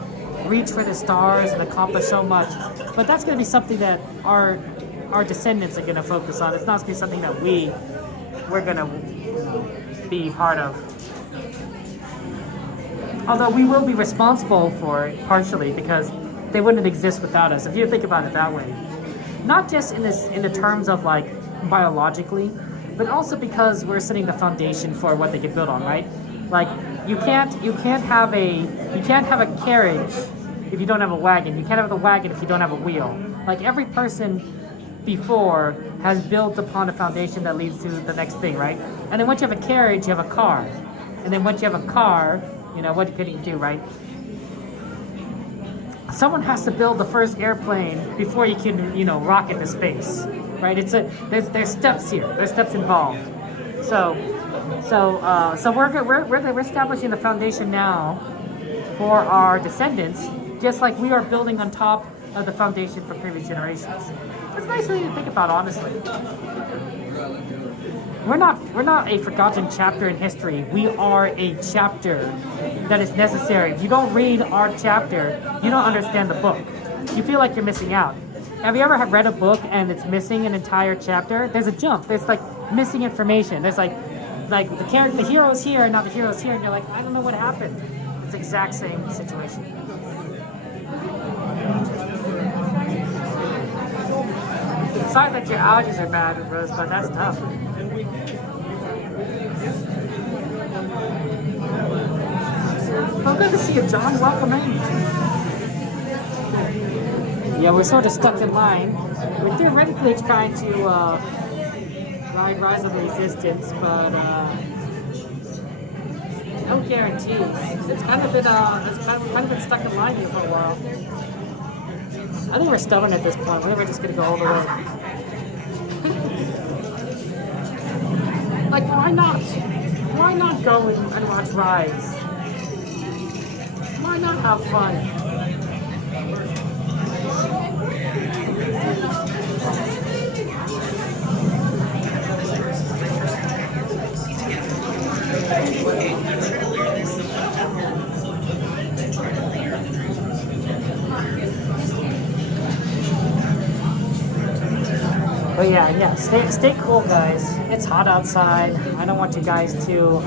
reach for the stars and accomplish so much. But that's going to be something that our descendants are going to focus on. It's not going to be something that we're going to be part of. Although we will be responsible for it partially because they wouldn't exist without us. If you think about it that way, not just in the terms of biologically, but also because we're setting the foundation for what they can build on, right? You can't have a carriage if you don't have a wagon. You can't have the wagon if you don't have a wheel. Every person before has built upon a foundation that leads to the next thing, right? And then once you have a carriage, you have a car. And then once you have a car, what can you do, right? Someone has to build the first airplane before you can, rock into space, right? There's steps here. There's steps involved. So we're establishing the foundation now for our descendants, just like we are building on top of the foundation for previous generations. It's a nice way to think about, honestly. We're not a forgotten chapter in history. We are a chapter that is necessary. If you don't read our chapter, you don't understand the book. You feel like you're missing out. Have you ever read a book and it's missing an entire chapter? There's a jump. There's missing information. There's the hero's here and now the hero's here, and you're like, I don't know what happened. It's the exact same situation. Sorry that your allergies are bad, Rose, but that's tough. Oh, good to see you, John. Welcome in. Yeah, we're sort of stuck in line. We're theoretically trying to ride Rise of the Resistance, but no guarantees. It's kind of been stuck in line here for a while. I think we're stubborn at this point. I think we're just gonna go all the way. Like, why not? Why not go and watch rides? Why not have fun? But yeah, stay cool, guys. It's hot outside. I don't want you guys to, you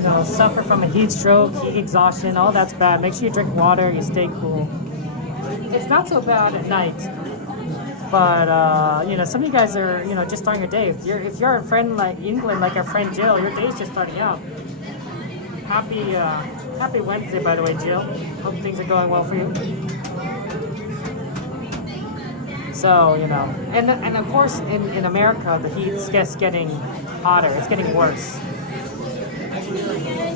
know, suffer from a heat stroke, heat exhaustion. All that's bad. Make sure you drink water. You stay cool. It's not so bad at night, but you know, some of you guys are, you know, just starting your day. If you're a friend like England, like our friend Jill, your day's just starting out. Happy Wednesday, by the way, Jill. Hope things are going well for you. So, you know, and of course in America, the heat's just getting hotter. It's getting worse.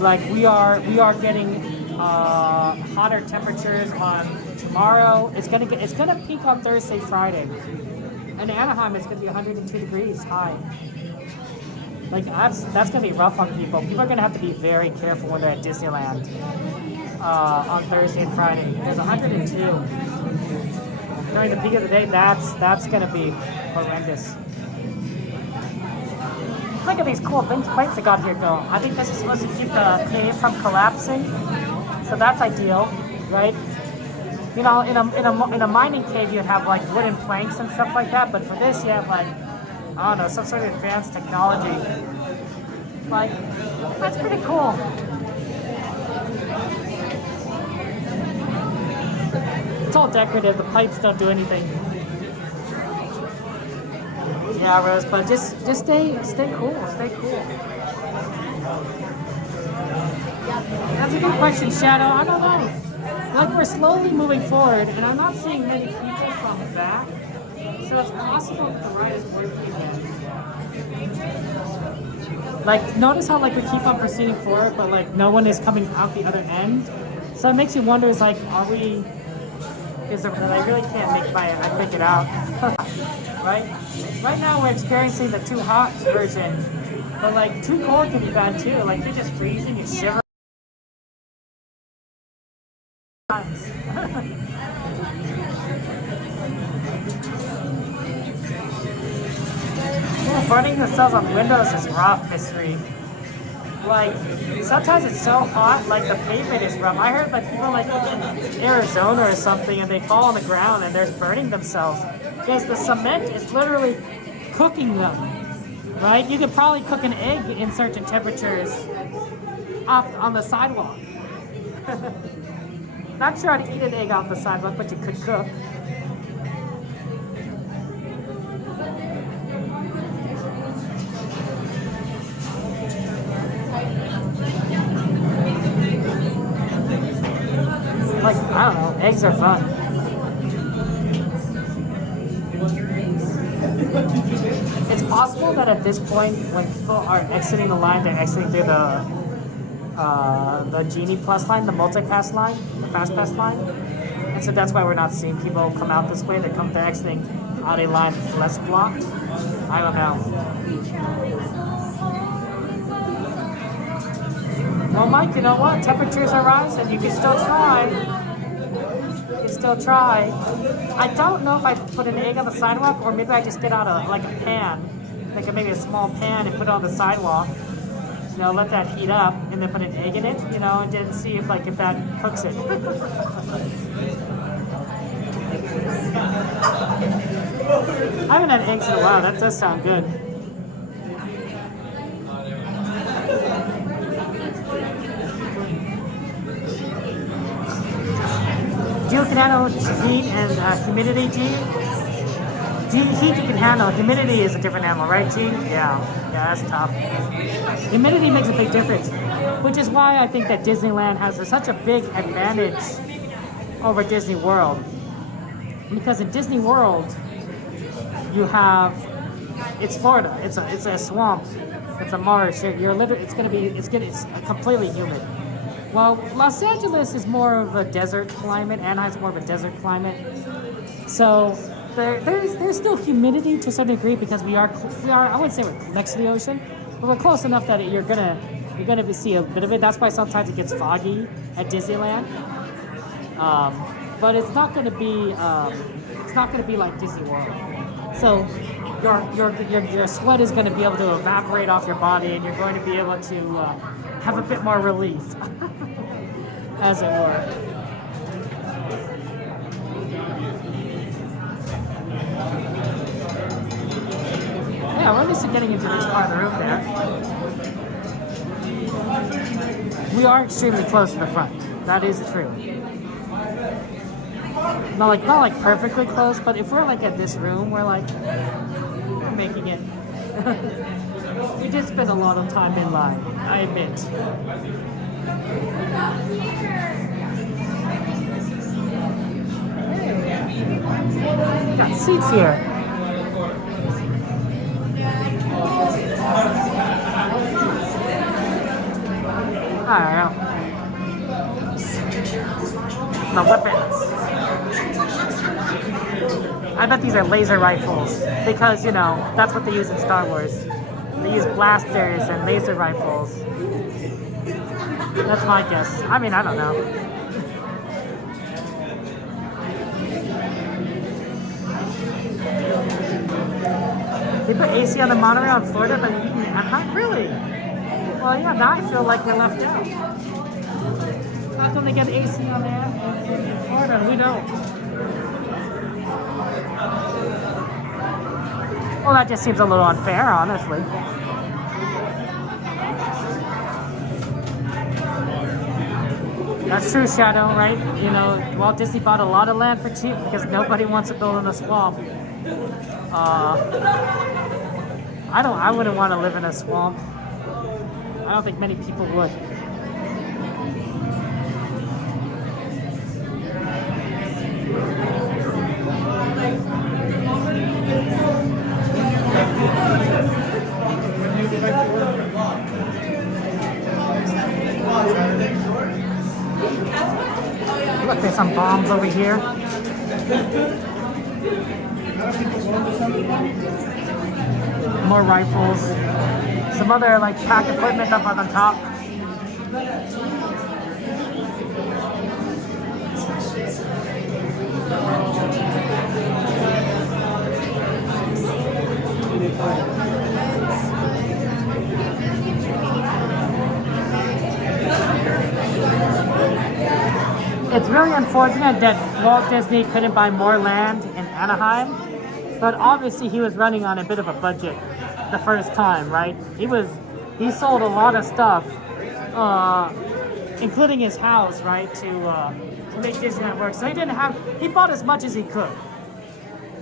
Like we are getting hotter temperatures on tomorrow. It's gonna peak on Thursday, Friday. And in Anaheim, it's gonna be 102 degrees high. Like that's gonna be rough on people. People are gonna have to be very careful when they're at Disneyland on Thursday and Friday. There's 102. During the peak of the day, that's gonna be horrendous. Look at these cool plates they got here, though. I think this is supposed to keep the cave from collapsing, so that's ideal, right? You know, in a mining cave, you'd have like wooden planks and stuff like that, but for this, you have like, I don't know, some sort of advanced technology. Like, that's pretty cool. It's all decorative. The pipes don't do anything. Yeah, Rose, but just stay cool. Stay cool. That's a good question, Shadow. I don't know. Like we're slowly moving forward, and I'm not seeing many people from the back, so it's possible that the ride is working again. Like, notice how like we keep on proceeding forward, but like no one is coming out the other end. So it makes you wonder: is like, are we? Is there, that I really can't make it out. Right? Right now we're experiencing the too hot version, but like too cold can be bad too. Like you're just freezing, you shiver. Yeah, burning themselves on windows is rough, Mystery. Like, sometimes it's so hot, like the pavement is rough. I heard like people like in Arizona or something and they fall on the ground and they're burning themselves. Because the cement is literally cooking them, right? You could probably cook an egg in certain temperatures off on the sidewalk. Not sure how to eat an egg off the sidewalk, but you could cook. Like, I don't know, eggs are fun. It's possible that at this point, when people are exiting the line, they're exiting through the Genie Plus line, the multi-pass line, the fast pass line. And so that's why we're not seeing people come out this way. They're exiting out a line that's less blocked. I don't know. Well, Mike, you know what? Temperatures are rising. You can still try. I don't know if I put an egg on the sidewalk or maybe I just get out a pan, like maybe a small pan and put it on the sidewalk. You know, let that heat up and then put an egg in it, you know, and then see if that cooks it. I haven't had eggs in a while. That does sound good. You can handle heat and humidity, G? Heat you can handle. Humidity is a different animal, right, G? Yeah, that's tough. Humidity makes a big difference, which is why I think that Disneyland has such a big advantage over Disney World. Because in Disney World, you have, it's Florida. It's a swamp. It's a marsh. It's completely humid. Well, Los Angeles is more of a desert climate. Anaheim's more of a desert climate. So there's still humidity to a certain degree because we are I wouldn't say we're next to the ocean, but we're close enough that you're gonna see a bit of it. That's why sometimes it gets foggy at Disneyland. But it's not gonna be like Disney World. So your sweat is gonna be able to evaporate off your body, and you're going to be able to have a bit more relief, as it were. Yeah, we're at least getting into this part of the room there. We are extremely close to the front. That is true. Not like perfectly close, but if we're like at this room, we're like making it. We did spend a lot of time in line, I admit. We got seats here. I don't know. The weapons. I bet these are laser rifles because, you know, that's what they use in Star Wars. They use blasters and laser rifles. That's my guess. I mean, I don't know. They put AC on the monorail in Florida, but Anaheim? Really? Well, yeah, now I feel like we're left out. How come they get AC on there in Florida and we don't? Well, that just seems a little unfair, honestly. That's true, Shadow, right? You know, Walt Disney bought a lot of land for cheap because nobody wants to build in a swamp. I wouldn't want to live in a swamp. I don't think many people would. Look, there's some bombs over here. More rifles. Some other like pack equipment up on the top. It's really unfortunate that Walt Disney couldn't buy more land in Anaheim, but obviously he was running on a bit of a budget the first time, right? He sold a lot of stuff, including his house, right, to make Disneyland work. So he bought as much as he could.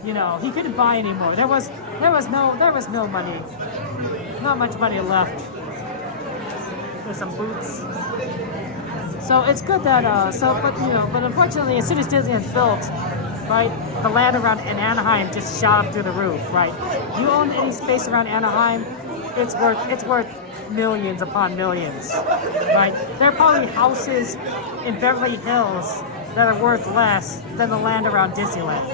You know, he couldn't buy anymore. There was no money, not much money left. There's some boots. So it's good that, but unfortunately, as soon as Disneyland's built, right, the land around in Anaheim just shot up through the roof, right? You own any space around Anaheim, it's worth millions upon millions, right? There are probably houses in Beverly Hills that are worth less than the land around Disneyland.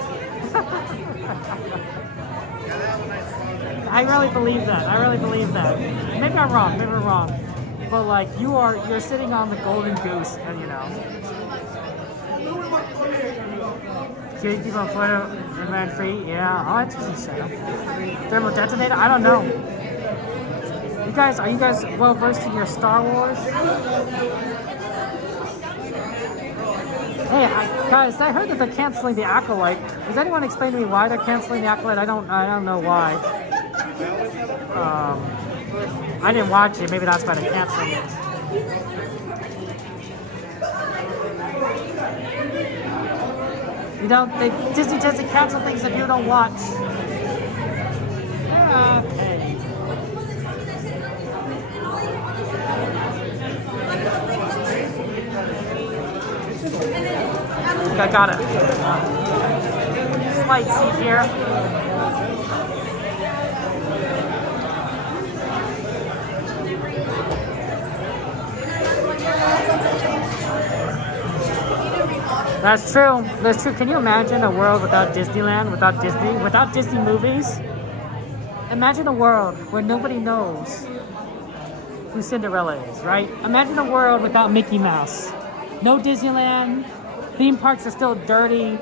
I really believe that. Maybe I'm wrong. But like you're sitting on the golden goose, and you know. Can people on Florida remain free? Yeah, oh, that's easy setup. Thermal detonator? I don't know. Are you guys well versed in your Star Wars? Hey, guys, I heard that they're canceling the Acolyte. Does anyone explain to me why they're canceling the Acolyte? I don't know why. I didn't watch it. Maybe that's why they're canceling it. You know, Disney tends to cancel things that you don't watch. Okay. I got it. Slight seat here. That's true. That's true. Can you imagine a world without Disneyland, without Disney, without Disney movies? Imagine a world where nobody knows who Cinderella is, right? Imagine a world without Mickey Mouse. No Disneyland. Theme parks are still dirty,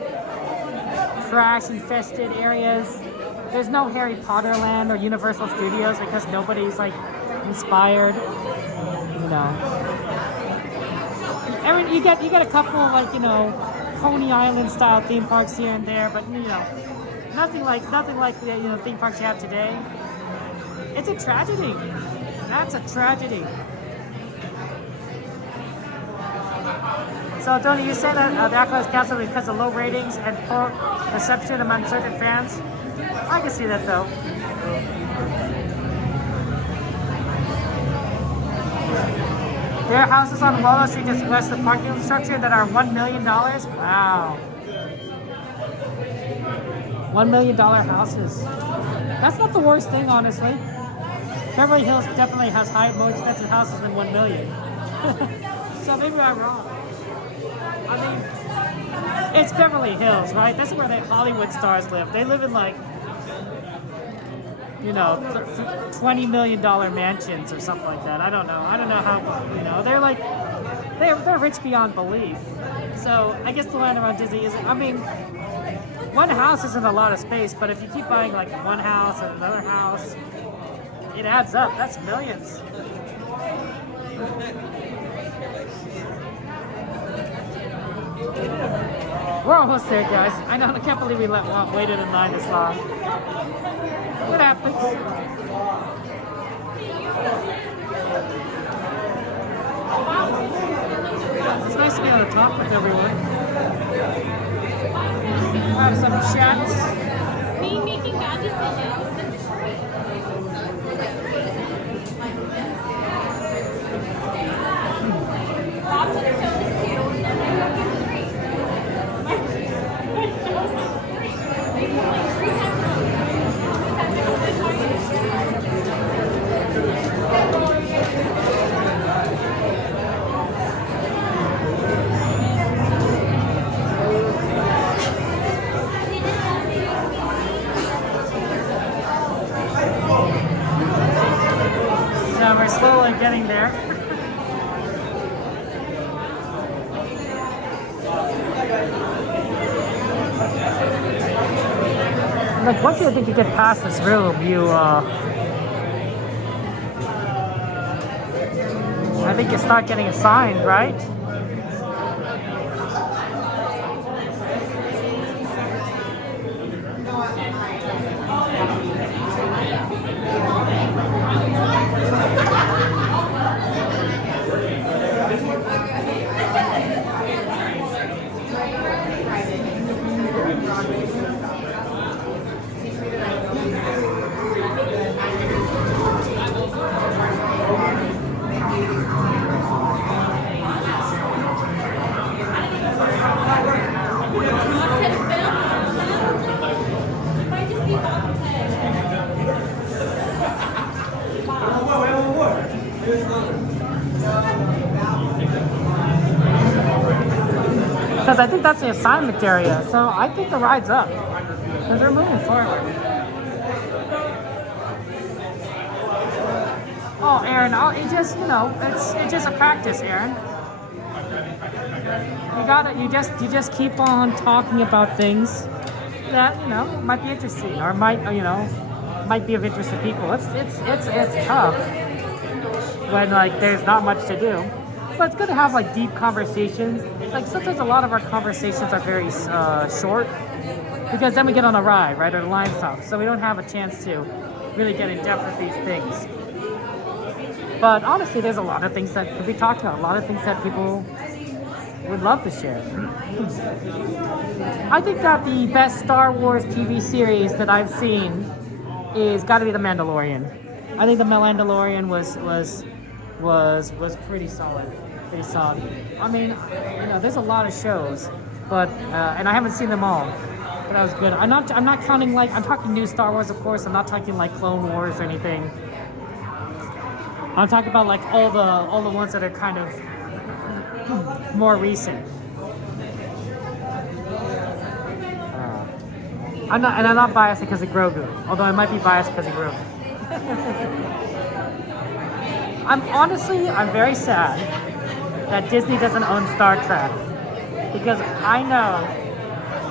trash-infested areas. There's no Harry Potter Land or Universal Studios because nobody's like inspired. You know. You get a couple of like, you know, Coney Island style theme parks here and there, but you know, nothing like the, you know, theme parks you have today. It's a tragedy. That's a tragedy. So Tony, you said that the Aqua was canceled because of low ratings and poor reception among certain fans. I can see that though. There are houses on Walnut Street just west of the parking structure that are $1 million. Wow. $1 million houses. That's not the worst thing, honestly. Beverly Hills definitely has more expensive houses than $1 million. So maybe I'm wrong. I mean, it's Beverly Hills, right? That's where the Hollywood stars live. They live in like, you know, $20 million mansions or something like that. I don't know how, you know, they're rich beyond belief. So I guess the line around Disney is, I mean, one house isn't a lot of space, but if you keep buying like one house and another house, it adds up. That's millions. We're almost there, guys. I can't believe we waited in line this long. What happens? It's nice to be on the top with everyone. Have some chats. Me making bad decisions. Lots of shows too. So we're slowly getting there. Like once you think you get past this room, I think you start getting assigned, right? Because I think that's the assignment area, so I think the ride's up. Because they're moving forward. Oh, Aaron, it just, you know, it's just a practice, Aaron. You just keep on talking about things that, you know, might be interesting or might be of interest to people. It's tough when like there's not much to do. But it's good to have like deep conversations. Like sometimes a lot of our conversations are very short because then we get on a ride, right, or the line stops, so we don't have a chance to really get in depth with these things. But honestly, there's a lot of things that could be talked about, a lot of things that people would love to share. I think that the best Star Wars TV series that I've seen is got to be The Mandalorian. I think The Mandalorian was pretty solid. Pretty solid. I mean, you know, there's a lot of shows, but and I haven't seen them all, but that was good. I'm not counting like I'm talking new Star Wars, of course. I'm not talking like Clone Wars or anything. I'm talking about like all the ones that are kind of more recent. I'm not biased because of Grogu, although I might be biased because of Grogu. I'm very sad that Disney doesn't own Star Trek, because I know.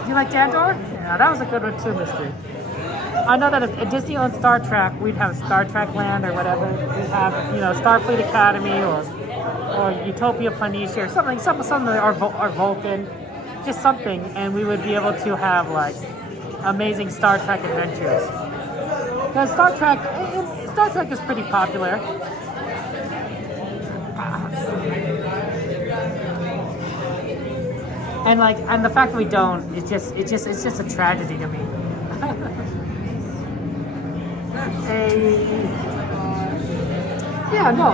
Do you like Dandor? Yeah, that was a good one too, Mystery. I know that if Disney owned Star Trek, we'd have Star Trek Land or whatever. We'd have, Starfleet Academy or Utopia Planitia or something, or Vulcan, just something, and we would be able to have like amazing Star Trek adventures. Because Star Trek is pretty popular. And the fact that we don't, it's just a tragedy to me.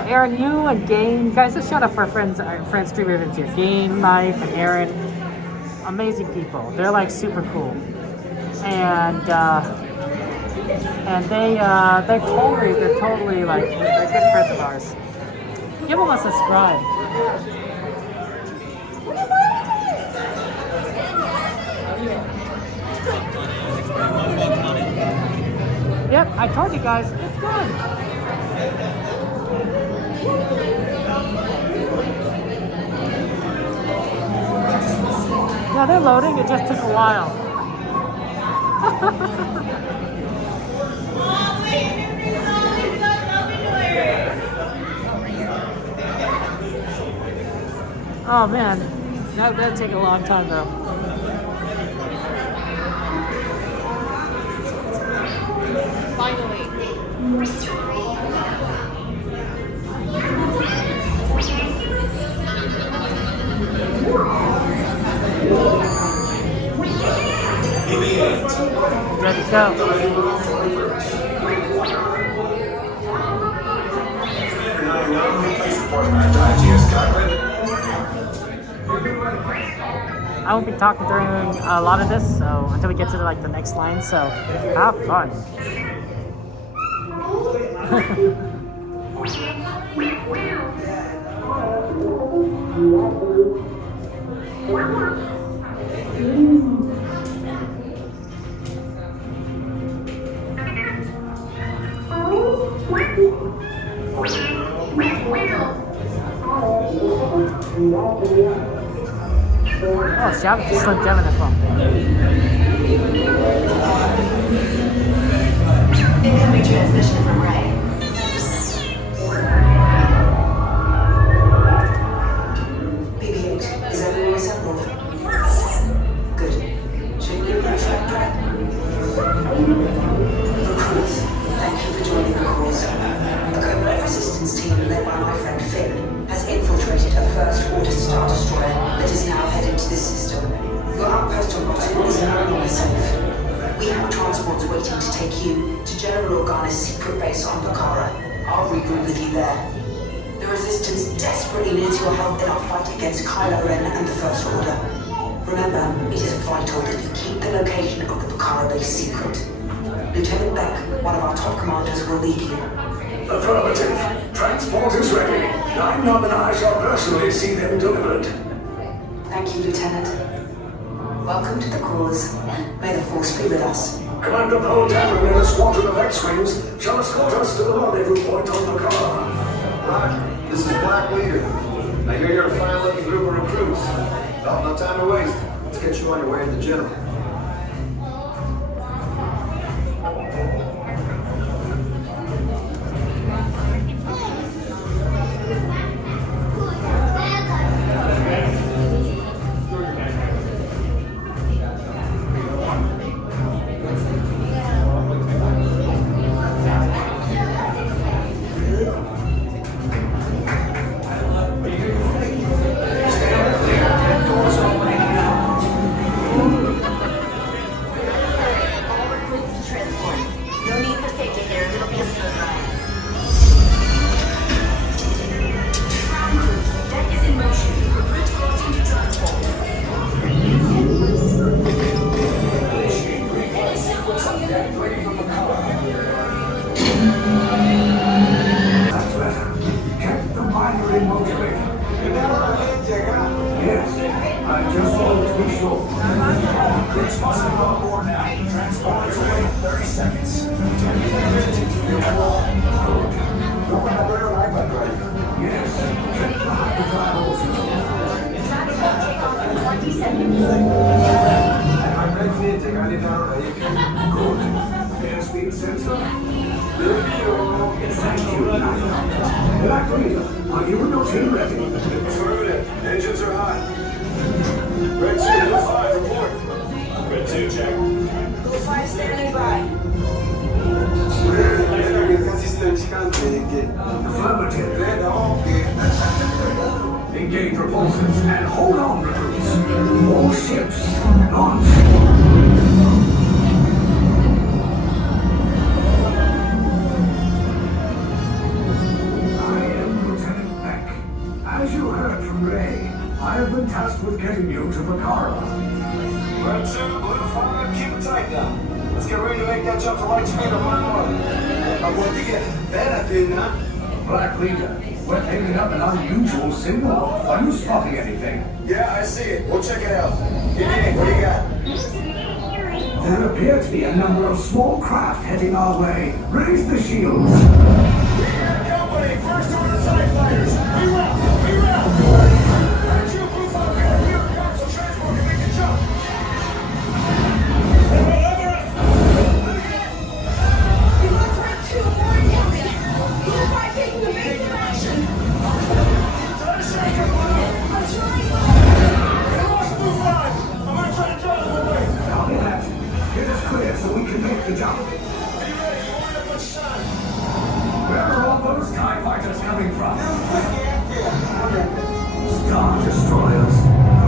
Aaron, you and Gain, guys, let's shout out for our friends stream events here. Gain, Life, and Aaron, amazing people. They're like super cool, and they're totally like they're good friends of ours. Give them a subscribe. Yep, I told you guys, it's good. Yeah, they're loading, it just took a while. Oh man, that'd take a long time though. Finally. Ready to go. I won't be talking during a lot of this, so until we get to the next line. So have fun. Oh, shout out to Slim Jim in this one. Incoming transmission from Ray. BB-8, is everyone assembled? Good. Should we perfect prep? Recruits, thank you for joining the cause. The covert resistance team led by my friend Finn has infiltrated a first-order Star Destroyer that is now headed to this system. Your outpost on Rotten is no longer safe. We have transports waiting to take you to General Organa's secret base on Bakara. I'll regroup with you there. The Resistance desperately needs your help in our fight against Kylo Ren and the First Order. Remember, it is vital that you keep the location of the Bakara base secret. Lieutenant Beck, one of our top commanders, will lead you. Affirmative. Transport is ready. 9-Nob and I shall personally see them delivered. Thank you, Lieutenant. Welcome to the cause. May the Force be with us. Commander Poe Dameron and a squadron of X-Wings shall escort us to the rendezvous point on Bakara. Roger. This is Black Leader. I hear you're a fine-looking group of recruits. Well, no time to waste. Let's get you on your way to the General. Good. Airspeed sensor. Thank you, Niner. Black Leader, are you and your team ready? Affirmative. Engines are hot. Red 2, Blue 5, report. Red 2, check. Blue 5 standing by. Affirmative. Engage repulsors and hold on, recruits. More ships. Launch. As you heard from Ray, I have been tasked with getting you to Bakara. Red 2, Blue 5, keep it tight now. Let's get ready to make that jump to light speed of 1 more. I'm going to get better, Pina. Black Leader, we're picking up an unusual signal. Are you spotting anything? Yeah, I see it. We'll check it out. Yeah, what do you got? There appear to be a number of small craft heading our way. Raise the shields. We got company. First order TIE fighters. Reroute. Reroute. Red 2, Blue 5, we have here capsule transport to make a jump. You lost Red 2 more unit. Blue 5 taking evasive action. Try to shake it, Blue. I'm trying. We lost Blue 5. I'm going to try to drive them away. Copy that. Get us clear so we can make the jump. Are you ready? You won't have much time. Where are all those TIE fighters coming from? Star Destroyers.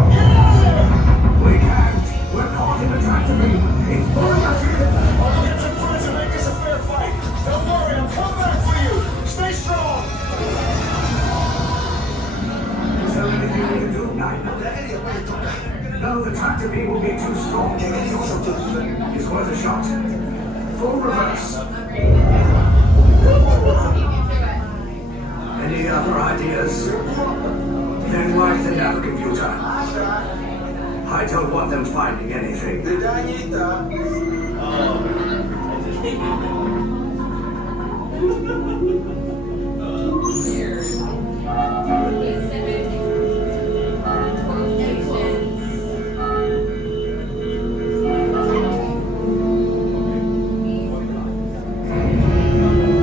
Get out of there! We can't. We're caught in a tractor beam. It's pulling us in. I'll get some friends and make this a fair fight. Don't worry, I'll come back for you. Stay strong. Is there anything we can do, Niner? No, the tractor beam will be too strong. It's worth a shot. Full reverse. Any other ideas? Then wipe the nav computer. I don't want them finding anything.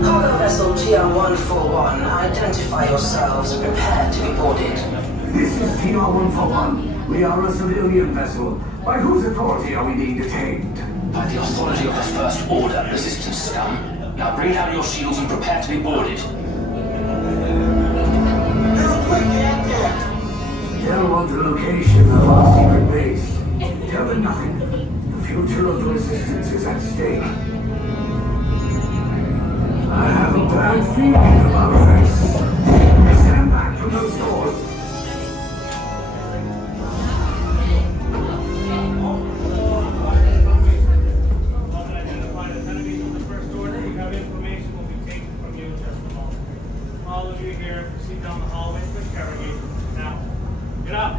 Cargo vessel TR-141, identify yourselves and prepare to be boarded. This is TR-141. We are a civilian vessel. By whose authority are we being detained? By the authority of the First Order, resistance scum. Now bring down your shields and prepare to be boarded. Tell what the location of our secret base. Tell them nothing. The future of the resistance is at stake. I have a bad feeling about this. Stand back from those doors. All of you here, proceed down the hallway to interrogation. Now, get up.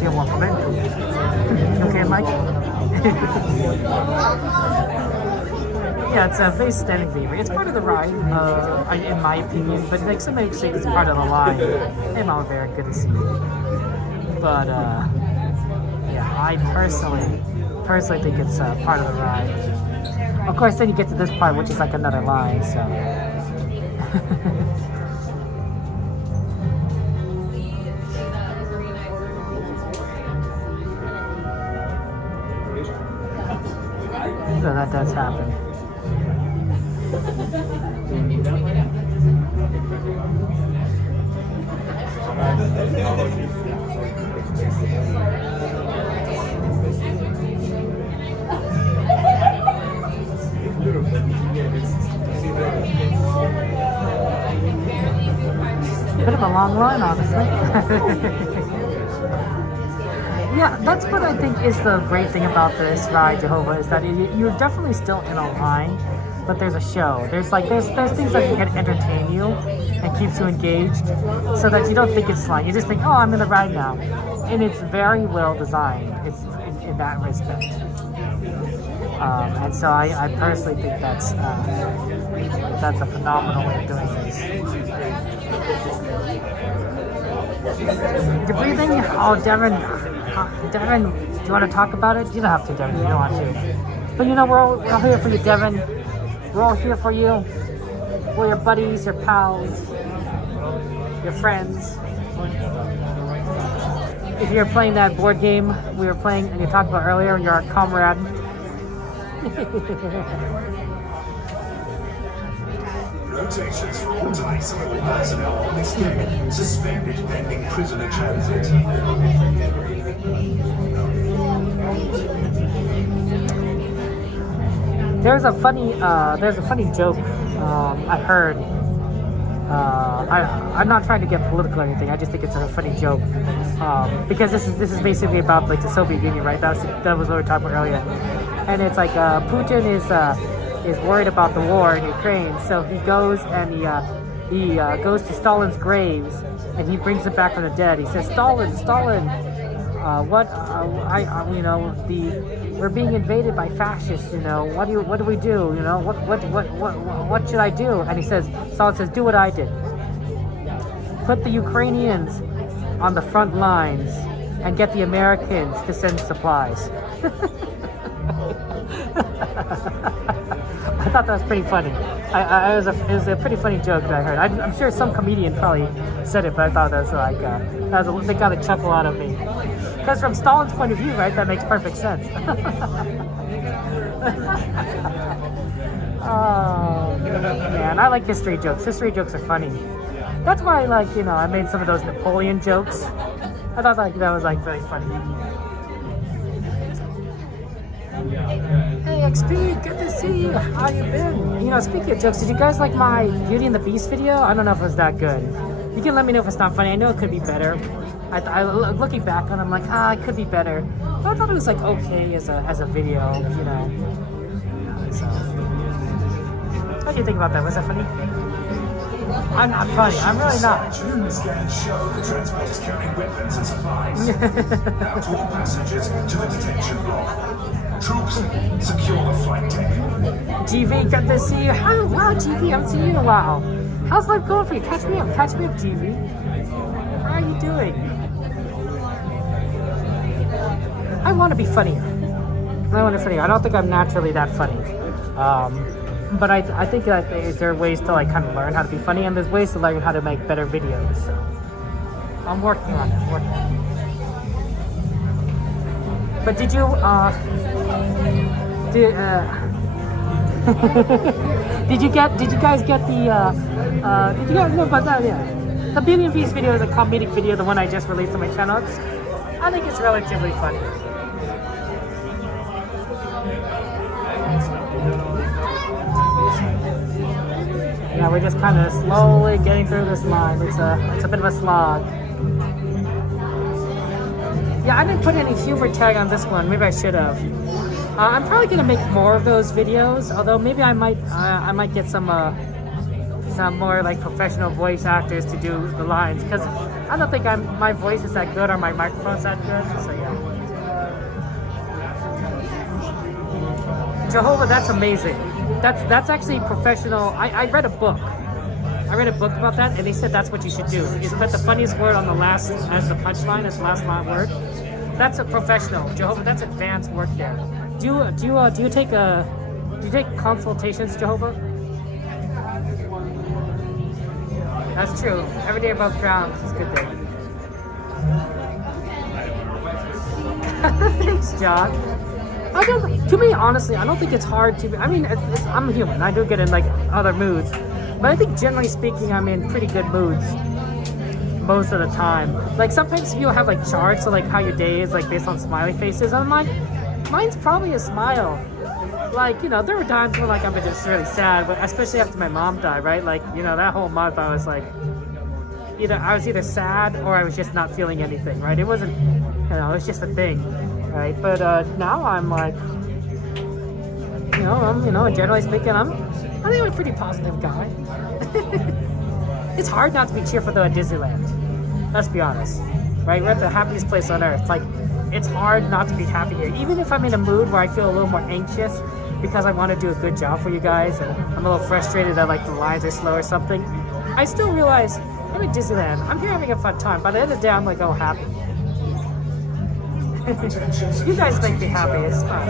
see a walk of entry. Okay, Mike? Yeah, it's a very standing beaver. It's part of the ride, in my opinion, but like some may say it's part of the line. I'm all very good to see. But yeah, I personally think it's part of the ride. Of course, then you get to this part, which is like another line, so. So that does happen. Bit of a long line, honestly. Yeah, that's what I think is the great thing about this ride, Jehovah, is that you're definitely still in a line, but there's a show. There's things that can entertain you and keeps you engaged, so that you don't think it's like you just think, oh, I'm in a ride now, and it's very well designed. It's in that respect, and so I personally think that's a phenomenal way of doing this. You're breathing? Oh, Devin, do you want to talk about it? You don't have to, Devin. You don't want to. But you know, we're all here for you, Devin. We're all here for you. We're your buddies, your pals, your friends. If you're playing that board game we were playing and you talked about earlier, you're our comrade. Rotations for all types of all personnel on this day. Suspended pending prisoner transit. There's a funny joke I heard. I'm not trying to get political or anything. I just think it's a funny joke because this is basically about like the Soviet Union, right? That was what we were talking about earlier. And it's like Putin is worried about the war in Ukraine, so he goes and he goes to Stalin's graves and he brings it back from the dead. He says, Stalin, we're being invaded by fascists. You know, what do we do? You know, what should I do? And he says, Stalin says, do what I did. Put the Ukrainians on the front lines and get the Americans to send supplies. I thought that was pretty funny. It was a pretty funny joke that I heard. I'm sure some comedian probably said it, but I thought that was like they got a chuckle out of me. Because from Stalin's point of view, right, that makes perfect sense. Oh man, I like history jokes. History jokes are funny. That's why I made some of those Napoleon jokes. I thought that was really funny. Hey XP, good to see you. How you been? Speaking of jokes, did you guys like my Beauty and the Beast video? I don't know if it was that good. You can let me know if it's not funny. I know it could be better. Looking back on it, I'm like, it could be better. But I thought it was okay as a video, So, what do you think about that? Was that funny? I'm not funny. I'm really not. Scans show the transport is carrying weapons and supplies. Now to all passengers to the detention block. Troops, secure the flight deck. GV, good to see you. Wow, GV, I haven't seen you in a while. How's life going for you? Catch me up, GV. How are you doing? I want to be funnier. I don't think I'm naturally that funny. But I think that there are ways to kind of learn how to be funny, and there's ways to learn how to make better videos. So I'm working on it. But did you did you guys get the did you guys know about that? Yeah, the Beauty and Beast video is a comedic video, the one I just released on my channel. I think it's relatively funny. Yeah, we're just kind of slowly getting through this line. It's a bit of a slog. Yeah, I didn't put any humor tag on this one. Maybe I should have. I'm probably gonna make more of those videos. Although maybe I might get some more professional voice actors to do the lines, because I don't think my voice is that good or my microphone's that good. So yeah. Jehovah, that's amazing. That's actually professional. I read a book. About that, and they said that's what you should do. Is put the funniest word on the last as the punchline, as the last word. That's a professional. Jehovah, that's advanced work there. Do you take consultations, Jehovah? That's true. Every day above ground is a good day. Thanks, John. To me, honestly, I don't think it's hard to. I'm human. I do get in other moods, But I think generally speaking, I'm in pretty good moods most of the time. Like sometimes you'll have like charts of like how your day is like based on smiley faces. I'm like, mine's probably a smile. Like, you know, there were times when like I'm just really sad, but especially after my mom died, right? Like, you know, that whole month I was like, I was either sad or I was just not feeling anything, right? It wasn't, you know, it was just a thing, right? But now I'm like, generally speaking, I think I'm a pretty positive guy. It's hard not to be cheerful though at Disneyland. Let's be honest, right? We're at the happiest place on earth. Like, it's hard not to be happy here. Even if I'm in a mood where I feel a little more anxious because I want to do a good job for you guys and I'm a little frustrated that like the lines are slow or something, I still realize I'm in Disneyland. I'm here having a fun time. By the end of the day, I'm like, oh, happy. You guys make me happy. It's fun.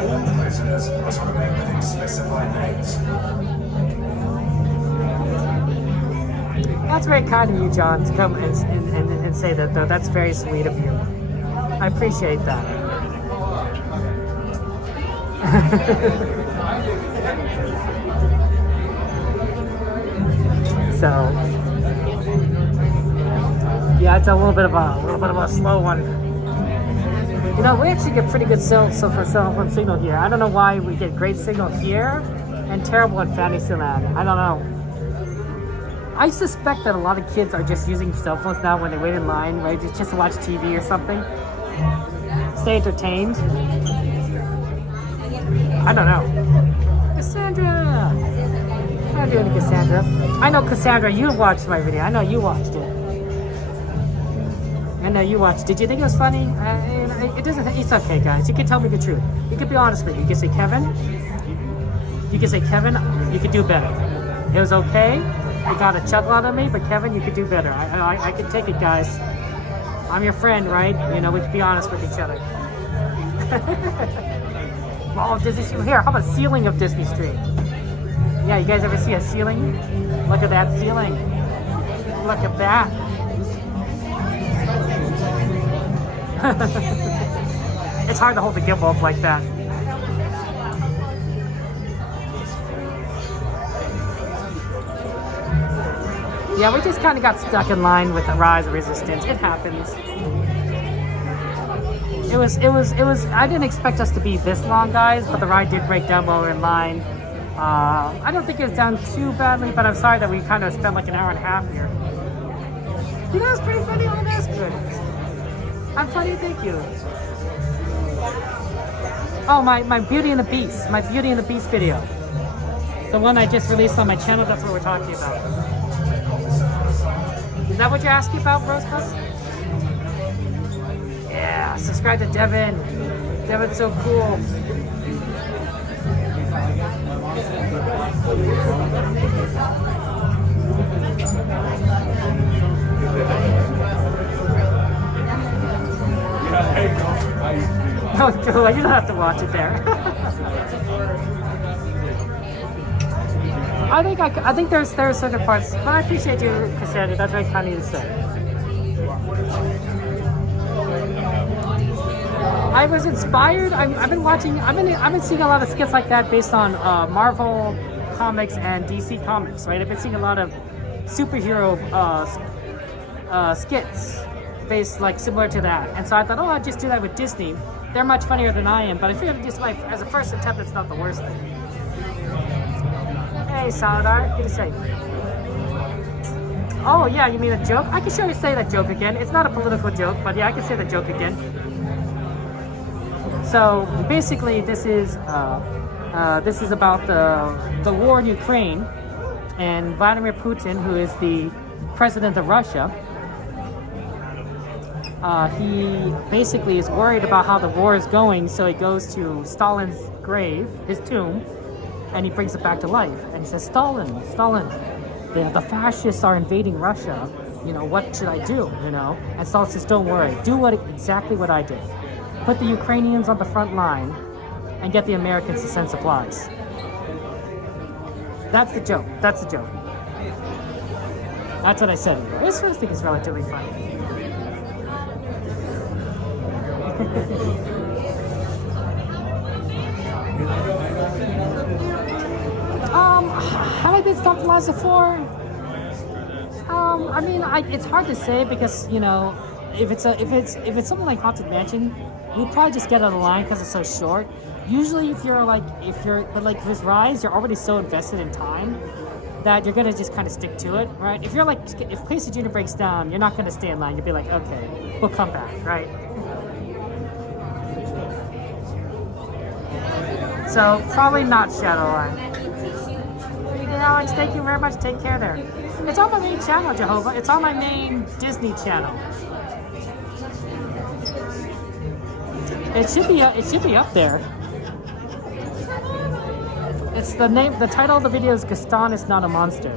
That's very kind of you, John, to come and say that, though. That's very sweet of you. I appreciate that. So, yeah, it's a little bit of a slow one. You know, we actually get pretty good cell phone signal here. I don't know why we get great signal here and terrible in Fantasyland. I don't know. I suspect that a lot of kids are just using cell phones now when they wait in line, right? Just to watch TV or something. Stay entertained. I don't know. Cassandra! How are you doing, Cassandra? I know, Cassandra, you watched my video. I know you watched it. I know you watched. Did you think it was funny? It doesn't. It's okay, guys. You can tell me the truth. You can be honest with me. You can say, Kevin. You can say, Kevin, you could do better. It was okay. You got a chuckle out of me, but Kevin, you could do better. I can take it, guys. I'm your friend, right? You know, we can be honest with each other. Oh, Disney Street. Here, how about ceiling of Disney Street? Yeah, you guys ever see a ceiling? Look at that ceiling. Look at that. It's hard to hold the gimbal up like that. Yeah, we just kind of got stuck in line with the Rise of Resistance. It happens. It was, I didn't expect us to be this long, guys, but the ride did break down while we were in line. I don't think it was done too badly, but I'm sorry that we kind of spent like an hour and a half here. You know, it's pretty funny. Oh, that's good. I'm funny, thank you. Oh, my Beauty and the Beast. My Beauty and the Beast video. The one I just released on my channel, that's what we're talking about. Is that what you're asking about, Rosebud? Yeah, subscribe to Devin. Devin's so cool. No, you don't have to watch it there. I think there are certain parts, but I appreciate you, Cassandra. That's very kind of you to say. I was inspired. I've been seeing a lot of skits like that based on Marvel comics and DC comics, right? I've been seeing a lot of superhero skits based like similar to that, and so I thought, oh, I'll just do that with Disney. They're much funnier than I am, but I figured just like as a first attempt, it's not the worst thing. Hey, Saladar, good to see you. Oh yeah, you mean a joke? I can surely say that joke again. It's not a political joke, but yeah, I can say that joke again. So basically, this is about the war in Ukraine, and Vladimir Putin, who is the president of Russia. He basically is worried about how the war is going, so he goes to Stalin's grave, his tomb, and he brings it back to life. And he says, Stalin, the fascists are invading Russia. You know, what should I do? You know, and Stalin says, don't worry, do exactly what I did. Put the Ukrainians on the front line and get the Americans to send supplies. That's the joke. That's the joke. That's what I said. This first thing is relatively funny. Have I been stopped Plaza 4? I mean, it's hard to say because you know, if it's something like Haunted Mansion, you'd probably just get out of line because it's so short. Usually, if with Rise, you're already so invested in time that you're gonna just kind of stick to it, right? If Casey Jr. breaks down, you're not gonna stay in line. You'll be like, okay, we'll come back, right? So probably not Shadowline. Alex, thank you very much. Take care there. It's on my main channel, Jehovah. It's on my main Disney channel. It should be up there. It's the name. The title of the video is Gaston is Not a Monster.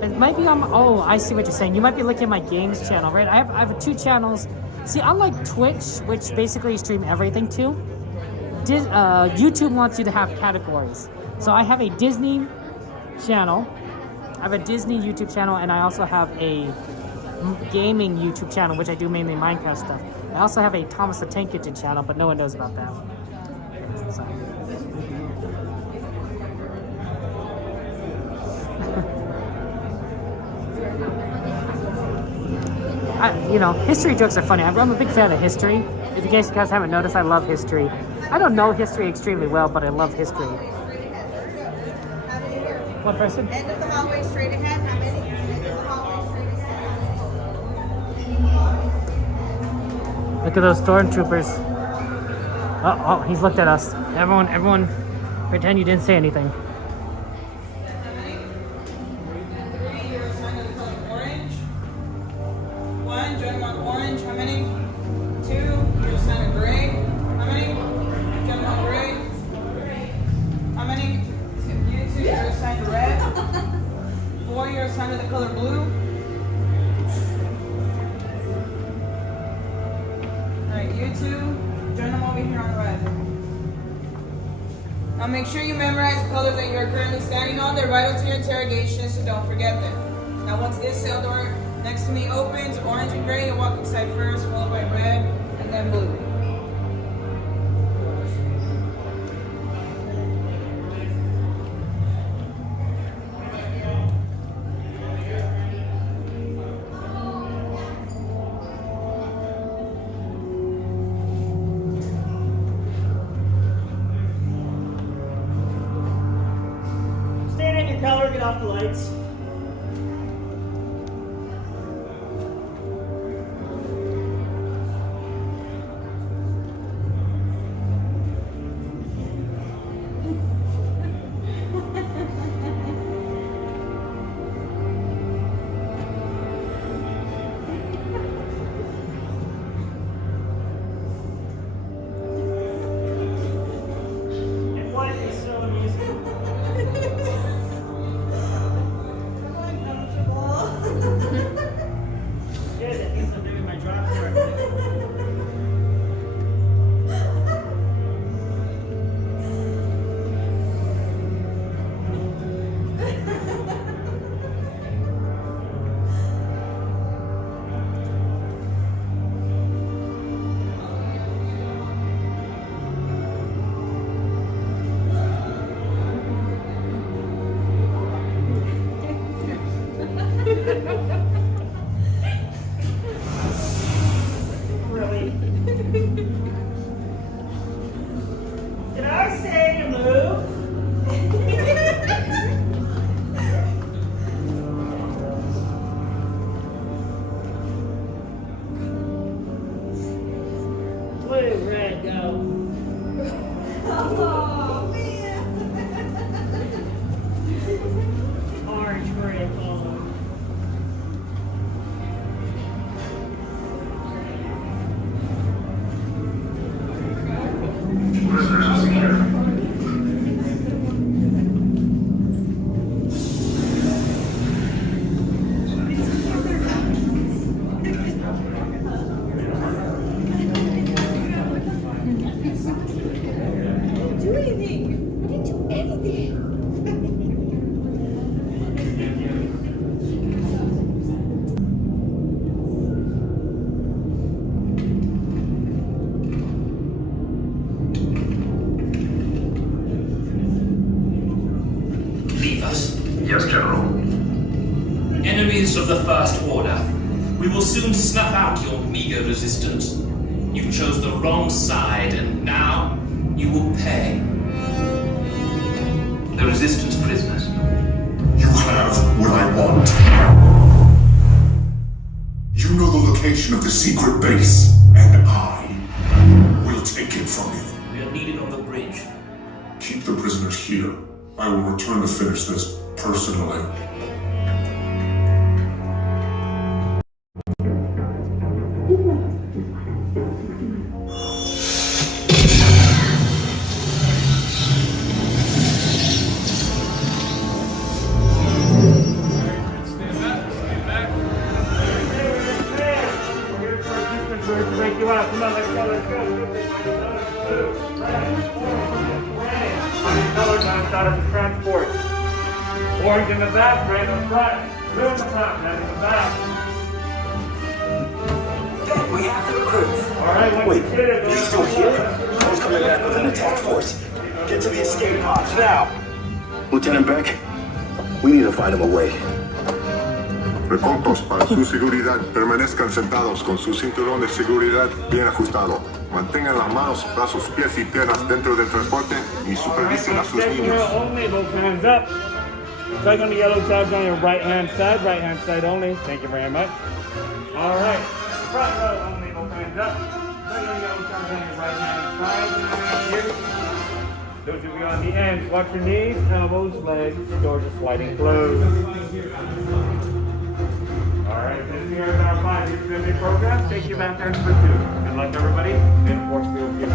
It might be on. Oh, I see what you're saying. You might be looking at my games channel, right? I have 2 channels. See, unlike Twitch, which basically you stream everything to, YouTube wants you to have categories. So I have a Disney channel, I have a Disney YouTube channel, and I also have a gaming YouTube channel, which I do mainly Minecraft stuff. I also have a Thomas the Tank Kitchen channel, but no one knows about that. So. History jokes are funny. I'm a big fan of history. If you guys haven't noticed, I love history. I don't know history extremely well, but I love history. One person? End of the hallway straight ahead. How many? End of the hallway straight ahead. Look at those stormtroopers. Oh, he's looked at us. Everyone, pretend you didn't say anything. Make sure you memorize the colors that you are currently standing on. They're vital to your interrogation, so don't forget them. Now once this cell door next to me opens, orange and gray, you'll walk inside first, followed by red, and then blue. Color, get off the lights. And why is it so amusing? Good, that means I'm doing my job correctly. Really? Did I say to move? Blue, red, go. Oh, man. Orange, gray, follow. enemies of the First Order. We will soon snuff out your meager resistance. You chose the wrong side, and now you will pay. The Resistance prisoners. You have what I want. You know the location of the secret base, and I will take it from you. We are needed on the bridge. Keep the prisoners here. I will return to finish this personally. Orange in the back, red in the front, blue in the front, red in the back. We have the recruits. Alright, wait, you're still here? I was coming back with an attack force. Get to the escape pods now. Lieutenant Beck, we need to find him a way. Recaudos para su seguridad, permanezcan sentados con su cinturón de seguridad bien ajustado. Mantengan las manos, brazos, pies y piernas dentro del transporte y supervisen a sus niños. Only, both hands up. Click on the yellow tabs on your right hand side only. Thank you very much. Alright, front row only, both hands up. Click on the yellow tabs on your right hand side. Here. Those of you on the ends, watch your knees, elbows, legs, doors are sliding closed. Alright, this here is our 5-minute program. Take you back there for 2. Good luck, everybody. And force field here.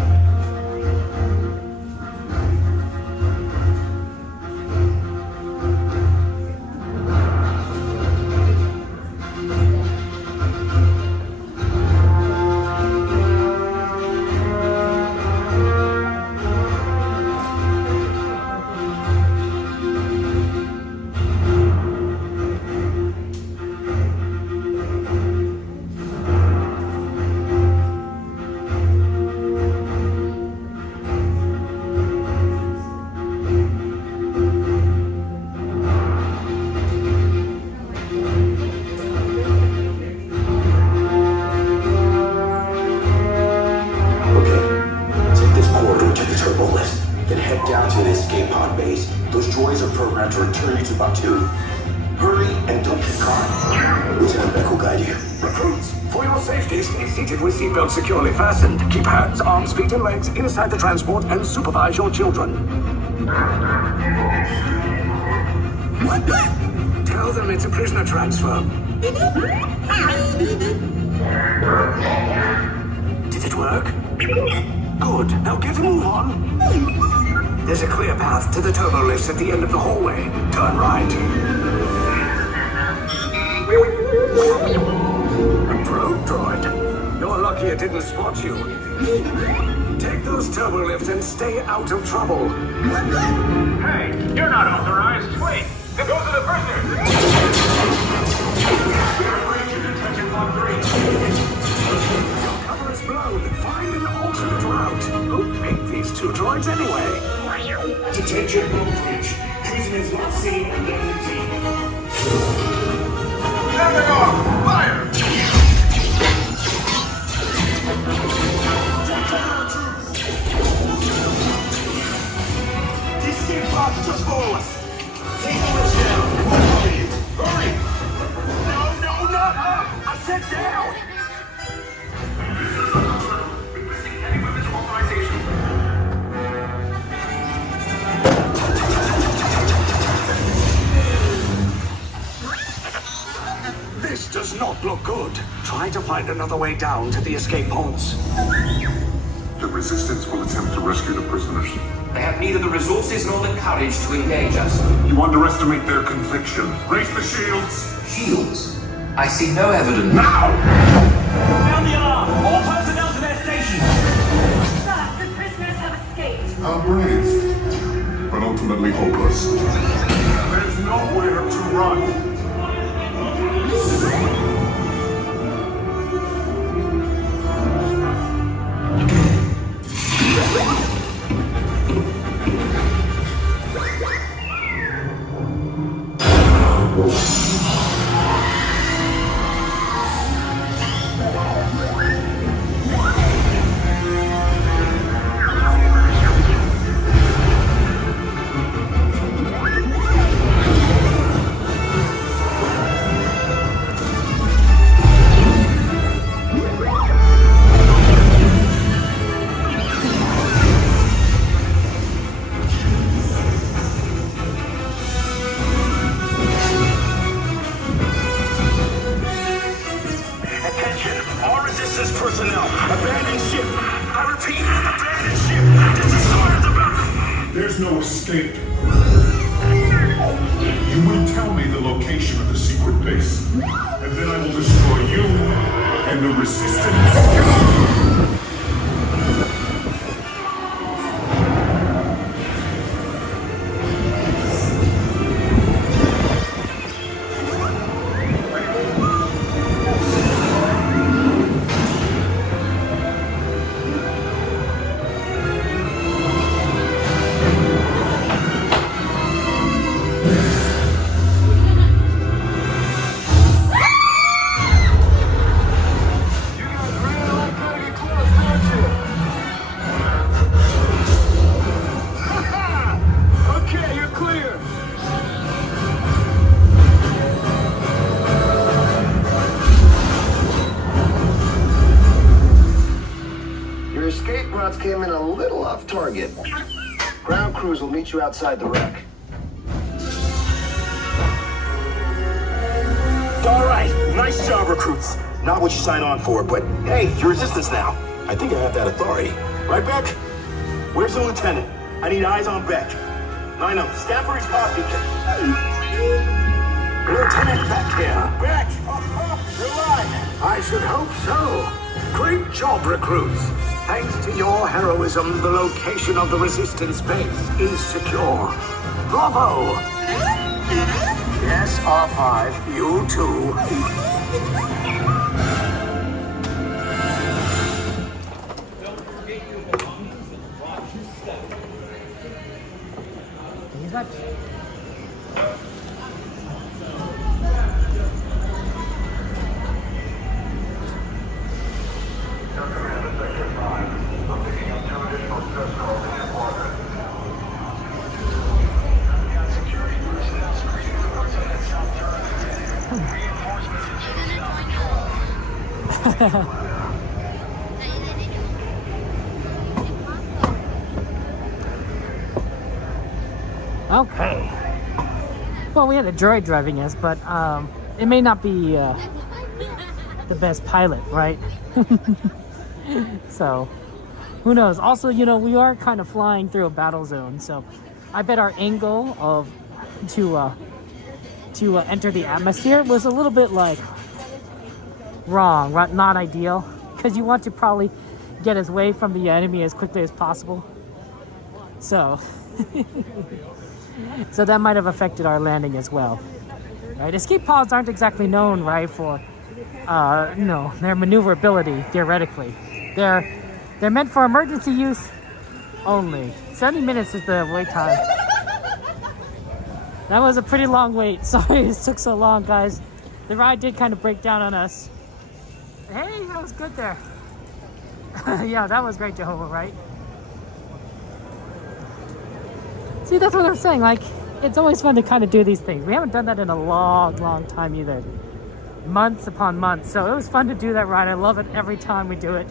Securely fastened. Keep hands, arms, feet, and legs inside the transport and supervise your children. Tell them it's a prisoner transfer. Did it work? Good. Now get a move on. There's a clear path to the turbo lifts at the end of the hallway. Turn right. A probe droid. You're lucky it didn't spot you. Take those turbo lifts and stay out of trouble. Hey, you're not authorized. Wait, then go to the prisoners. We are breaching detention block 3. Your cover is blown. Find an alternate route. Who made these 2 droids anyway? Detention block bridge. Prisoners not seen and guaranteed. There they are! Fire! Escape pods just follow us. Take the list down. We'll cover you. Hurry! No, not up! I said down! Requesting heavy weapons authorization. This does not look good. Try to find another way down to the escape pods. The Resistance will attempt to rescue the prisoners. They have neither the resources nor the courage to engage us. You underestimate their conviction. Raise the shields! Shields? I see no evidence. Now! Sound the alarm! All personnel to their stations! Sir, the prisoners have escaped. How brave, but ultimately hopeless. There's nowhere to run. personnel. Abandon ship. I repeat, abandon ship. This destroyer is about... There's no escape. You will tell me the location of the secret base, and then I will destroy you and the resistance. Came in a little off target. Ground crews will meet you outside the wreck. All right, nice job, recruits. Not what you signed on for, but hey, you're resistance now. I think I have that authority. Right, Beck? Where's the lieutenant? I need eyes on Beck. I know, stand for his pop beacon. Lieutenant Beck here. Beck! You're alive! I should hope so. Great job, recruits. Thanks to your heroism, the location of the resistance base is secure. Bravo! Yes, R5, you too. Okay. Well, we had a droid driving us, but it may not be the best pilot, right? So, who knows? Also, you know, we are kind of flying through a battle zone, so I bet our angle of to enter the atmosphere was a little bit like wrong, right? Not ideal, because you want to probably get us away from the enemy as quickly as possible. So, so that might have affected our landing as well, right? Escape pods aren't exactly known, right, for you know, their maneuverability theoretically. They're meant for emergency use only. 70 minutes is the wait time. That was a pretty long wait. Sorry it took so long, guys. The ride did kind of break down on us. Hey, that was good there. Yeah, that was great, Jehovah, right? See, that's what I'm saying. Like, it's always fun to kind of do these things. We haven't done that in a long, long time either. Months upon months. So it was fun to do that ride. I love it every time we do it.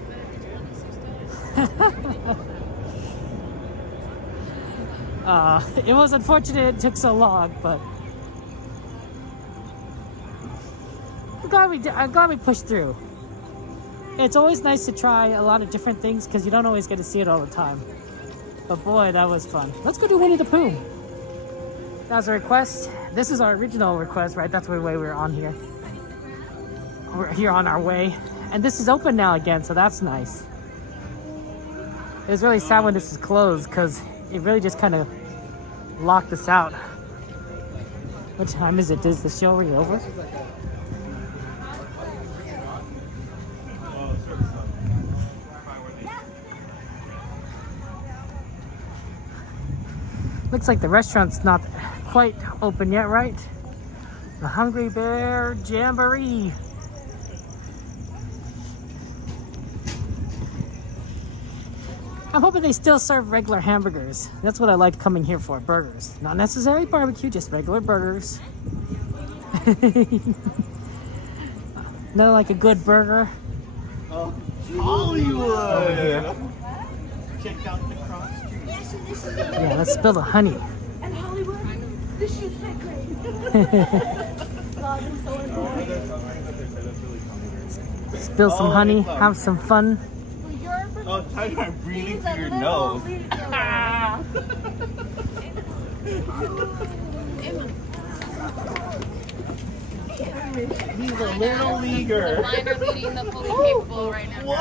It was unfortunate it took so long, but I'm glad we pushed through. It's always nice to try a lot of different things because you don't always get to see it all the time. But boy, that was fun. Let's go do Winnie the Pooh. That was a request. This is our original request, right? That's the way we're on here. We're here on our way. And this is open now again, so that's nice. It was really sad when this is closed because it really just kind of locked us out. What time is it? Is the show already over? Looks like the restaurant's not quite open yet, right? The Hungry Bear Jamboree. I'm hoping they still serve regular hamburgers. That's what I like coming here for, burgers. Not necessarily barbecue, just regular burgers. Not like a good burger. Hollywood! Check out the cross. Yeah, let's spill the honey. And Hollywood, this shit's that great. Spill some honey, have some fun. Oh, Tyler, I'm breathing through your nose. He's a little leaguer. The minor leading the fully capable right now.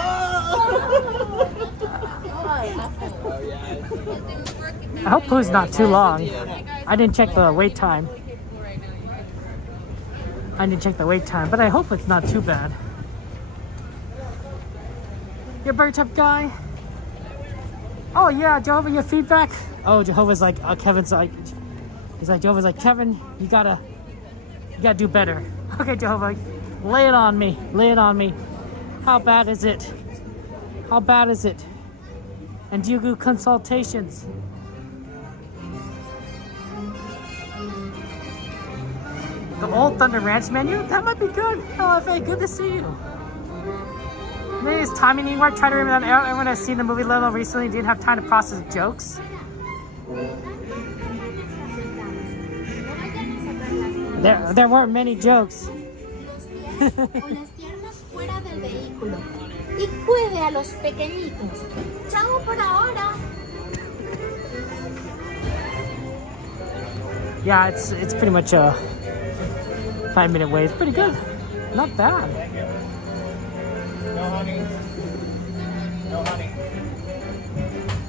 I hope Pooh's not too long. I didn't check the wait time. But I hope it's not too bad. You're a very tough guy. Oh yeah, Jehovah, your feedback? Oh, Jehovah's like, Kevin's like, he's like, Jehovah's like, Kevin, you gotta do better. Okay, Jehovah, lay it on me. How bad is it? And do you do consultations? The old Thunder Ranch menu? That might be good. LFA, good to see you. Maybe it's timing anymore. Try to remember that everyone has seen the movie Little recently didn't have time to process jokes. There weren't many jokes. Yeah, it's pretty much a 5-minute wait. It's pretty good. Not bad. No honey. No honey.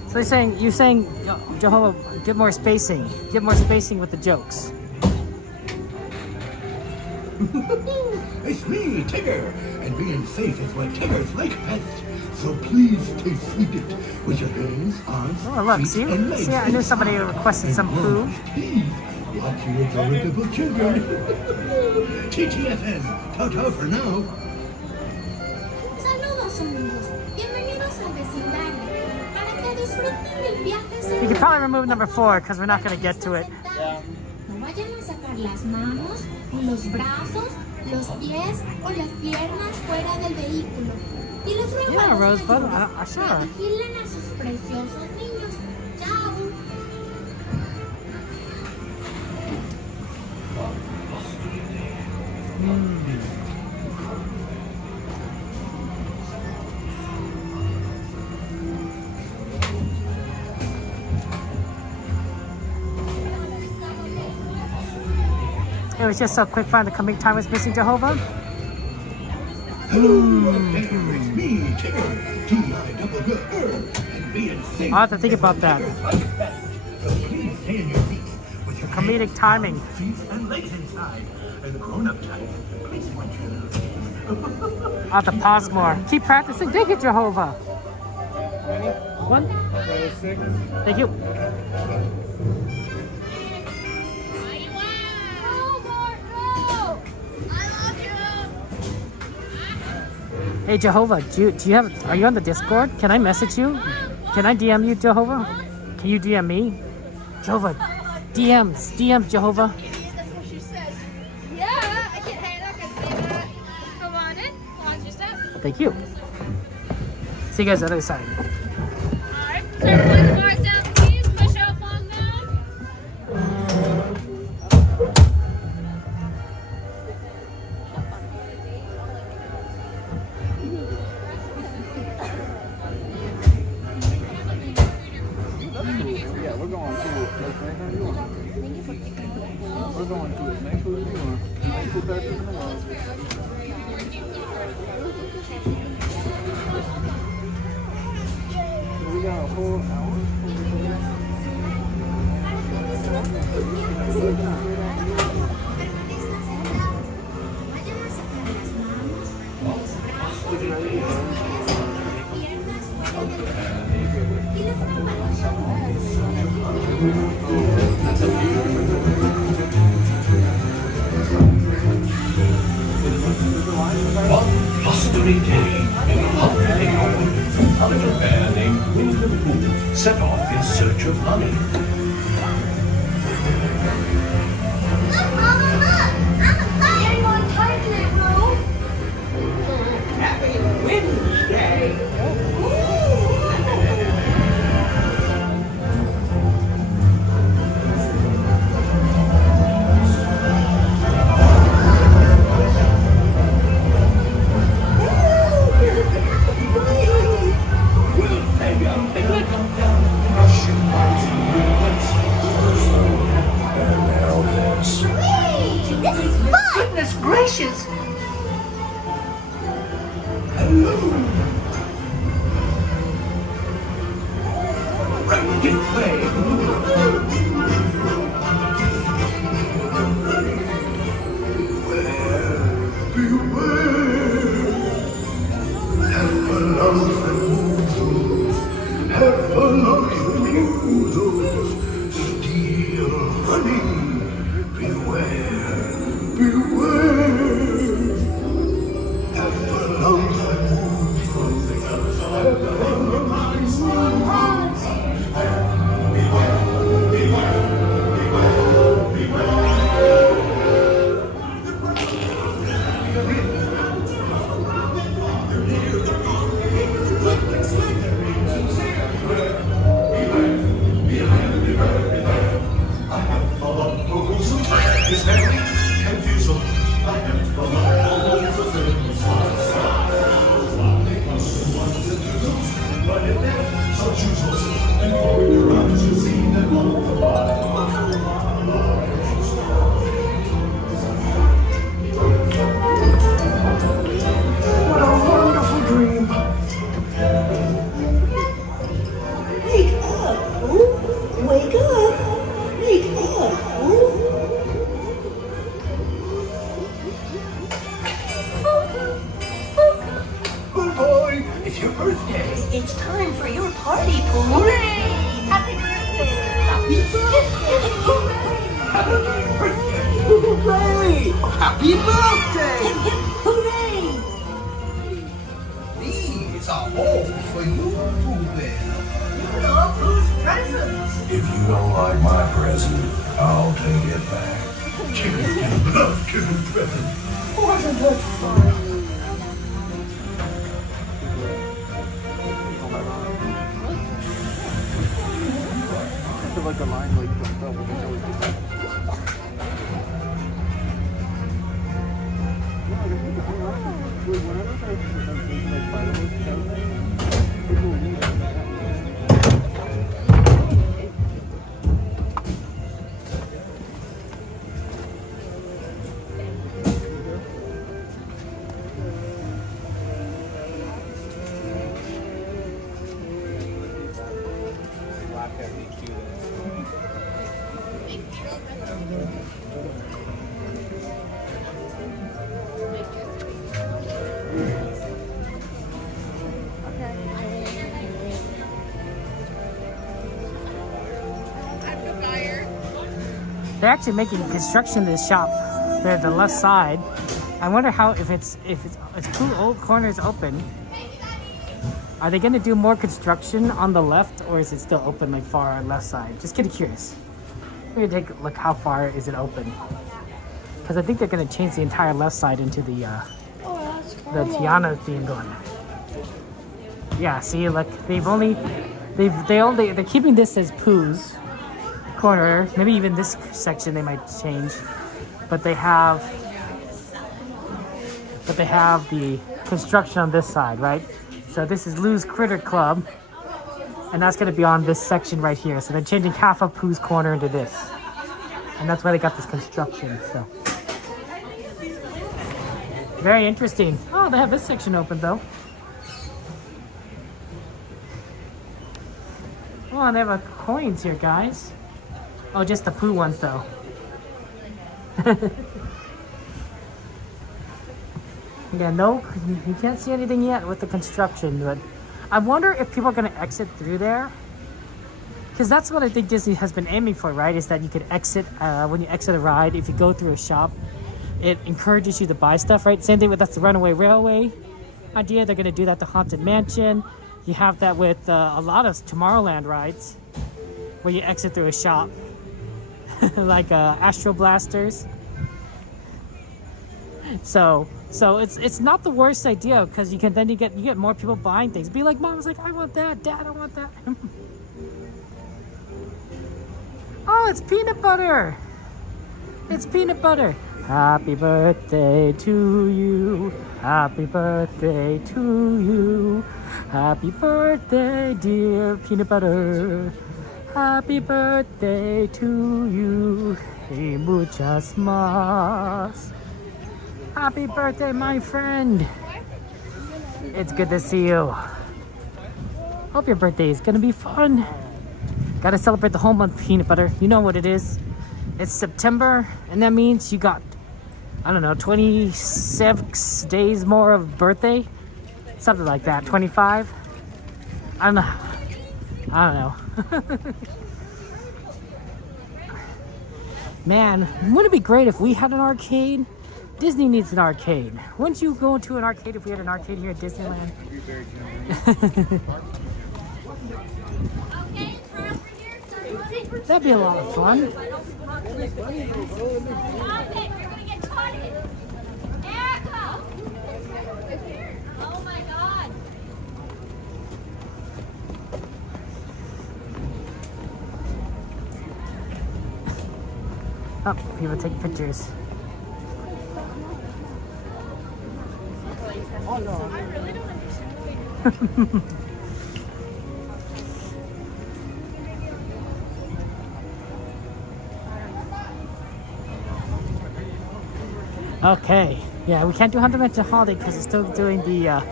So you're saying, Jehovah, get more spacing. Get more spacing with the jokes. It's me, Tigger, and being safe is what Tiggers like best. So please stay seated with your hands, arms, oh, look, feet, and legs. See, I knew somebody requested some Pooh. Watch your adorable children. TTFN, Toto for now. You can probably remove number 4 because we're not going to get to it. Yeah. Yeah, Rosebud, sure. It was just so quick find the coming time was missing, Jehovah. I'll have to think about that. The comedic timing. I'll have to pause more. Keep practicing. Thank you, Jehovah. One. Thank you. Hey Jehovah, are you on the Discord? Can I message you? Can I DM you, Jehovah? Can you DM me? Jehovah, DMs Jehovah. That's what she said. Yeah, I can say that. Come on in, watch your step. Thank you. See you guys on the other side. Alright, so everyone guards down, please. Push your palms down. Yeah, we're going to as many food as you want. Food packages in the world. We got a whole hour. One blustery day in the holiday neighborhood, a little bear named Winnie the Pooh set off in search of honey. Look, Mama, look! I'm a fire on target, room. Happy Wednesday! What a wonderful dream. Wake up, Pooh. Wake up. Wake up, Pooh. Oh boy, it's your birthday. It's time for your party, Pooh. Hooray! Happy birthday! Happy birthday! Happy birthday. Hooray! Happy birthday. Hooray! These are all for you, Pooh Bear. You're all Pooh's presents. If you don't like my present, I'll take it back. Chicken love giving presents. Wasn't that fun? Like the line like jumped up, which I always They're actually making construction in this shop. They're the left side. I wonder how if it's two old corners open. Are they gonna do more construction on the left, or is it still open like far left side? Just getting curious. We're gonna take a look how far is it open. Because I think they're gonna change the entire left side into the Tiana theme going. Yeah, see, look, they're keeping this as Pooh's corner. Maybe even this section they might change, but they have the construction on this side, right? So this is Lou's Critter Club, and that's gonna be on this section right here. So they're changing half of Pooh's corner into this, and that's why they got this construction. So very interesting. Oh, they have this section open though. Oh, and they have coins here, guys. Oh, just the Pooh ones though. Yeah, no, you can't see anything yet with the construction, but I wonder if people are gonna exit through there. Because that's what I think Disney has been aiming for, right? Is that you could exit, when you exit a ride, if you go through a shop, it encourages you to buy stuff, right? Same thing with that's the Runaway Railway idea. They're gonna do that to Haunted Mansion. You have that with a lot of Tomorrowland rides, where you exit through a shop, like Astro Blasters. So it's not the worst idea, because you get more people buying things. Be like, Mom's like, I want that. Dad, I want that. Oh, it's peanut butter. It's peanut butter. Happy birthday to you. Happy birthday to you. Happy birthday, dear peanut butter. Happy birthday to you. Y muchas más. Happy birthday, my friend. It's good to see you. Hope your birthday is gonna be fun. Gotta celebrate the whole month, peanut butter. You know what it is. It's September, and that means you got, I don't know, 26 days more of birthday? Something like that, 25? I don't know. Man, wouldn't it be great if we had an arcade? Disney needs an arcade. Wouldn't you go to an arcade if we had an arcade here at Disneyland? That'd be a lot of fun. Oh my god. Oh, people take pictures. Oh no. I really don't understand. Okay, yeah, we can't do Haunted Mansion Holiday because it's still doing the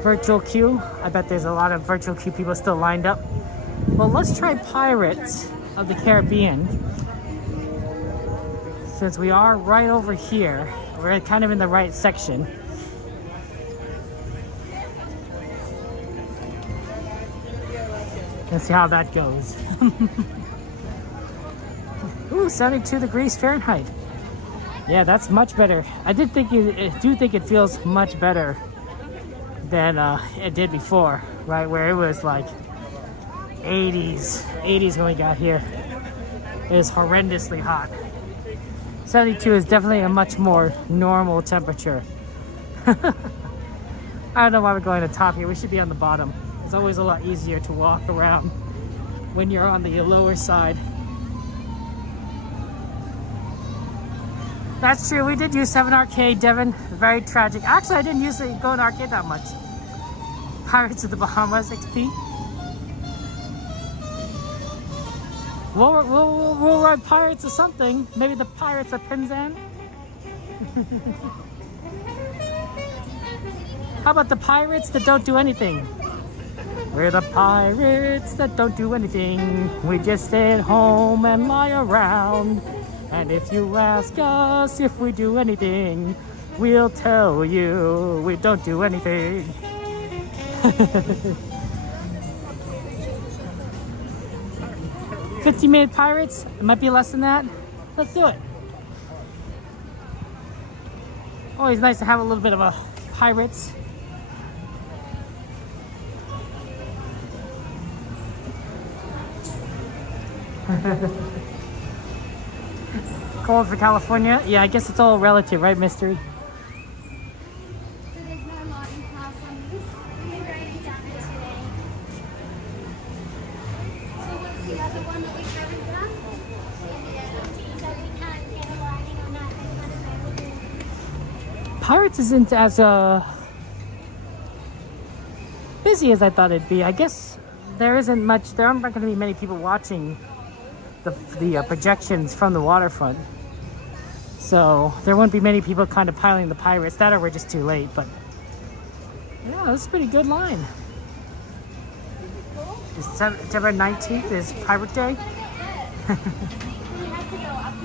virtual queue. I bet there's a lot of virtual queue people still lined up. Well, let's try Pirates of the Caribbean. Since we are right over here, we're kind of in the right section. Let's see how that goes. Ooh, 72 degrees Fahrenheit. Yeah, that's much better. I do think it feels much better than it did before, right? Where it was like 80s when we got here. It was horrendously hot. 72 is definitely a much more normal temperature. I don't know why we're going to the top here. We should be on the bottom. It's always a lot easier to walk around when you're on the lower side. That's true. We did used to have an arcade, Devin. Very tragic. Actually, I didn't usually go in the arcade that much. Pirates of the Bahamas XP. We'll ride Pirates or something. Maybe the Pirates of Prinzan. How about the pirates that don't do anything? We're the pirates that don't do anything. We just stay at home and lie around. And if you ask us if we do anything, we'll tell you we don't do anything. 15-minute pirates? It might be less than that. Let's do it. Always nice to have a little bit of a pirates. Cold for California? Yeah, I guess it's all relative, right, Mystery? So there's no Martin class on this. We're going down it today. So what's the other one that we haven't done? So we can't get a lighting on that. There's not available. Pirates isn't as busy as I thought it'd be. I guess there aren't going to be many people watching the projections from the waterfront. So there won't be many people kind of piling the pirates. That or we're just too late, but yeah, that's a pretty good line. September 19th is Pirate Day.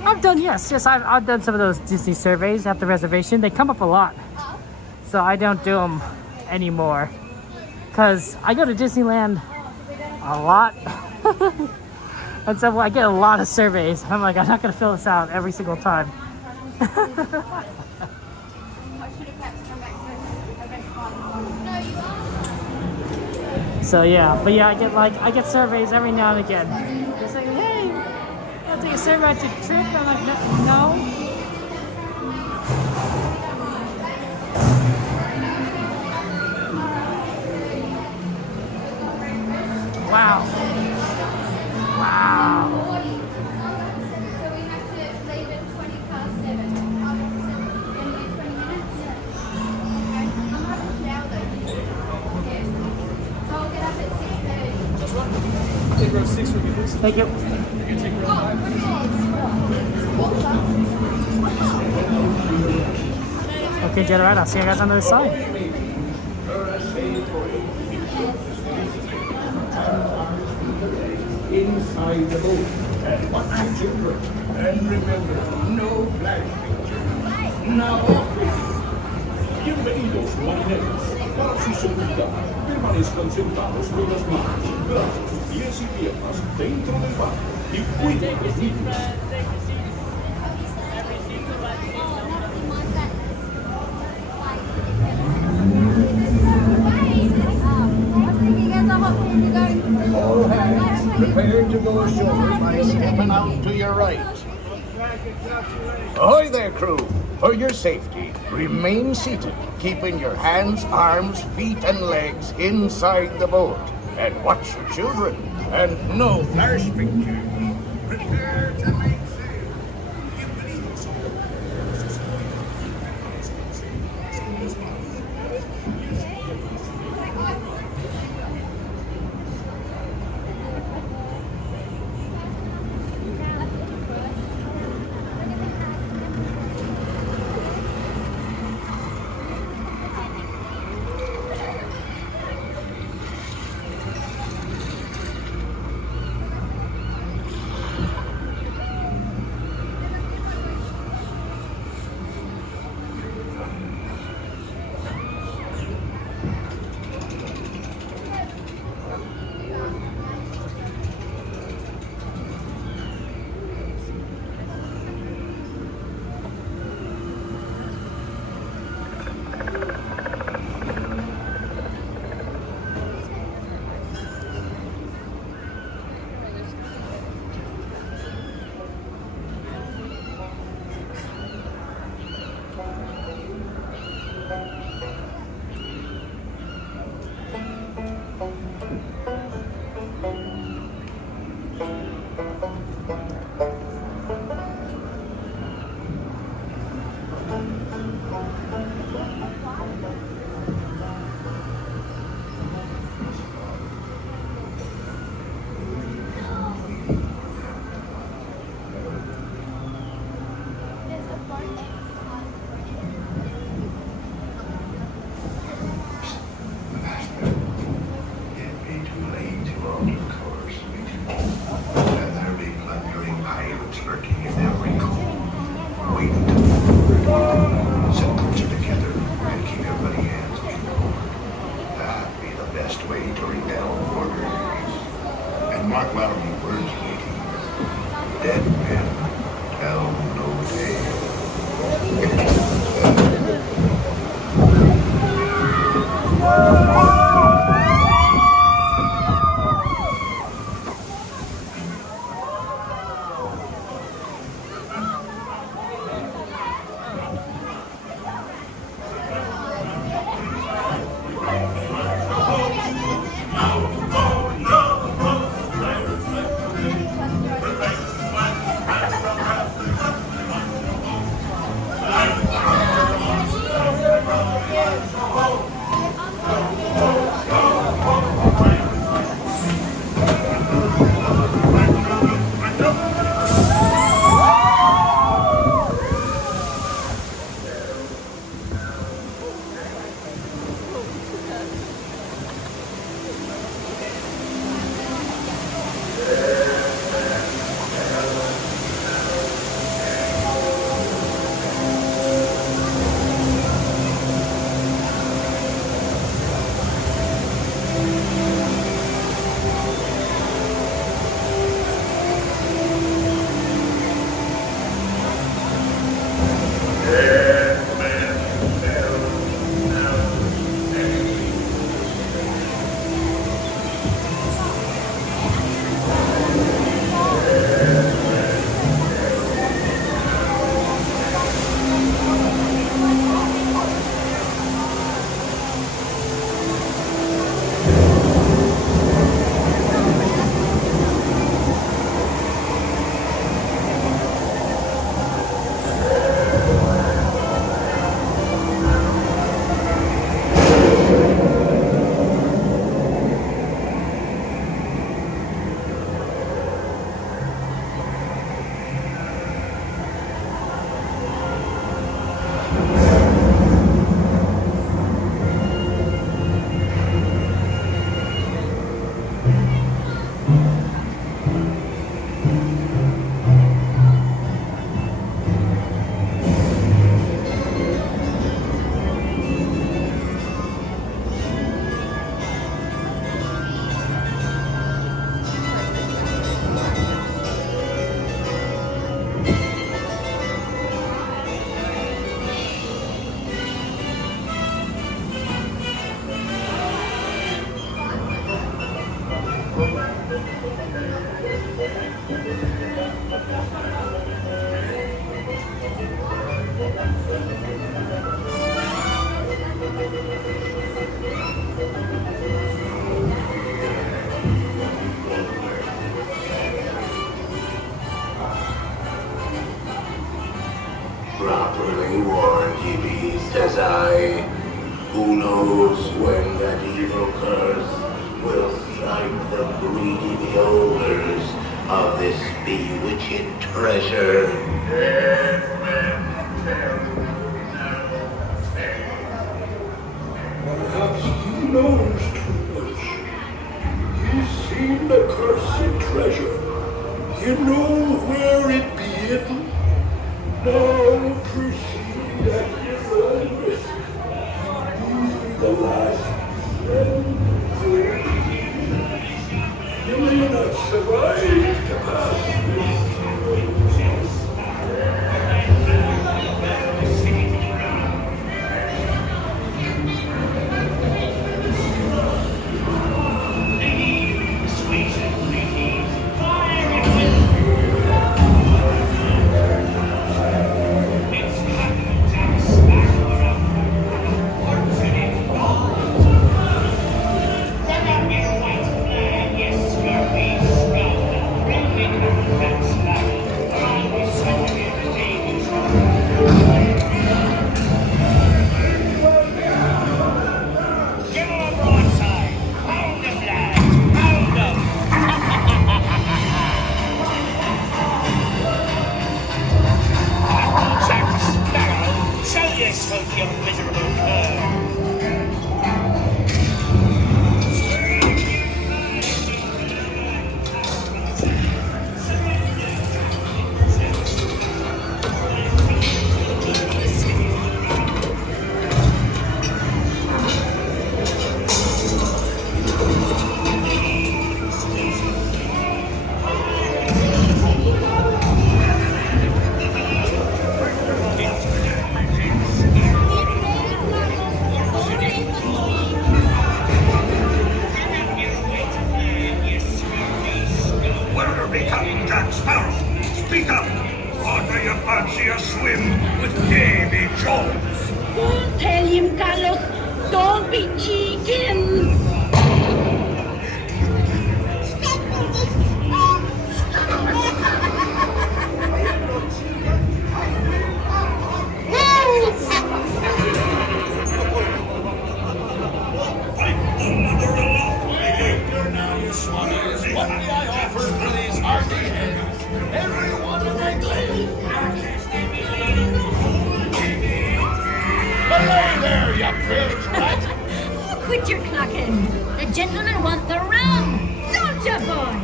I've done some of those Disney surveys at the reservation. They come up a lot. So I don't do them anymore. Because I go to Disneyland a lot. And so I get a lot of surveys. I'm like, I'm not going to fill this out every single time. So yeah, but yeah, I get surveys every now and again. They're saying, hey, I'll take a survey at your trip. I'm like, no. Wow. Wow. So we have to leave at 20 past 7. And do 20 minutes. Okay. I'm having a shower though. Yes. So I'll get up at 6:30. Just one. Take row 6 for me, please. Thank you. You can take row 5. Okay, Jedi, I'll see you guys on the other side. are a safe for you. Inside the boat. And watch the children. And remember, no flash pictures. Now, bienvenidos, marineros. Para su seguridad, permanezcan sentados con las manos, brazos, pies y piernas dentro del barco y cuiden los niños. All hands, prepare to go ashore by stepping out to your right. Ahoy there, crew! For your safety, remain seated, keeping your hands, arms, feet, and legs inside the boat. And watch your children, and no flash pictures. Prepare to make sail. Properly warned ye be, says I. Who knows when that evil curse will strike the greedy beholders of this bewitched treasure. Perhaps he knows too much. He's seen the cursed treasure. You know where it beeth. Now proceed at your own risk. These be the last. You may not survive to pass this. Quit your clucking. The gentlemen want the rum. Don't you, boy?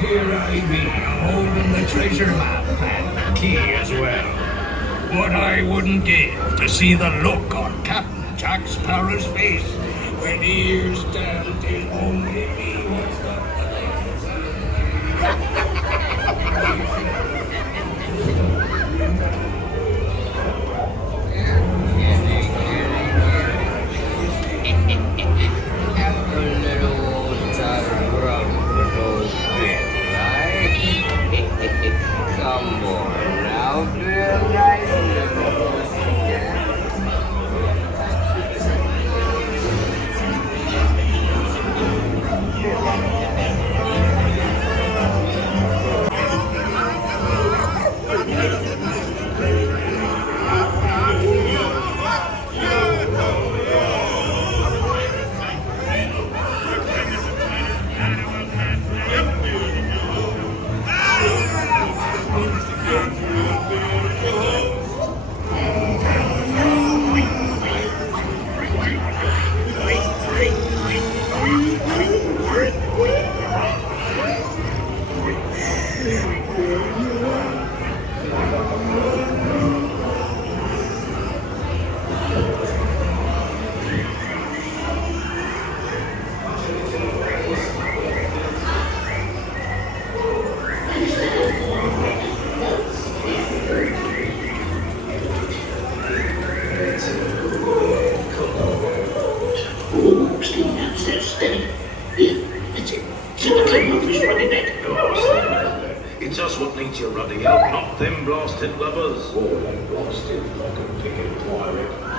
Here I be, holding the treasure map and the key as well. What I wouldn't give to see the look on Captain Jack Sparrow's face when he hears that it only me was Some more now, feel nice. what needs your running out, not them blasted lovers. Oh, I'm blasted like a picket pirate.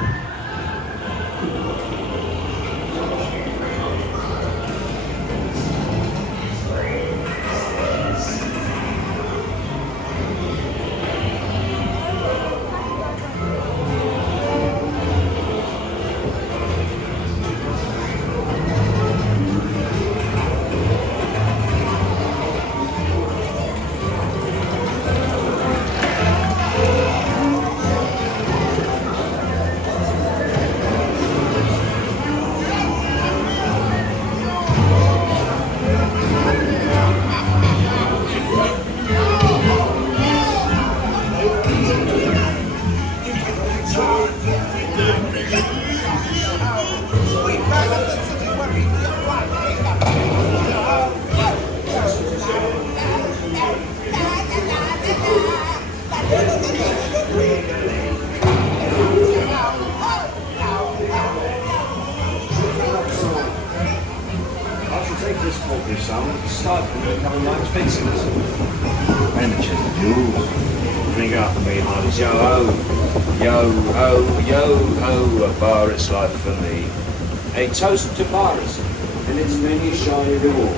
A toast to Paris and its many shiny rewards.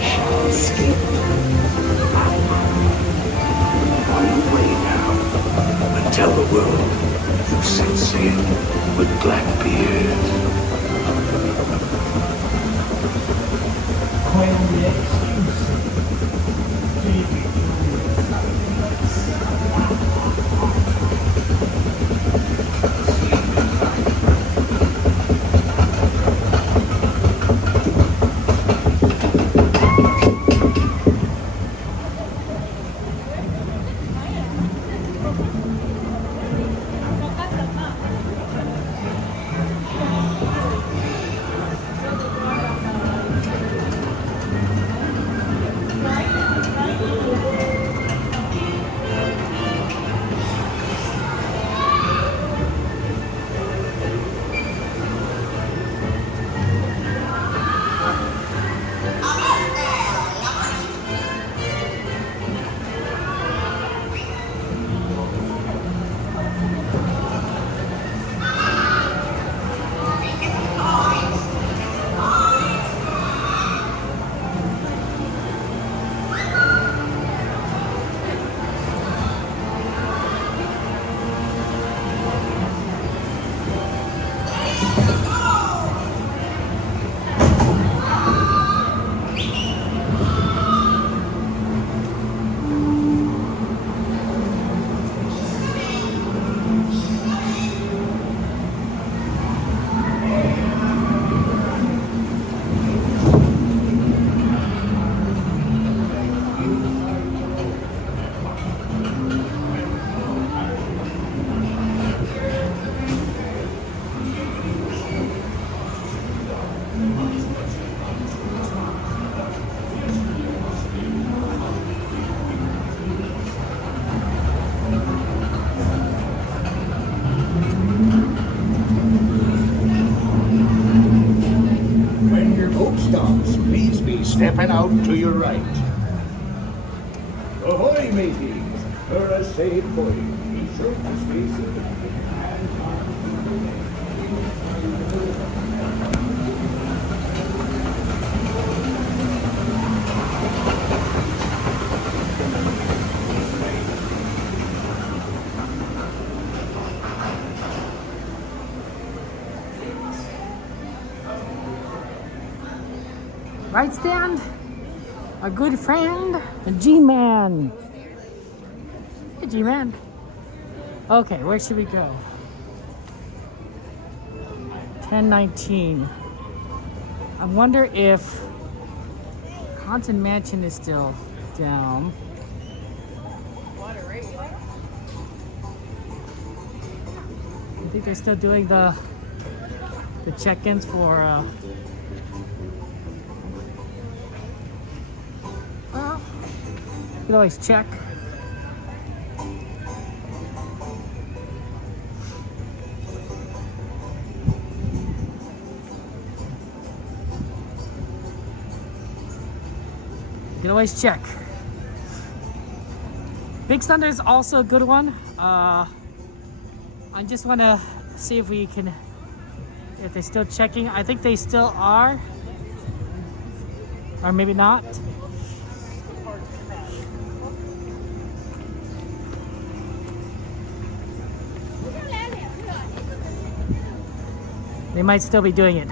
Shall skip on your way now and tell the world you set sail with Blackbeard. Stepping out to your right. Ahoy, matey! For a safe voyage. Be sure to stay safe. Right stand? A good friend? A G-Man. Hey, G-Man. Okay, where should we go? 1019. I wonder if Haunted Mansion is still down. I think they're still doing the check-ins for well, you can always check. can always check. Big Thunder is also a good one. I just want to see if we can, if they're still checking. I think they still are, or maybe not. They might still be doing it.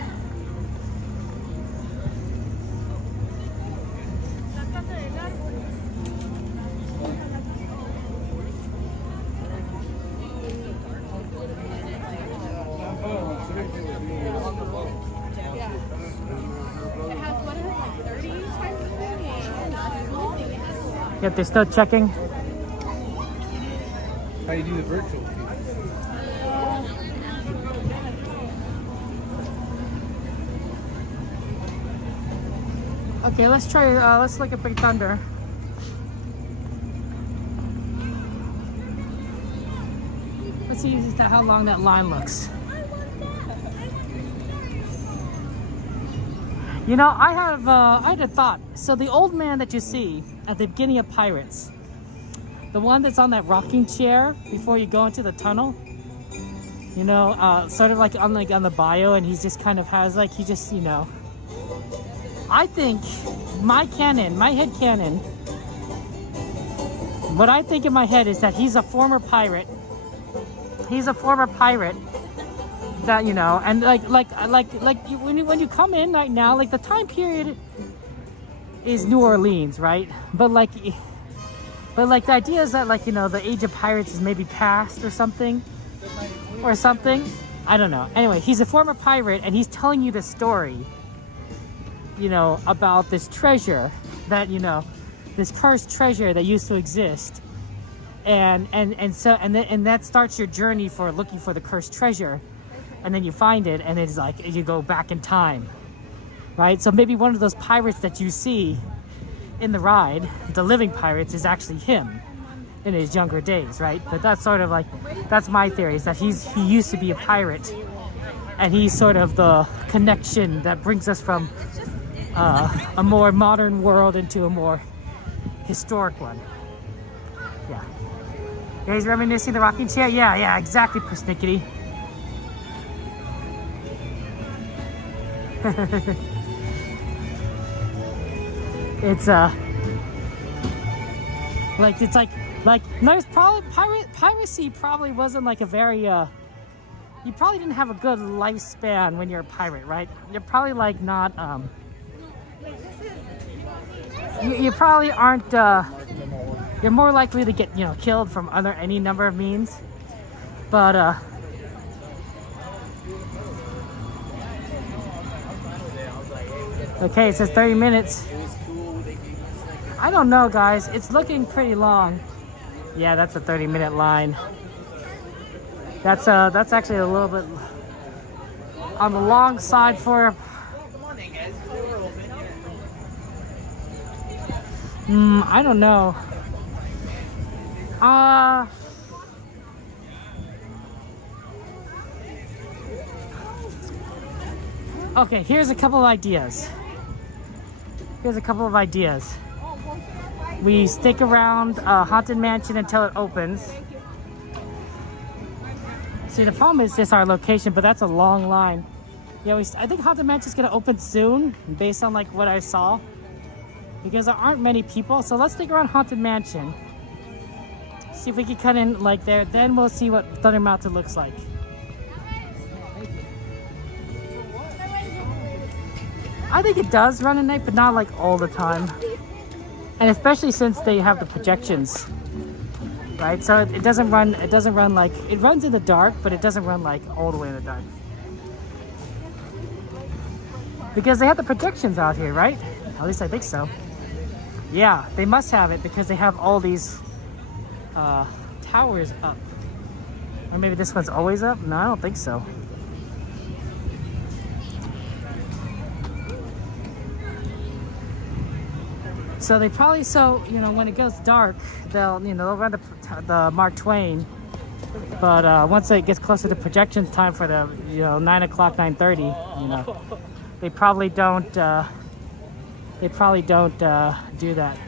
Yep, they're still checking. How do you do the virtual? Okay, let's try, let's look at Big Thunder. Let's see how long that line looks. You know, I had a thought. So the old man that you see at the beginning of Pirates, the one that's on that rocking chair before you go into the tunnel, you know, sort of like on the bio, and he just kind of has like, he just, you know, I think my head canon, what I think in my head is that he's a former pirate. He's a former pirate that, you know, and when you come in right now, like the time period is New Orleans, right? But like the idea is that, like, you know, the age of pirates is maybe past or something. I don't know. Anyway, he's a former pirate and he's telling you the story, you know, about this treasure that, you know, this cursed treasure that used to exist. And that starts your journey for looking for the cursed treasure. And then you find it, and it's like you go back in time, right? So maybe one of those pirates that you see in the ride, the living pirates, is actually him in his younger days, right? But that's sort of like, that's my theory, is that he used to be a pirate, and he's sort of the connection that brings us from a more modern world into a more historic one. Yeah. Yeah, he's reminiscing the rocking chair. Yeah, exactly, persnickety. It's piracy probably wasn't like a very you probably didn't have a good lifespan when you're a pirate, right? You're probably like not you probably aren't you're more likely to get, you know, killed from any number of means, but okay, it says 30 minutes. I don't know, guys. It's looking pretty long. Yeah, that's a 30-minute line. That's actually a little bit on the long side for. I don't know. Okay, here's a couple of ideas. We stick around Haunted Mansion until it opens. See, the problem is just our location, but that's a long line. Yeah, I think Haunted Mansion's gonna open soon, based on like what I saw, because there aren't many people. So let's stick around Haunted Mansion. See if we can cut in like there. Then we'll see what Thunder Mountain looks like. I think it does run at night, but not like all the time. And especially since they have the projections, right? So it doesn't run like, it runs in the dark, but it doesn't run like all the way in the dark. Because they have the projections out here, right? At least I think so. Yeah, they must have it because they have all these towers up. Or maybe this one's always up? No, I don't think so. So they probably, you know, when it goes dark, they'll run the Mark Twain. But once it gets closer to projection time for the, you know, 9 o'clock, 9:30, you know, they probably don't they probably don't do that.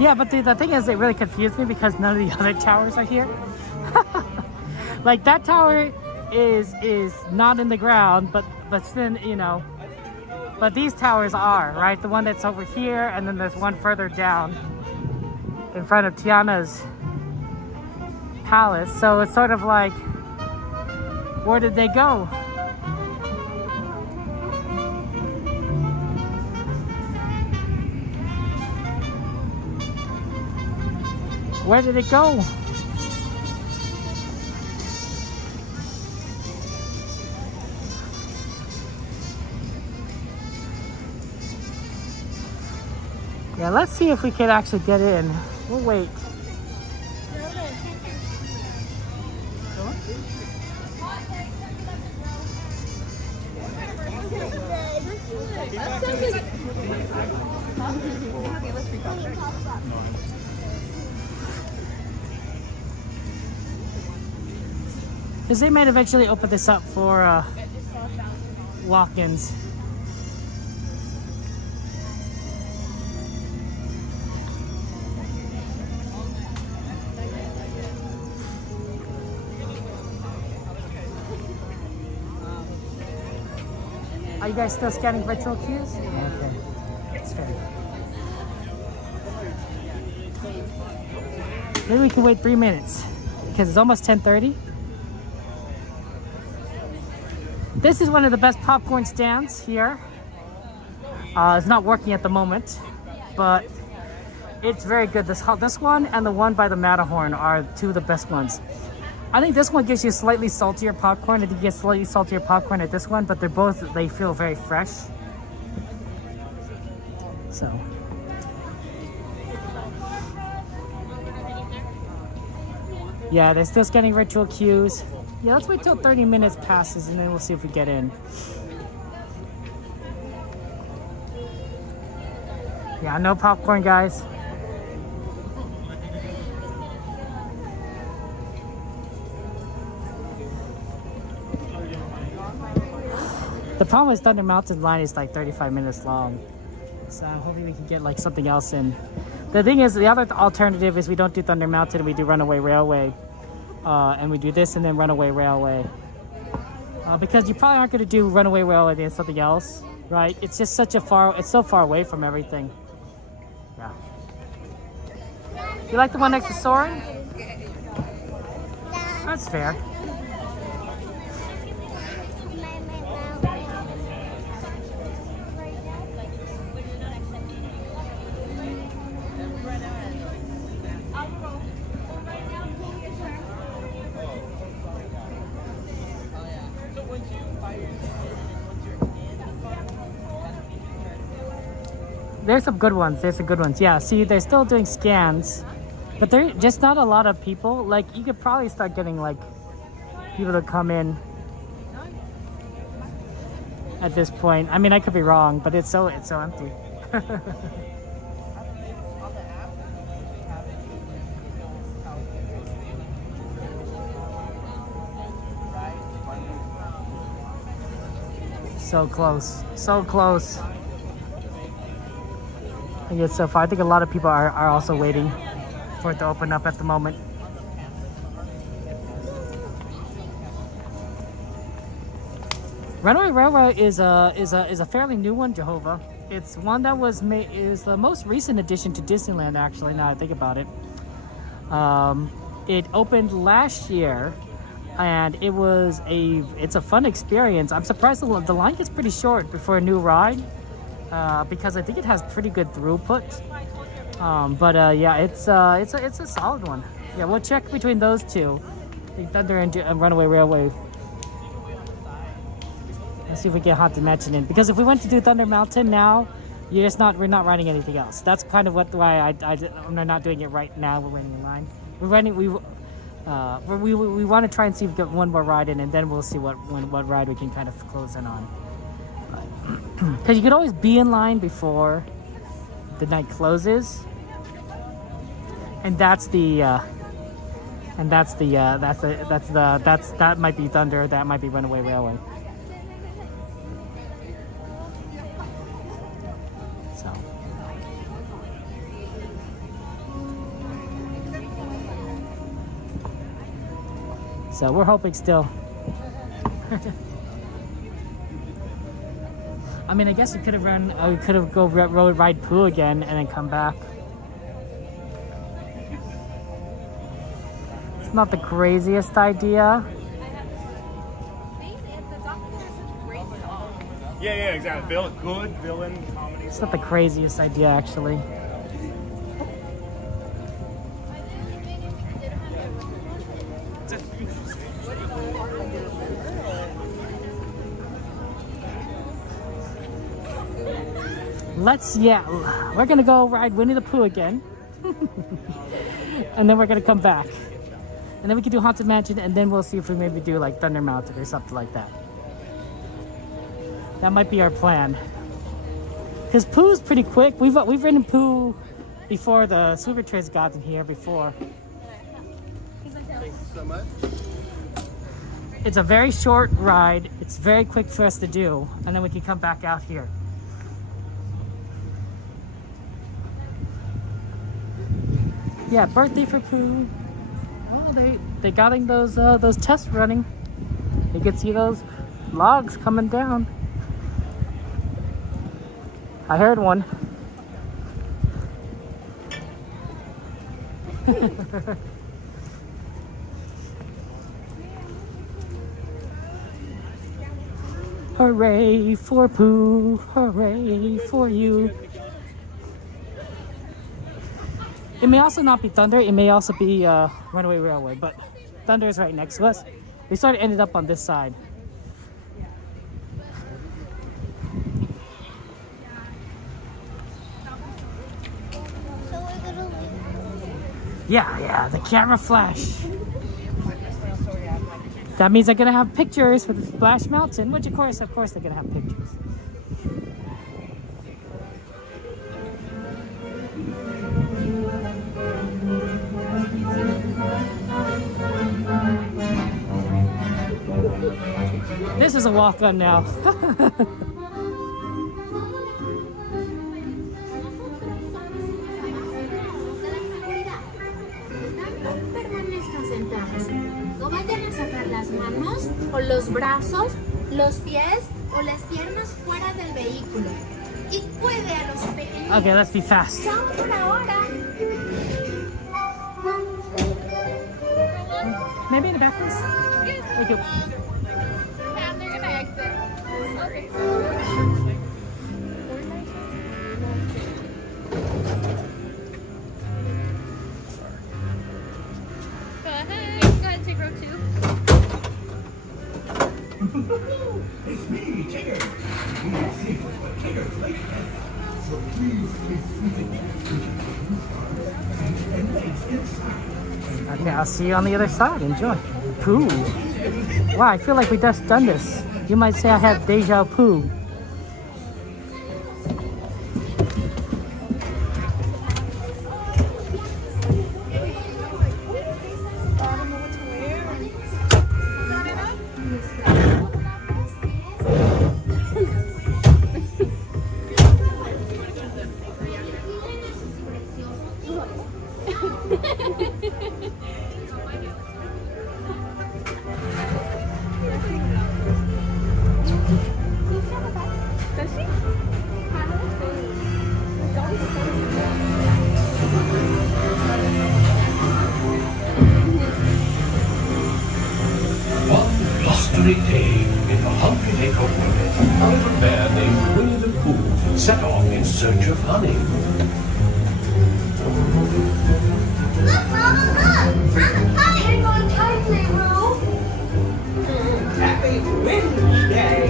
Yeah, but the thing is, it really confused me because none of the other towers are here. Like that tower is not in the ground, but then, you know, but these towers are, right? The one that's over here, and then there's one further down in front of Tiana's palace. So it's sort of like, where did they go? Where did it go? Yeah, let's see if we can actually get in. We'll wait. Because they might eventually open this up for walk-ins. Are you guys still scanning virtual queues? Okay, that's fair. Maybe we can wait 3 minutes because it's almost 10:30. This is one of the best popcorn stands here. It's not working at the moment, but it's very good. This one and the one by the Matterhorn are two of the best ones. I think this one gives you slightly saltier popcorn. I think you get slightly saltier popcorn at this one, but they feel very fresh. So. Yeah, they're still scanning virtual queues. Yeah, let's wait till 30 minutes passes and then we'll see if we get in. Yeah, no popcorn, guys. The problem is Thunder Mountain line is like 35 minutes long. So I'm hoping we can get like something else in. The thing is, the other alternative is we don't do Thunder Mountain, we do Runaway Railway. And we do this and then Runaway Railway. Because you probably aren't going to do Runaway Railway and something else, right? It's just it's so far away from everything. Yeah. You like the one next to Soarin'? That's fair. There's some good ones. Yeah, see, they're still doing scans, but they're just not a lot of people. Like, you could probably start getting, like, people to come in at this point. I mean, I could be wrong, but it's so empty. So close. So close. And yet so far, I think a lot of people are also waiting for it to open up at the moment. Runaway Railroad is a fairly new one, Jehovah. It's one that is the most recent addition to Disneyland, actually, now I think about it. It opened last year, and it's a fun experience. I'm surprised the line gets pretty short before a new ride. Because I think it has pretty good throughput. Yeah, it's a solid one. Yeah, we'll check between those two, Thunder and Runaway Railway. Let's see if we get Haunted Mansion in. Because if we went to do Thunder Mountain now, we're not riding anything else. That's kind of why I'm not doing it right now. We're waiting in line. We want to try and see if we get one more ride in, and then we'll see what ride we can kind of close in on. Because you could always be in line before the night closes, and that's the And that might be Thunder, that might be Runaway Railway. So we're hoping still. I mean, I guess we could have ride Pooh again and then come back. It's not the craziest idea. Yeah, exactly. Good villain comedy. It's not the craziest idea, actually. We're gonna go ride Winnie the Pooh again. And then we're gonna come back. And then we can do Haunted Mansion, and then we'll see if we maybe do like Thunder Mountain or something like that. That might be our plan. Because Pooh's pretty quick. We've ridden Pooh before. The Super Train's gotten here before. Thank you so much. It's a very short ride. It's very quick for us to do, and then we can come back out here. Yeah, birthday for Pooh. Oh, they got those tests running. You can see those logs coming down. I heard one. Hooray for Pooh! Hooray for you! It may also not be Thunder, it may also be Runaway Railway, but Thunder is right next to us. We sort of ended up on this side. Yeah, the camera flash. That means they're gonna have pictures for the Splash Mountain, which of course they're gonna have pictures. This is a walk-on now. Permanezcan sentados. No vayan a sacar las manos o los brazos, los pies o las piernas fuera del vehículo. Y cuide a los pequeños. Okay, let's be fast. Chao por ahora. Maybe in the back, please. Thank you. And they're gonna exit. Okay. Go ahead, take row 2. It's me, Tigger. Tigger's late. So please and legs inside. Okay, I'll see you on the other side. Enjoy. Pooh. Wow, I feel like we just done this. You might say I have deja vu. Blustery day in the 100-acre wood, a little bear named Winnie the Pooh set off in search of honey. Look, Mama, look! I'm honey! Hang on tightly, Roo! Happy Wednesday!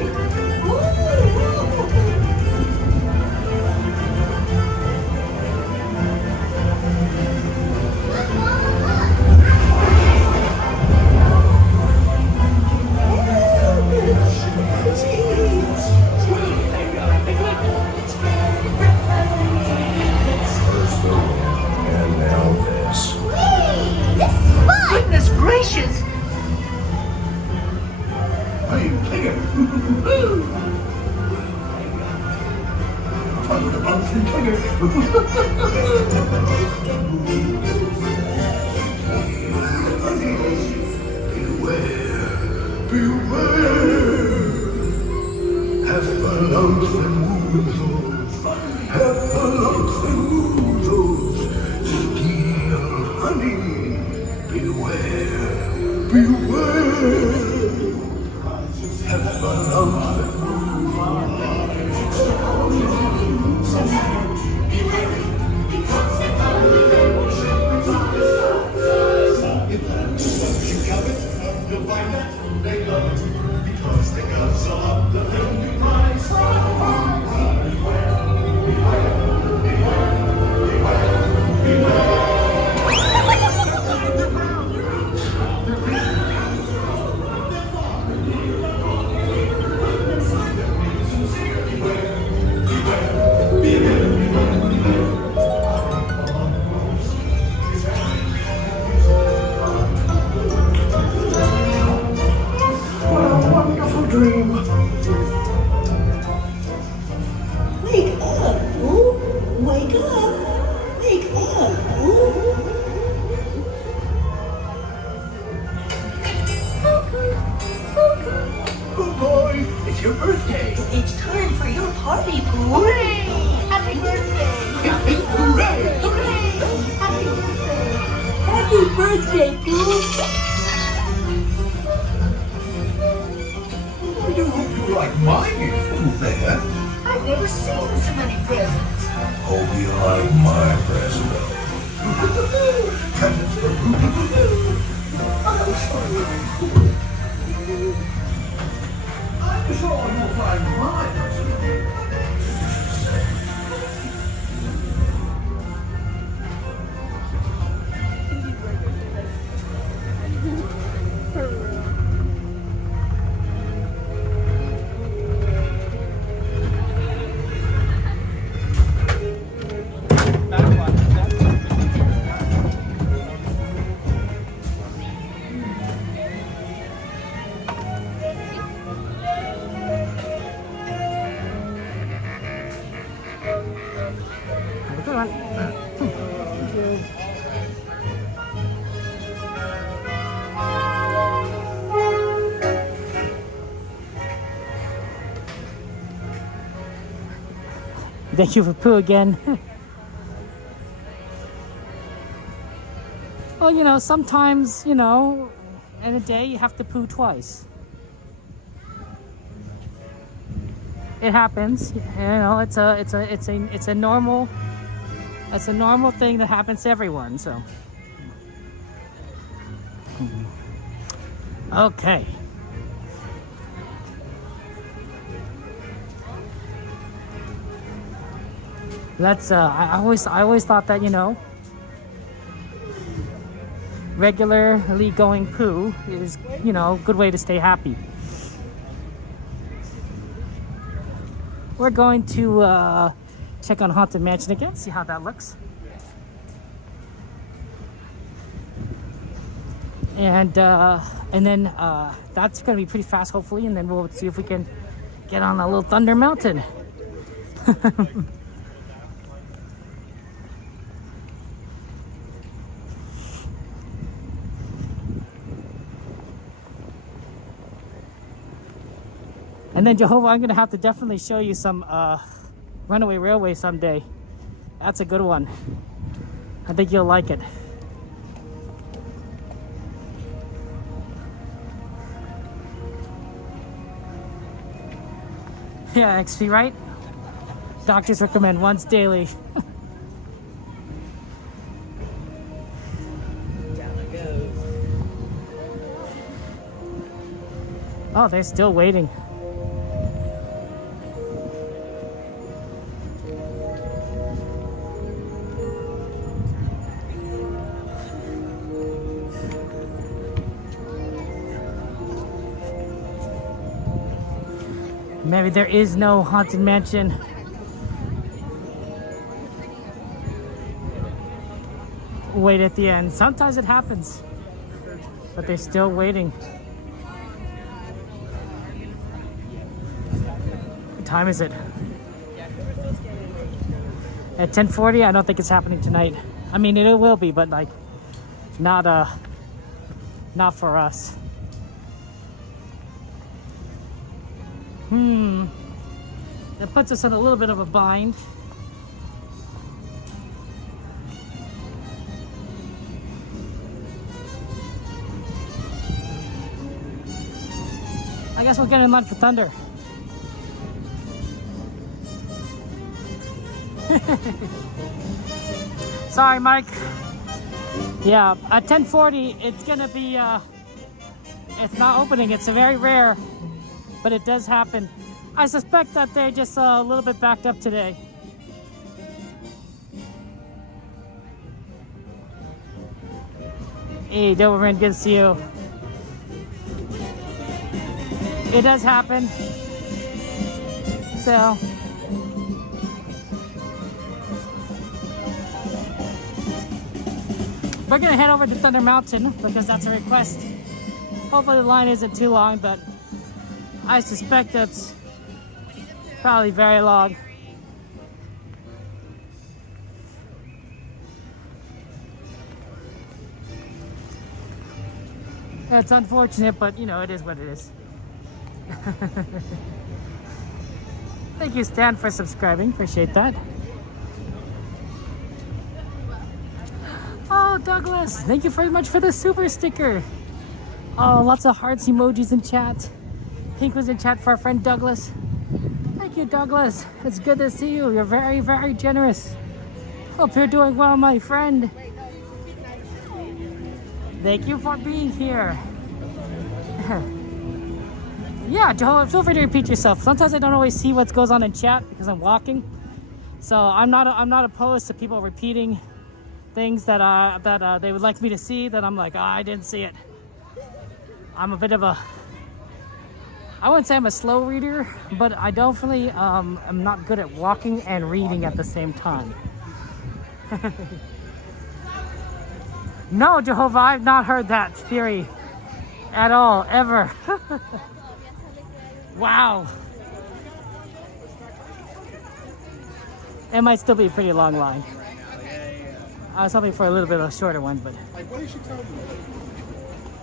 And now this. Thank you for Pooh again. Well, you know, sometimes, you know, in a day you have to poo twice. It happens, you know. It's a normal thing that happens to everyone. So, okay. That's I always thought that, you know, regularly going poo is, you know, a good way to stay happy. We're going to check on Haunted Mansion again, see how that looks. And then that's going to be pretty fast, hopefully, and then we'll see if we can get on a little Thunder Mountain. And then Jehovah, I'm going to have to definitely show you some Runaway Railway someday. That's a good one. I think you'll like it. Yeah, XP, right? Doctors recommend once daily. Down it goes. Oh, they're still waiting. Maybe there is no Haunted Mansion. Wait at the end. Sometimes it happens, but they're still waiting. What time is it? At 10:40, I don't think it's happening tonight. I mean, it will be, but like, not for us. That puts us in a little bit of a bind. I guess we'll get in line for Thunder. Sorry, Mike. Yeah, at 10:40, it's gonna be, it's not opening. It's very rare, but it does happen. I suspect that they're just a little bit backed up today. Hey, Doberman, good to see you. It does happen. So. We're gonna head over to Thunder Mountain because that's a request. Hopefully the line isn't too long, but I suspect it's probably very long. It's unfortunate, but you know, it is what it is. Thank you, Stan, for subscribing. Appreciate that. Oh, Douglas, thank you very much for the super sticker. Oh, lots of hearts emojis in chat. Pink was in chat for our friend Douglas. Thank you, Douglas. It's good to see you. You're very, very generous. Hope you're doing well, my friend. Thank you for being here. Yeah, Jehovah, feel free to repeat yourself. Sometimes I don't always see what goes on in chat because I'm walking. So I'm not opposed to people repeating things that they would like me to see that I'm like, oh, I didn't see it. I'm a bit of a, I wouldn't say I'm a slow reader, but I definitely am not good at walking and reading at the same time. No, Jehovah, I've not heard that theory at all, ever. Wow. It might still be a pretty long line. I was hoping for a little bit of a shorter one, but... Like, what did she tell you?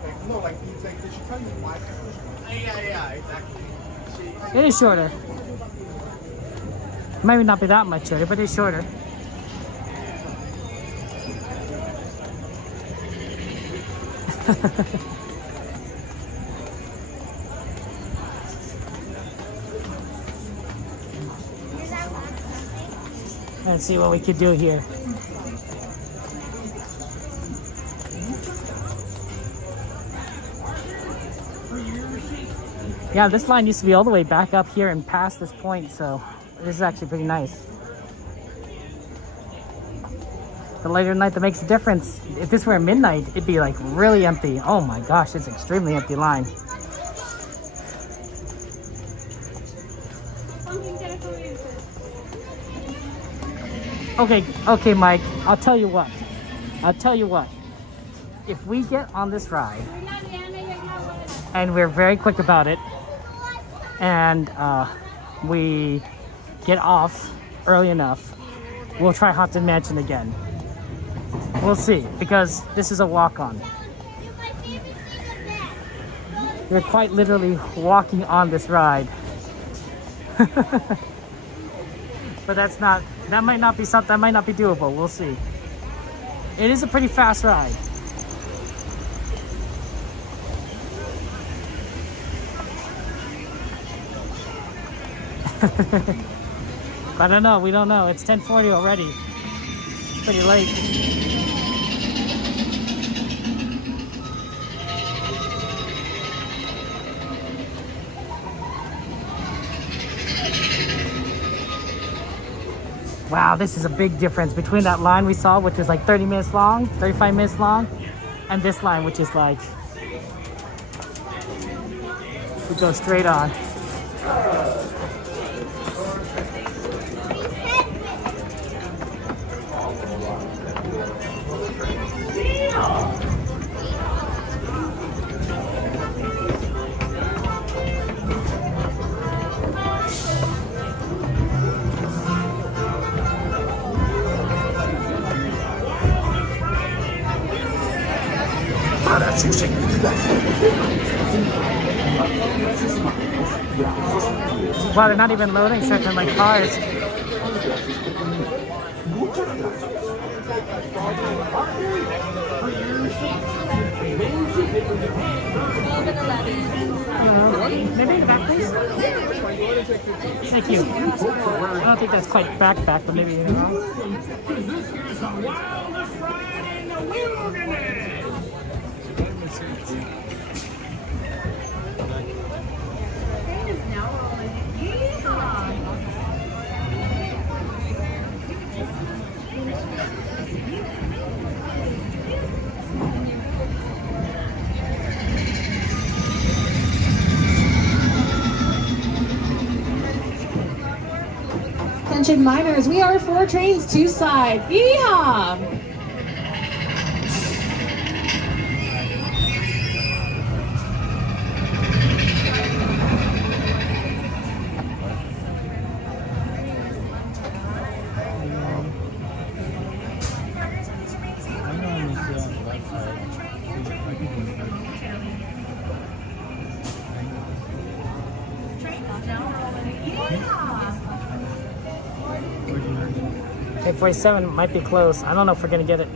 Like, no, like, did she tell you why? Yeah, exactly. It is shorter. Maybe not be that much shorter, but it's shorter. Let's see what we could do here. Yeah, this line used to be all the way back up here and past this point, so this is actually pretty nice. The later in night that makes a difference. If this were midnight, it'd be like really empty. Oh my gosh, it's an extremely empty line. Okay, Mike, I'll tell you what. If we get on this ride, and we're very quick about it, and we get off early enough, we'll try Haunted Mansion again. We'll see, because this is a walk-on. We're quite literally walking on this ride. But that might not be something, that might not be doable. We'll see. It is a pretty fast ride. I don't know, we don't know. It's 10:40 already. Pretty late. Wow, this is a big difference between that line we saw, which was like 30 minutes long, 35 minutes long, and this line, which is like, we go straight on. su seguridad. Wow, they're not even loading certain like cars. Maybe in the back, please. Thank you. I don't think that's quite back, but maybe in the wrong. This is the wildest ride in the wilderness. Attention miners, we are 4 trains, 2 sides. Yeehaw! Okay, 47 might be close. I don't know if we're gonna get it.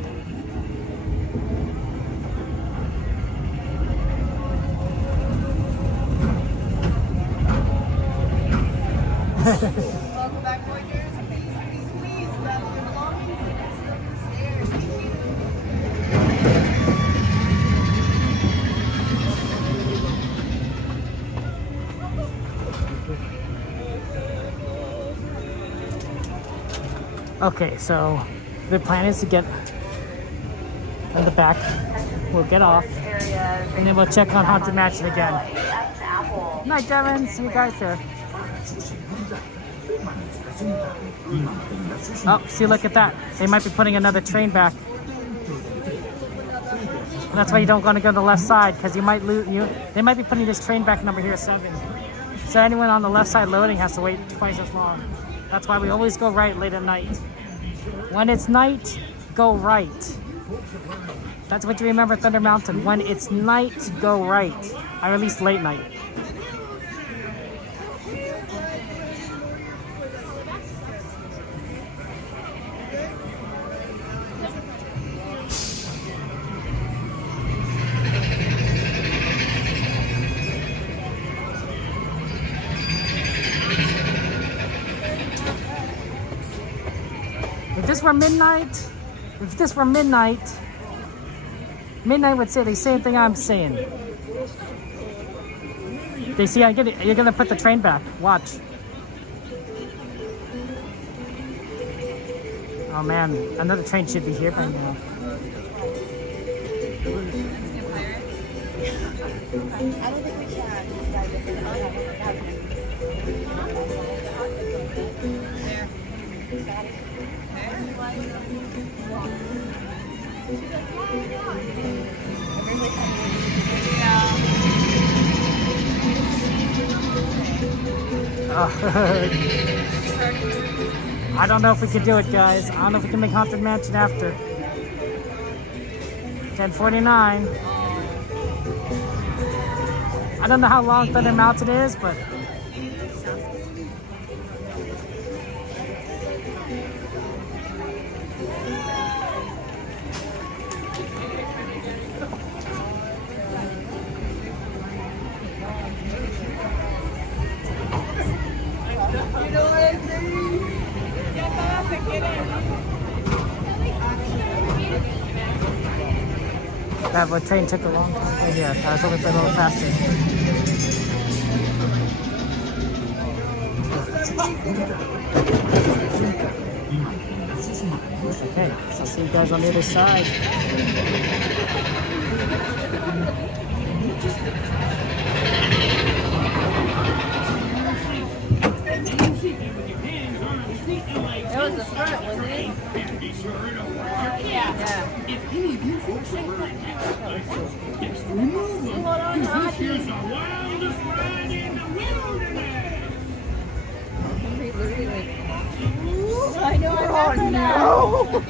Welcome back, Voyagers. Please grab your belongings and exit up the stairs. Okay, so the plan is to get in the back. We'll get off, and then we'll check on Haunted Mansion again. Night, Devin. See you guys there. Oh, see, look at that. They might be putting another train back. And that's why you don't want to go to the left side, because you might lose. They might be putting this train back number here 7. So anyone on the left side loading has to wait twice as long. That's why we always go right late at night. When it's night, go right. That's what you remember Thunder Mountain. When it's night, go right. Or at least late night. If this were midnight, midnight would say the same thing I'm saying. They see, you're gonna put the train back. Watch. Oh man, another train should be here by now. I don't think we I don't know if we can do it, guys. I don't know if we can make Haunted Mansion after 10:49. I don't know how long Thunder Mountain is, but that train took a long time. Oh, yeah, I was hoping for a little faster. Okay, so I'll see you guys on the other side. That was the front, wasn't it? Yeah. If any of you folks ever extra removal, because this here's the wildest ride in the wilderness. I know, I know.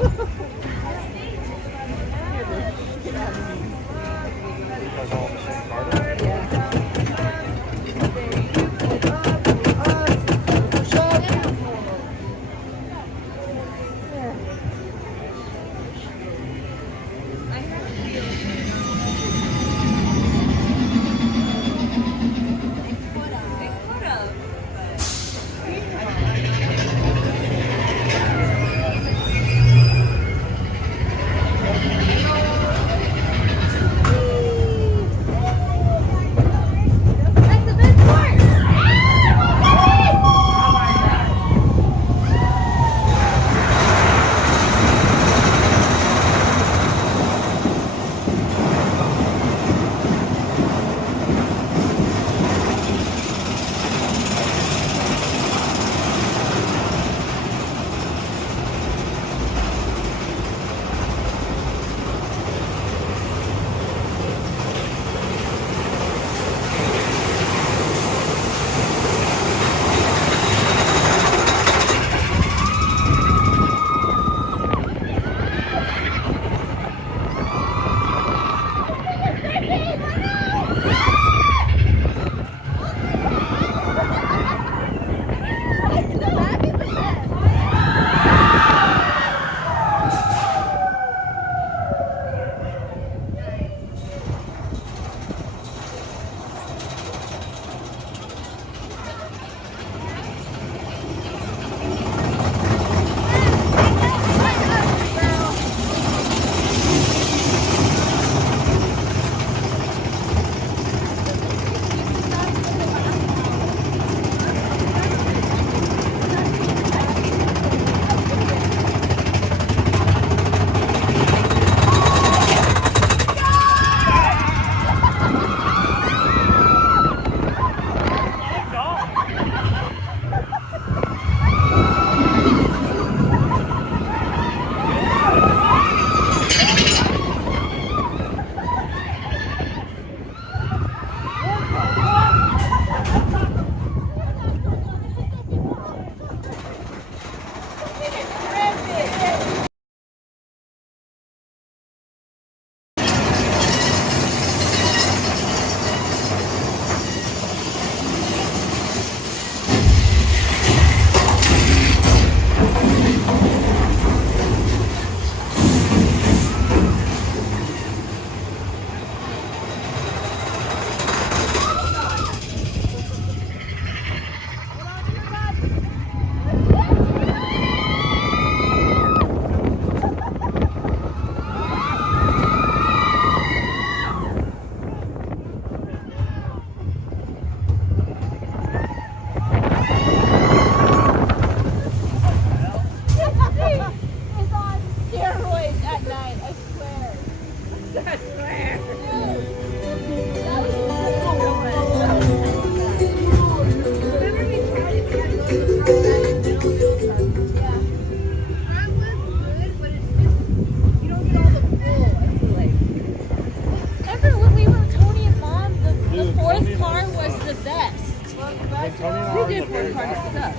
best. We did one part of stuff.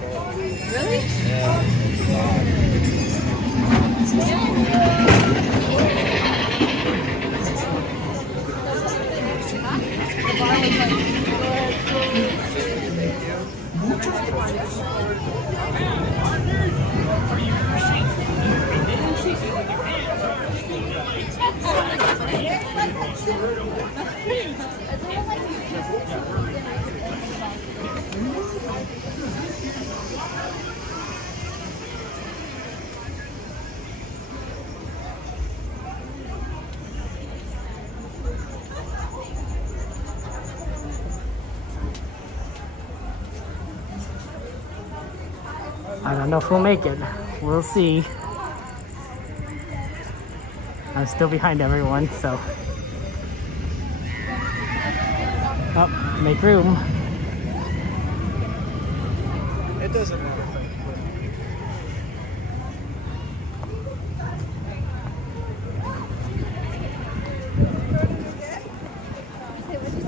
Really? I don't know if we'll make it. We'll see. I'm still behind everyone, so. Oh, make room. It doesn't matter.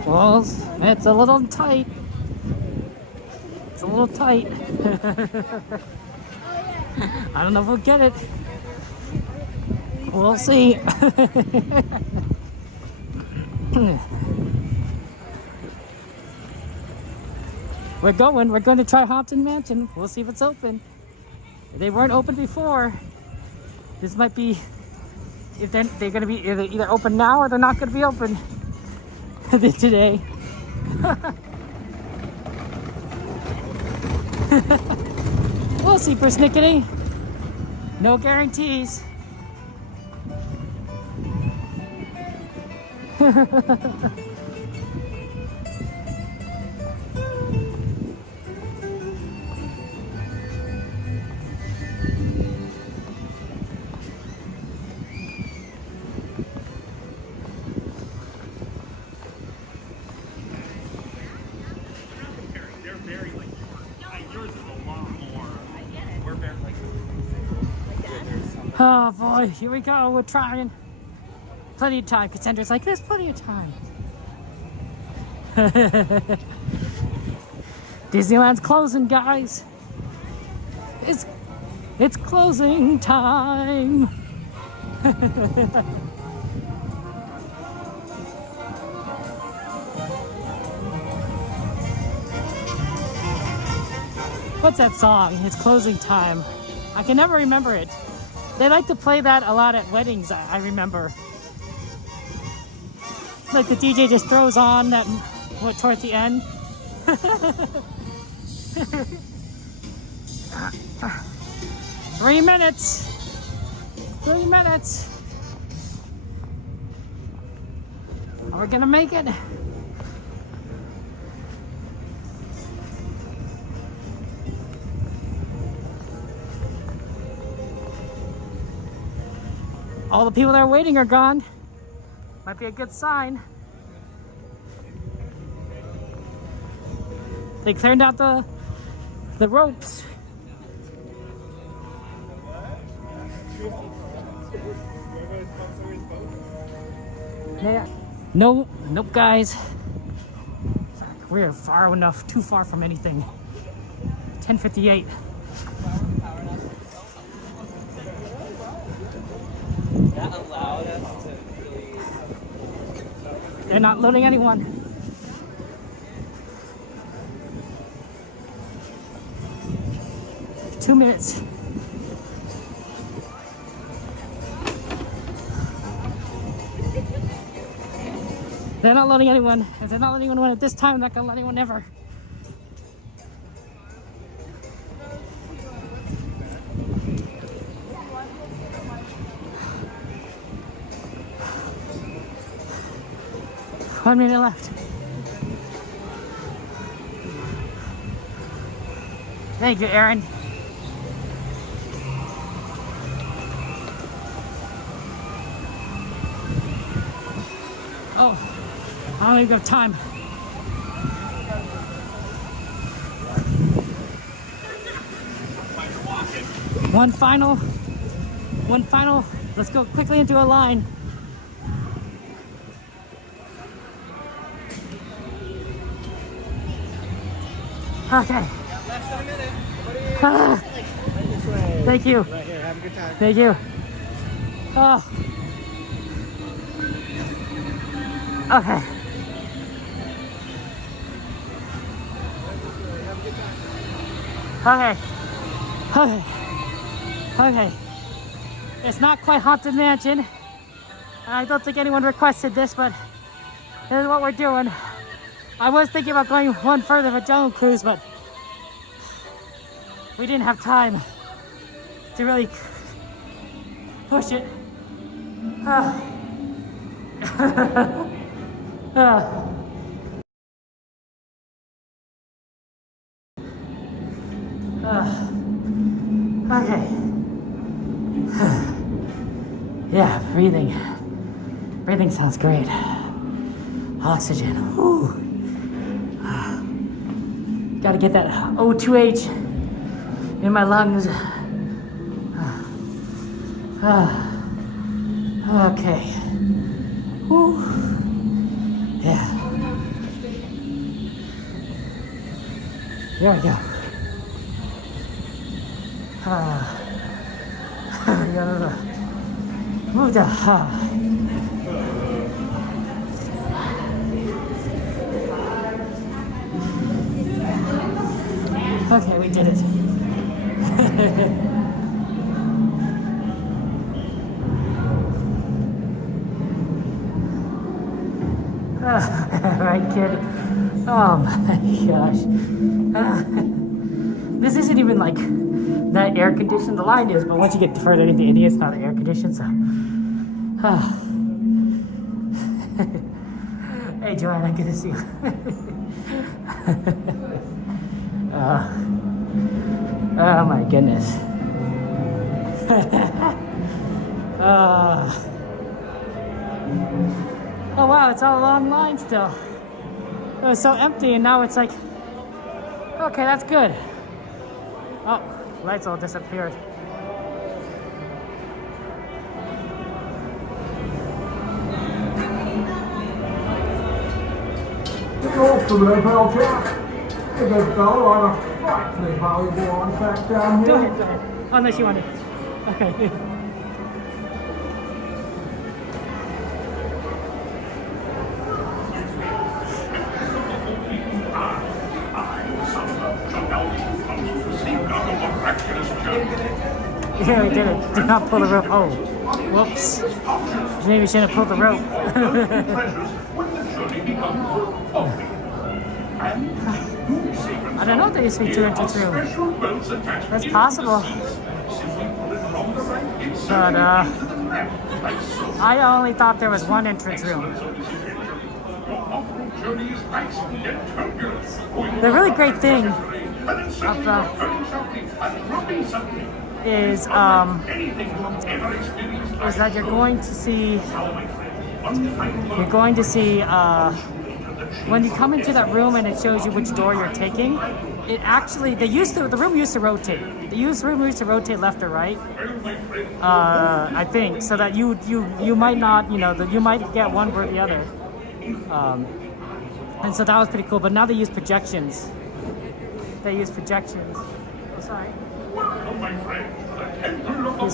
Well, it's a little tight. It's a little tight. I don't know if we'll get it. We'll see. We're going to try Haunted Mansion. We'll see if it's open. They weren't open before. This might be, if they're going to be either open now or they're not going to be open today. We'll see, persnickety. No guarantees. Oh boy, here we go, we're trying. Plenty of time. Cassandra's like, there's plenty of time. Disneyland's closing, guys. It's closing time. What's that song? It's closing time. I can never remember it. They like to play that a lot at weddings, I remember. Like the DJ just throws on that towards the end. 3 minutes. 3 minutes. Are we gonna make it? All the people that are waiting are gone. Might be a good sign. They cleared out the ropes. Yeah. Nope, guys. We're far enough, too far from anything. 10:58. That allowed us to really... They're not loading anyone. Two minutes. They're not loading anyone. If they're not letting anyone at this time, they're not gonna let anyone ever. One minute left. Thank you, Aaron. Oh, I don't even have time. One final. Let's go quickly into a line. Okay. Thank you. Right here, have a good time. Thank you. Oh. Okay. Okay. Okay. Okay. It's not quite Haunted Mansion. I don't think anyone requested this, but this is what we're doing. I was thinking about going one further with Jungle Cruise, but we didn't have time to really push it. Okay. Yeah, breathing. Breathing sounds great. Oxygen. Whew. Gotta get that O2H in my lungs. Okay. Whew. Yeah. There we go. Move the. Okay, we did it. Right, kid? Oh my gosh. This isn't even like that air conditioned. The line is, but once you get further into India, it's not air conditioned, so. Hey, Joanna, good to see you. Oh my goodness. Oh wow, it's all a long line still. It was so empty and now it's like, okay, that's good. Oh, lights all disappeared. Off the red bell, Jack. Hey, good fellow, I'm a frightfully valuable artifact down Go here. ahead, go ahead. Unless you want it. Okay. Yeah, we did it. Did not pull the rope. Oh, whoops. Maybe we shouldn't have pulled the rope. I don't know if there used to be 2 entrance rooms. That's possible. But, I only thought there was 1 entrance room. The really great thing is that you're going to see when you come into that room and it shows you which door you're taking, it actually the room used to rotate. The room used to rotate left or right. I think so that you might not, you might get one or the other. And so that was pretty cool. But now they use projections. Sorry. Use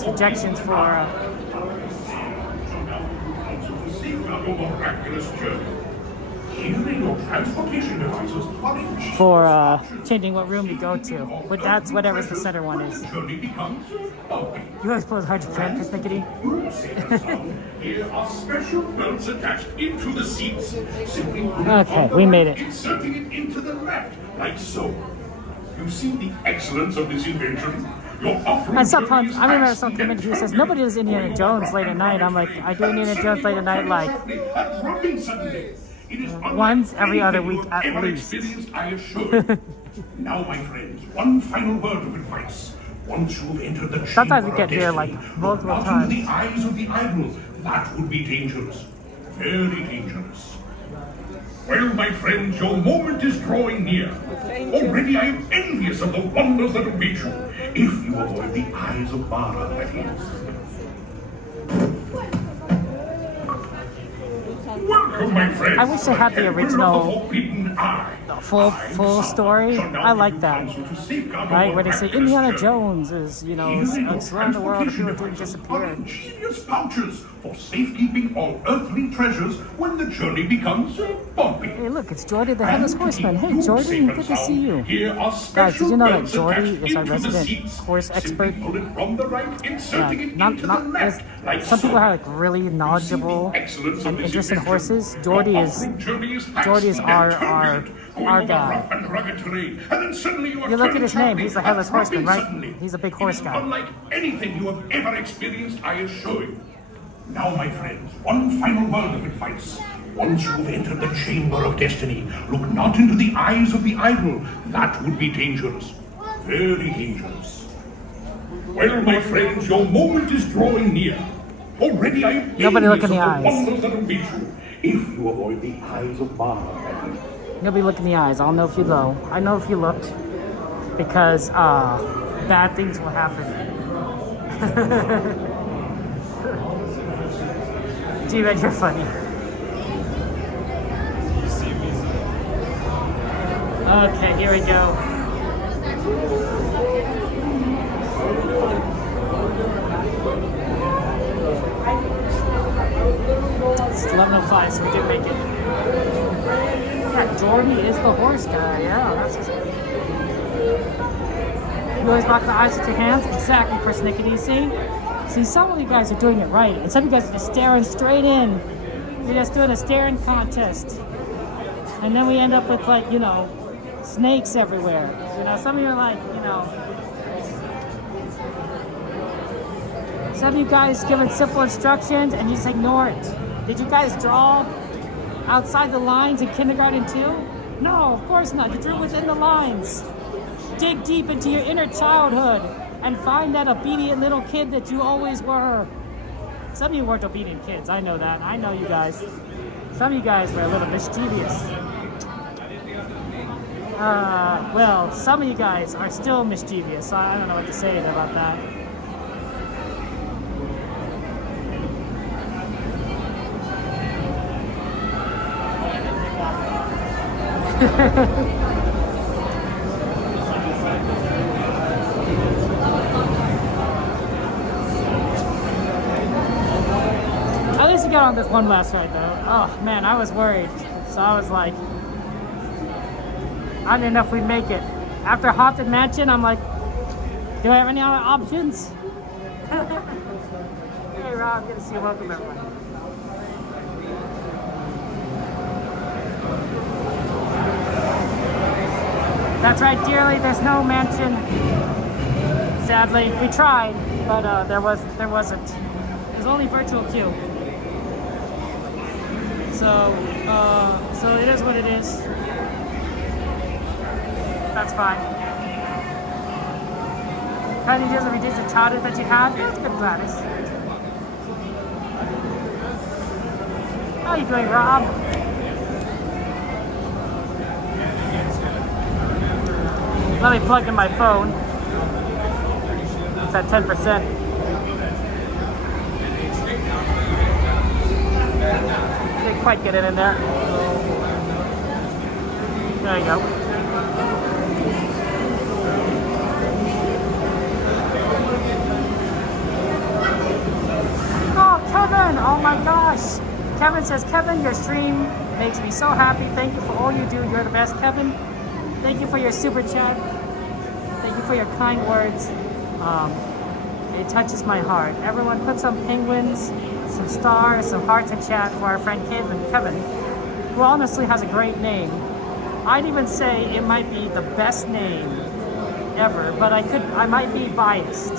projections for changing what room you go to. But that's whatever the center one is. You always pull as hard as you can, persnickety. Here are special belts attached into the seats. Okay, we made it. Inserting it into the left, like so. You see the excellence of this invention? I remember some comment who says nobody does Indiana Jones late at night. I'm like, I do Indiana Jones late at night like once every other week at least. I assure. Now, my friends, one final word of advice. Once you've entered the sometimes we get here like multiple times. The eyes of the idol, that would be dangerous. Very dangerous. Well, my friends, your moment is drawing near. Already I am envious of the wonders that await you, if you avoid the eyes of Mara, that is. Welcome Welcome, my friends. I wish they had the original, Forbidden Eye. full story. I like that. Right, where they say Indiana Jones is, you know, exploring the world. People didn't disappear. Ingenious pouches for safekeeping all earthly treasures when the journey becomes bumpy. Hey, look, it's Jordy the Headless Horseman. Hey, Jordy, good to see you. Here are Guys, did you know that belts Jordy attached is our into the resident seats. horse expert? Pull it from the right, inserting it into the left, like some people so. are like really knowledgeable and interested in horses. Jordy is our guy. You look at his name, he's the Headless Horseman, right? He's a big horse guy. Unlike anything you have ever experienced, I assure you. Now, my friends, one final word of advice. Once you've entered the chamber of destiny, look not into the eyes of the idol. That would be dangerous. Very dangerous. Well, my friends, your moment is drawing near. Already I am Nobody look in the envious of eyes. wonders that await you, if you avoid the eyes of Mara. Nobody look in the eyes. I'll know if you low. I know if you looked, because bad things will happen. G-Red, you're funny. Okay, here we go. It's 11:05, so we did make it. Yeah, Jordy is the horse guy. Yeah, that's just... You always lock the eyes with your hands? Exactly, persnickety. See, some of you guys are doing it right, and some of you guys are just staring straight in. You're just doing a staring contest. And then we end up with, like, you know, snakes everywhere. You know, some of you are like, you know... Some of you guys given simple instructions and you just ignore it. Did you guys draw outside the lines in kindergarten too? No, of course not. You drew within the lines. Dig deep into your inner childhood and find that obedient little kid that you always were. Some of you weren't obedient kids. I know that. I know you guys. Some of you guys were a little mischievous. Well, some of you guys are still mischievous. So I don't know what to say about that. At least you got on this one last ride though. Oh man, I was worried. So I was like, I didn't know if we'd make it. After Haunted Mansion, I'm like, do I have any other options? Hey Rob, good to see you. Welcome everyone. That's right, dearly. There's no mansion. Sadly, we tried, but there wasn't. There's only virtual queue. So it is what it is. That's fine. Kind of doesn't reduce the childhood that you had. That's good, Gladys. How are you doing, Rob? Let me plug in my phone. It's at 10%. Didn't quite get it in there. There you go. Oh, Kevin! Oh my gosh! Kevin says, Kevin, your stream makes me so happy. Thank you for all you do. You're the best, Kevin. Thank you for your super chat. Thank you for your kind words. It touches my heart. Everyone put some penguins, some stars, some hearts in chat for our friend Kevin, who honestly has a great name. I'd even say it might be the best name ever, but I might be biased.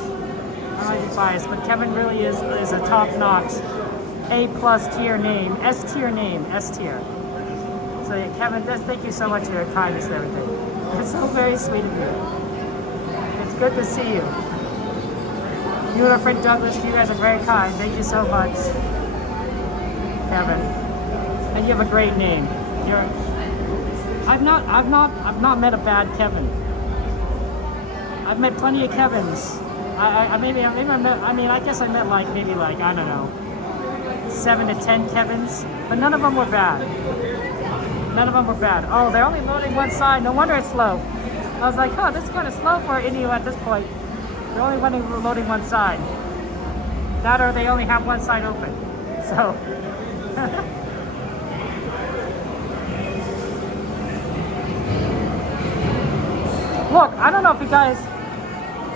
But Kevin really is a top-notch A+ tier name, S tier. So yeah, Kevin, thank you so much for your kindness and everything. It's so very sweet of you. It's good to see you. You and our friend Douglas, you guys are very kind. Thank you so much, Kevin. And you have a great name. I've not met a bad Kevin. I've met plenty of Kevins. I guess I met like, I don't know, 7 to 10 Kevins, but none of them were bad. None of them were bad. Oh, they're only loading one side. No wonder it's slow. I was like, oh, this is kind of slow for an EDU at this point. They're only loading one side. That or they only have one side open. So. Look, I don't know if you guys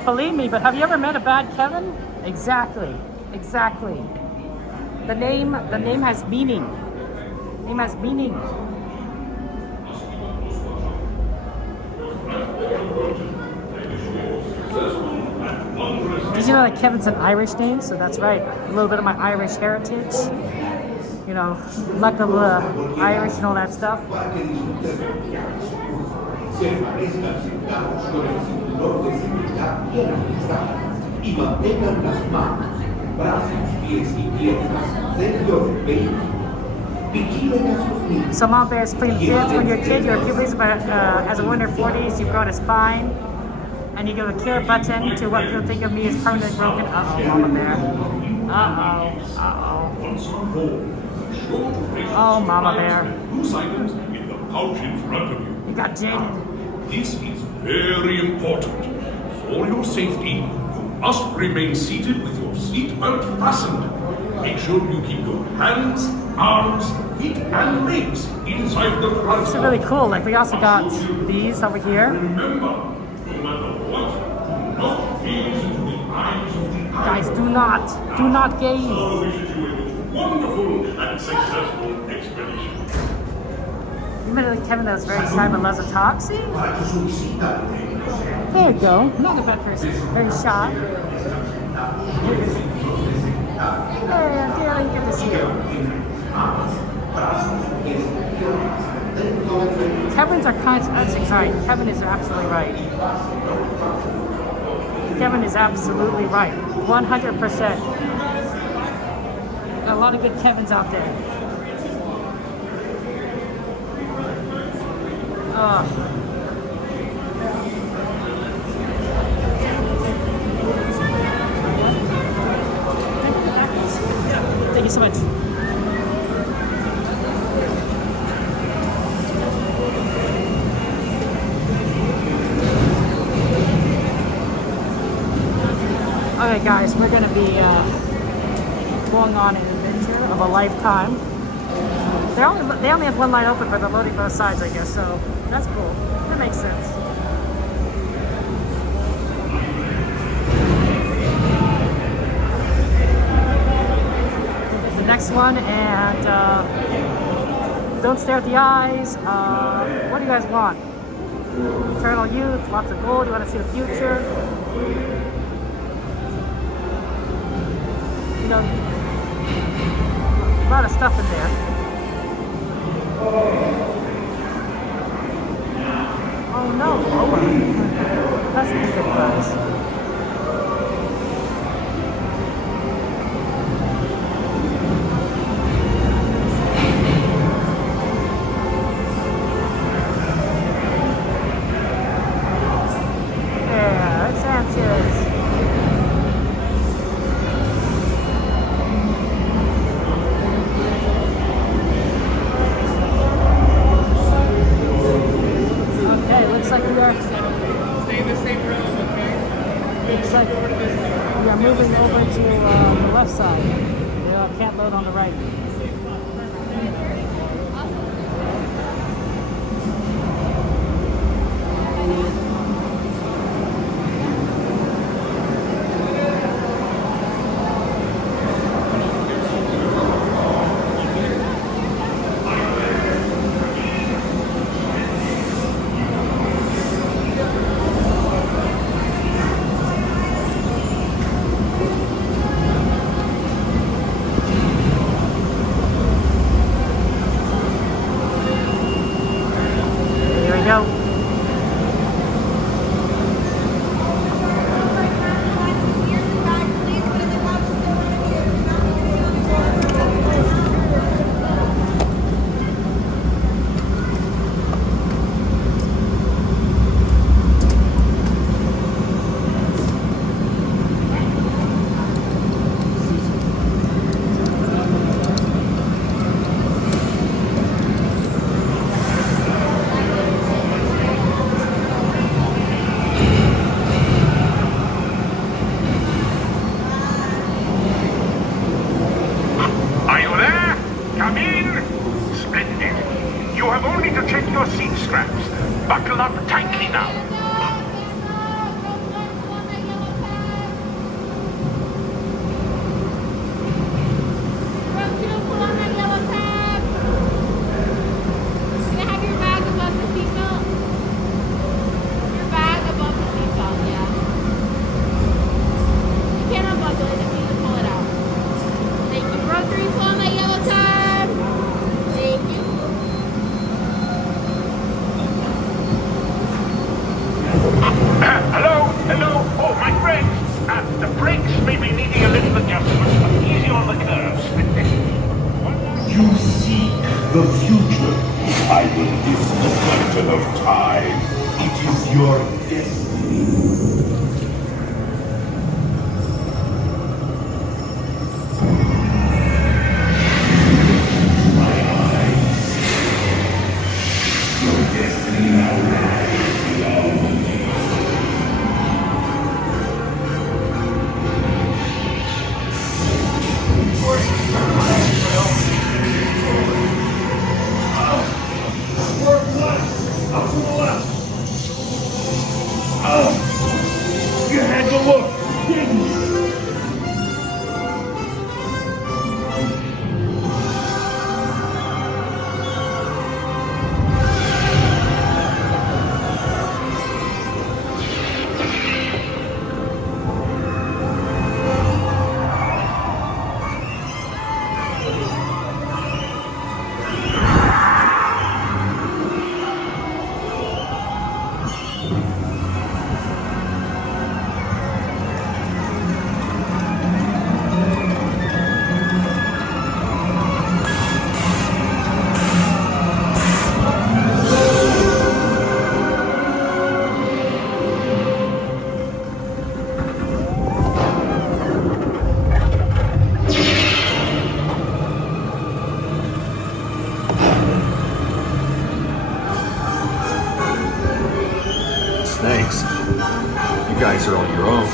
believe me, but have you ever met a bad Kevin? Exactly. Exactly. The name has meaning. The name has meaning. Did you know that Kevin's an Irish name? So that's right. A little bit of my Irish heritage. You know, luck of the Irish and all that stuff. So Mom Bear's playing kids. When you're a kid, you're a puberty, but as a woman in her 40s, you grow a spine, and you give a cure button to what people think of me as permanently broken. Uh-oh, Mama Bear. Uh-oh. Uh-oh. Oh, Mama Bear. Loose items in the pouch in front of you. You got jaded. This is very important. For your safety, you must remain seated with your seatbelt fastened. Make sure you keep your hands, arms, feet, and legs inside the front. This is really cool. Like, we also got these over here. Remember, no matter what, do not gaze into the eyes of the Guys, do not gaze. So wish you a wonderful and successful expedition. You remember Kevin that was very shy but loves to talk? See? There you go. Not a bad person. Very shy. Hey, dearly, good to see you. Kevin's are kind of, that's right. Kevin is absolutely right. Kevin is absolutely right. 100%. A lot of good Kevins out there. Thank you so much. Okay, guys, we're going to be going on an adventure of a lifetime. They only have one line open, but they're loading both sides, I guess. So that's cool. That makes sense. The next one, and don't stare at the eyes. What do you guys want? Eternal youth, lots of gold. You want to see the future? You know, a lot of stuff in there. Oh no, lower. That's a good price. Yeah, it's Sanchez. Moving over to the left side. They can't load on the right. Buckle up tightly now. Hello. Oh, my friends. The brakes may be needing a little adjustment, but easy on the curves. You seek the future. I will lift the curtain of time. It is your destiny. My eyes. Your destiny now lies beyond me. Up to the left. Oh, you had to look, didn't you? Snakes. You guys are on your own.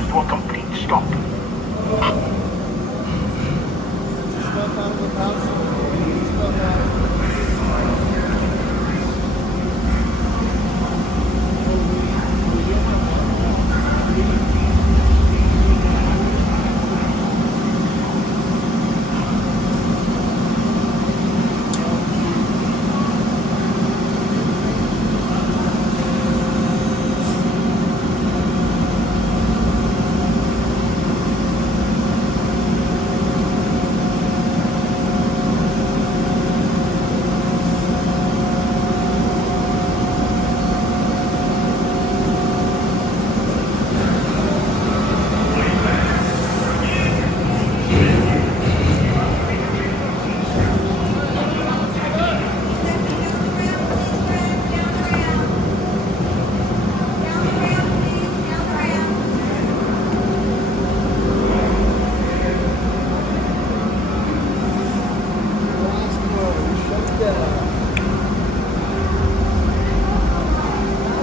comes to a complete stop.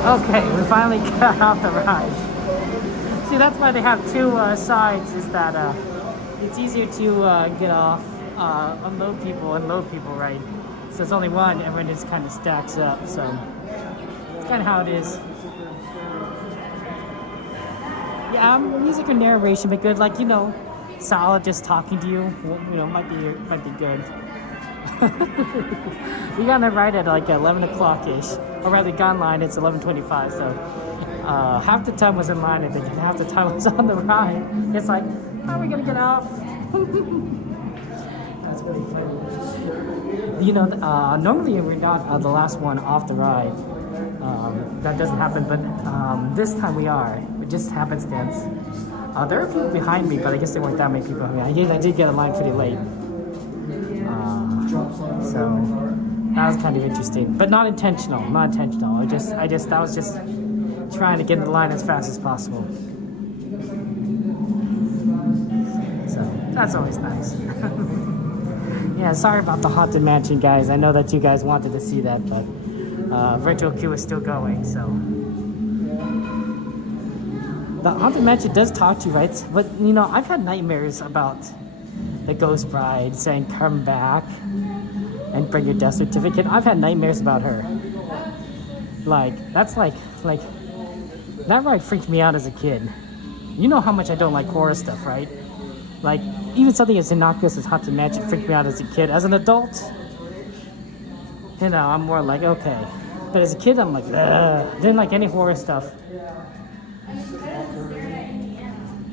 Okay, we finally got off the ride. See, that's why they have two sides, is that it's easier to get off, unload people, and load people, right? So it's only one, and when it just kind of stacks up, so it's kind of how it is. Yeah, music or narration, but good, like, you know, solid just talking to you, you know, might be good. We got on the ride at like 11 o'clock-ish, or rather got in line, it's 11:25, so half the time was in line, I think, and half the time was on the ride. It's like, how are we gonna get off? That's pretty funny. You know, normally we're not the last one off the ride. That doesn't happen, but this time we are. It just happenstance. There are people behind me, but I guess there weren't that many people behind me. I did get in line pretty late. So that was kind of interesting, but not intentional. I was just trying to get in the line as fast as possible. So that's always nice. Yeah, sorry about the Haunted Mansion, guys. I know that you guys wanted to see that, but virtual queue is still going, so. The Haunted Mansion does talk to you, right? But, you know, I've had nightmares about the Ghost Bride saying, come back and bring your death certificate. I've had nightmares about her. Like, that's like, that ride freaked me out as a kid. You know how much I don't like horror stuff, right? Like, even something as innocuous as Haunted Mansion freaked me out as a kid. As an adult, you know, I'm more like, okay. But as a kid, I'm like, ugh. Didn't like any horror stuff.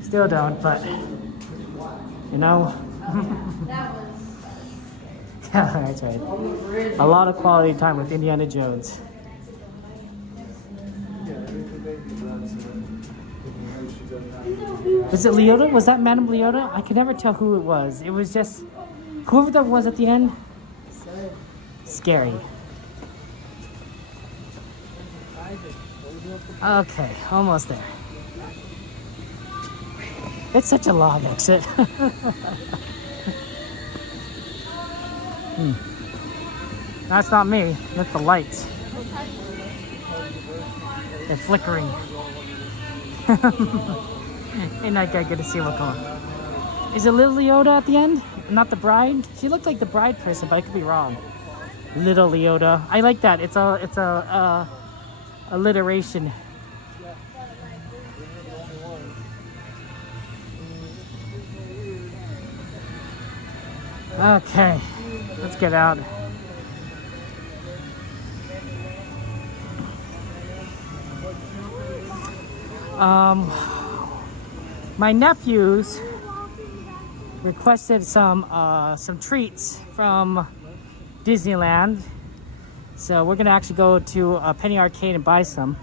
Still don't, but, you know. Yeah, that's right. A lot of quality time with Indiana Jones. Was it Leota? Was that Madame Leota? I could never tell who it was. It was just whoever that was at the end. Scary. Okay, almost there. It's such a long exit. That's not me. That's the lights. They're flickering. And I get to see what's going on. Is it Little Leota at the end? Not the bride? She looked like the bride person, but I could be wrong. Little Leota. I like that. It's a alliteration. Okay, let's get out. My nephews requested some treats from Disneyland, so we're gonna actually go to Penny Arcade and buy some.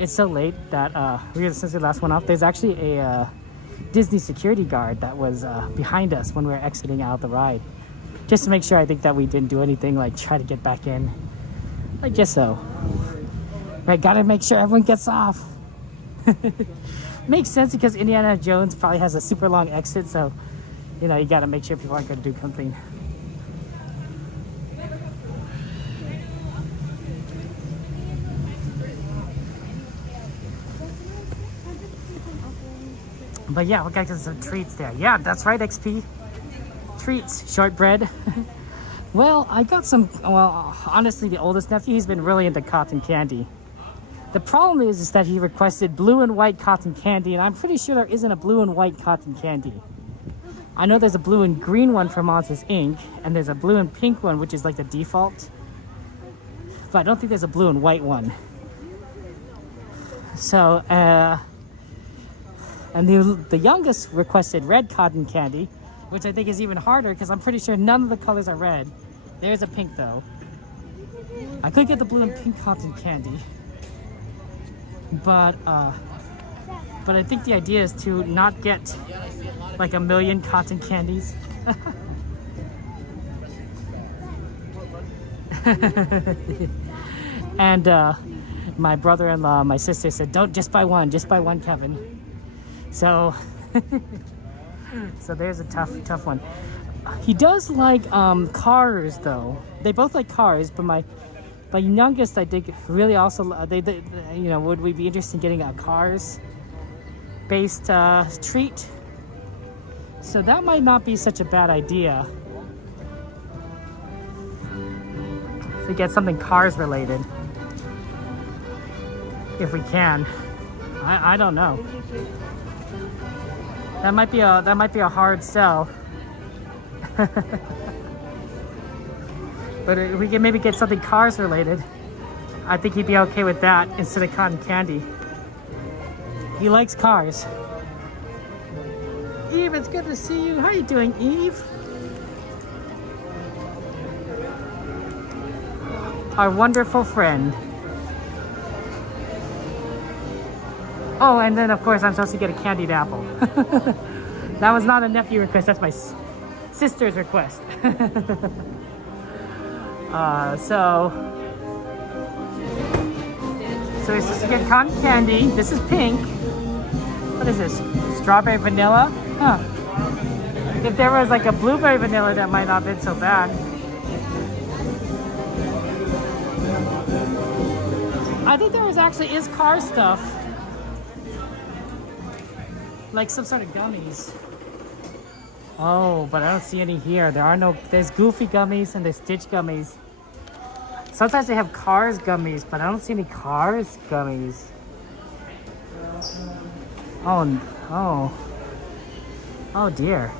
It's so late that since the last one off, there's actually a Disney security guard that was behind us when we were exiting out the ride, just to make sure I think that we didn't do anything like try to get back in, like just so. Right, gotta make sure everyone gets off. Makes sense because Indiana Jones probably has a super long exit, so you know you gotta make sure people aren't gonna do something. But yeah, we got some treats there. Yeah, that's right, XP. Treats, shortbread. Well, I got some, well, honestly, the oldest nephew, he's been really into cotton candy. The problem is that he requested blue and white cotton candy, and I'm pretty sure there isn't a blue and white cotton candy. I know there's a blue and green one from Monsters Inc., and there's a blue and pink one, which is like the default. But I don't think there's a blue and white one. So, and the youngest requested red cotton candy, which I think is even harder because I'm pretty sure none of the colors are red. There's a pink though. I could get the blue and pink cotton candy. But I think the idea is to not get like a million cotton candies. And my brother-in-law, my sister said, don't just buy one, Kevin. So, so there's a tough one. He does like cars though. They both like cars, but my youngest, I think, really also they you know, would we be interested in getting a cars based treat? So that might not be such a bad idea. To get something cars related, if we can. I don't know. That might be a hard sell. But if we can maybe get something cars related, I think he'd be okay with that instead of cotton candy. He likes cars. Eve, it's good to see you. How you doing, Eve? Our wonderful friend. Oh, and then of course I'm supposed to get a candied apple. That was not a nephew request, that's my sister's request. So we're supposed to get cotton candy. This is pink. What is this? Strawberry vanilla? Huh. If there was like a blueberry vanilla, that might not have been so bad. I think there is car stuff. Like some sort of gummies. Oh, but I don't see any here. There's Goofy gummies and there's Stitch gummies. Sometimes they have Cars gummies, but I don't see any Cars gummies. Oh dear.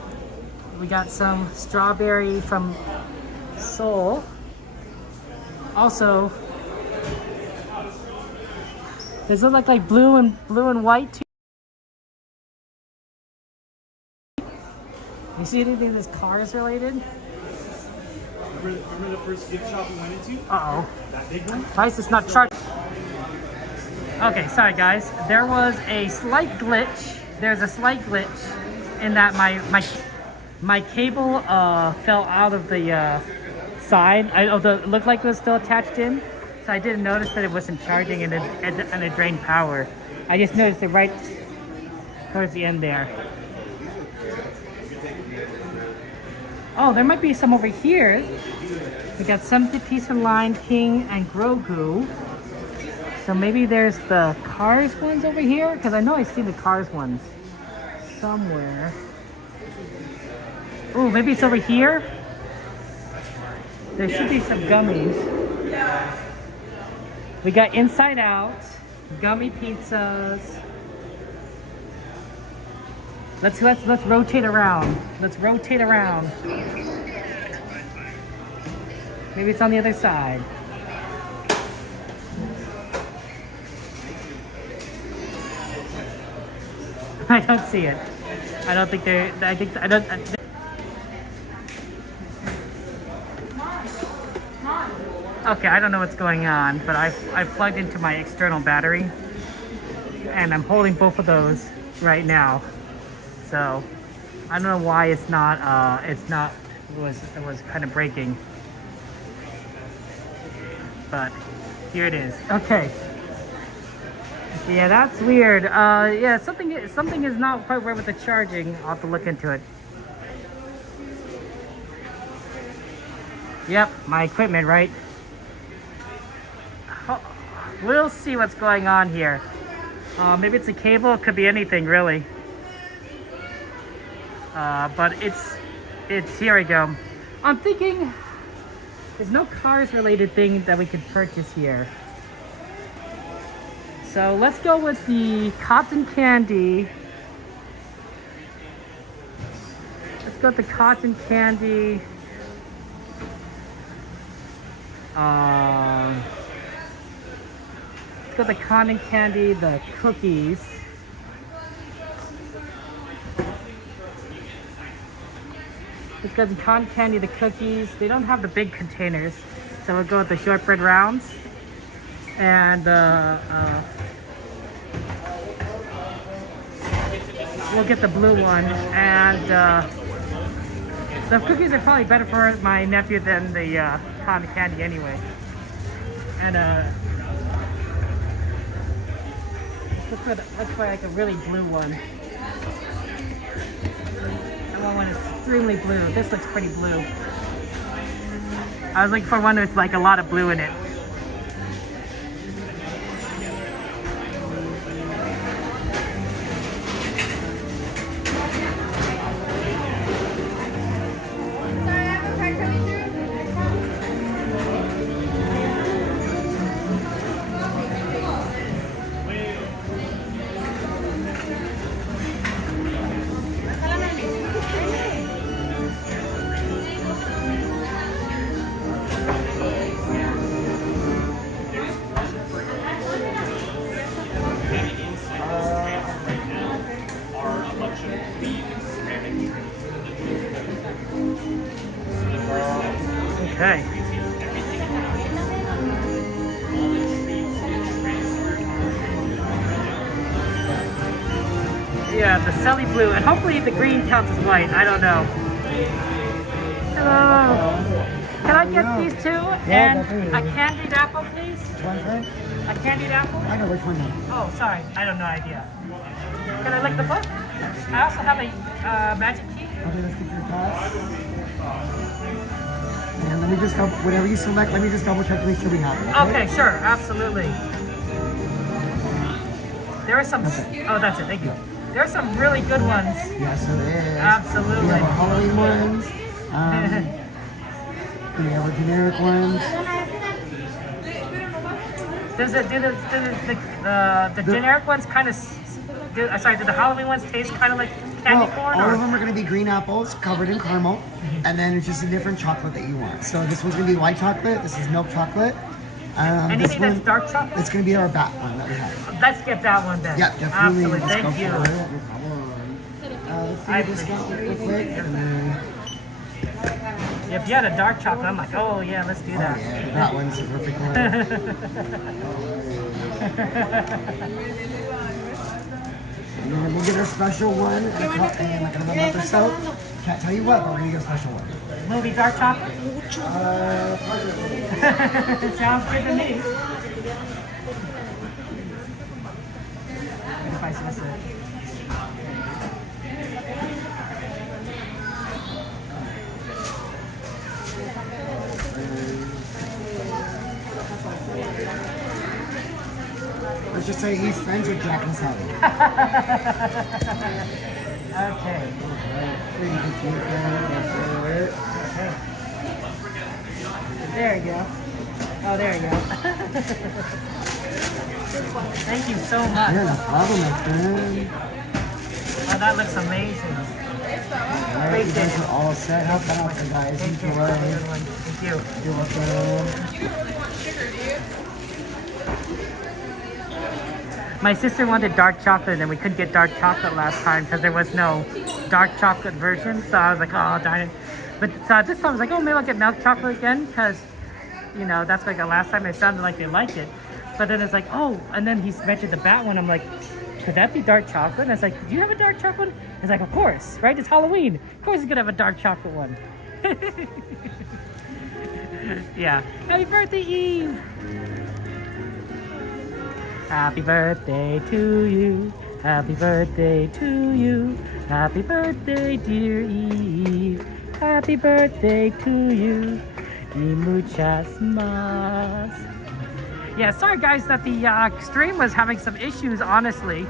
We got some strawberry from Seoul. Also, does it look like blue and white too? You see anything that's Cars related? Remember the first gift shop we went into? Uh-oh. That big one? Price is not charged. Okay, sorry guys. There was a slight glitch. There's a slight glitch in that my cable fell out of the side. It looked like it was still attached in. So I didn't notice that it wasn't charging and it drained power. I just noticed it right towards the end there. Oh, there might be some over here. We got some piece from Lion King and Grogu. So maybe there's the Cars ones over here? Because I know I see the Cars ones somewhere. Oh, maybe it's over here? There should be some gummies. We got Inside Out, gummy pizzas. Let's rotate around. Let's rotate around. Maybe it's on the other side. I don't see it. I don't think they're. I don't. Okay, I don't know what's going on, but I've plugged into my external battery, and I'm holding both of those right now. So I don't know why it was kind of breaking, but here it is. Okay. Yeah, that's weird. Yeah, something is not quite right with the charging. I'll have to look into it. Yep, my equipment, right? We'll see what's going on here. Maybe it's a cable. It could be anything, really. But it's here we go. I'm thinking there's no Cars related thing that we could purchase here. So let's go with the cotton candy. Let's go with the cotton candy. Let's go with the cotton candy, the cookies. Let's go with the cotton candy, the cookies. They don't have the big containers, so we'll go with the shortbread rounds. And we'll get the blue one. And the cookies are probably better for my nephew than the cotton candy anyway. And let's try like a really blue one. I want one that's extremely blue. This looks pretty blue. I was looking for one with like a lot of blue in it. Okay. Yeah, the Selly blue, and hopefully the green counts as white. I don't know. Hello. Can I get these two? And a candied apple, please? Which one, sir? A candied apple? I know which one now. Oh, sorry. I have no idea. Can I lick the book? I also have a magic key. Okay, let's get your cost. And let me just double, whatever you select, let me just double check to make sure we have it. Okay, sure, absolutely. There are some. Okay. Oh, that's it. Thank you. There are some really good ones. Yes, there is. Absolutely. We have our Halloween ones. We have our generic ones. Does it do the generic ones kind of? Sorry, do the Halloween ones taste kind of like candy corn? All of them are going to be green apples covered in caramel, and then it's just a different chocolate that you want. So this one's going to be white chocolate. This is milk chocolate. Anything that's dark chocolate? It's going to be our bat one that we have. Let's get that one then. Yeah, definitely. Absolutely. Thank you. Let's see the discount real quick. If you had a dark chocolate, I'm like, oh yeah, let's do that. Oh, yeah, that one's the perfect one. And then we'll get our special one in like another month or so. Can't tell you what, but we're going to get a special one. Will it be dark chocolate? Sounds good to me. Vice versa. Let's just say he's friends with Jack and Sally. Okay. There you go. Oh, there you go. Thank you so much. Yeah, no problem, my friend. Oh, that looks amazing. Alright, you guys are all set. How about you guys? Thank you. Enjoy. Thank you. You're welcome. My sister wanted dark chocolate, and we couldn't get dark chocolate last time because there was no dark chocolate version. So I was like, oh, darn it. But this time I was like, oh, maybe I'll get milk chocolate again because, you know, that's like the last time it sounded like they liked it. But then it's like, oh, and then he mentioned the bat one. I'm like, could that be dark chocolate? And I was like, do you have a dark chocolate? He's like, of course, right? It's Halloween. Of course he's going to have a dark chocolate one. Yeah. Happy birthday, Eve! Happy birthday to you. Happy birthday to you. Happy birthday, dear Eve. Happy birthday to you. Y muchas más. Yeah, sorry guys that the stream was having some issues, honestly.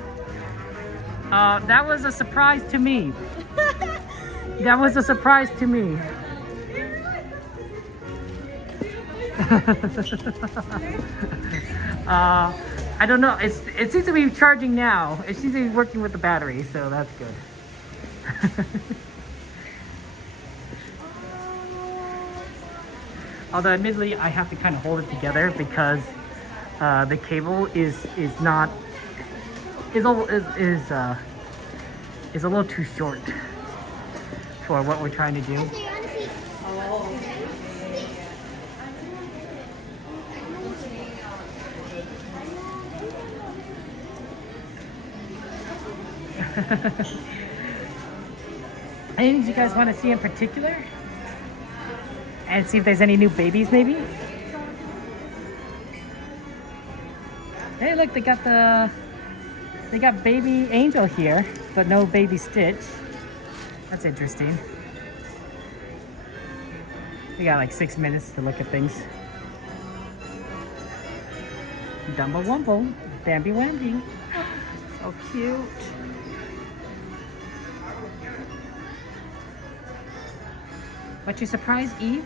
That was a surprise to me. That was a surprise to me. I don't know. It seems to be charging now. It seems to be working with the battery, so that's good. Although admittedly, I have to kind of hold it together because the cable is a little too short for what we're trying to do. Anything you guys want to see in particular? And see if there's any new babies, maybe? Hey, look, they got baby Angel here, but no baby Stitch. That's interesting. We got like 6 minutes to look at things. Dumbo Wumbo, Bambi Wambi. So cute. What's your surprise, Eve?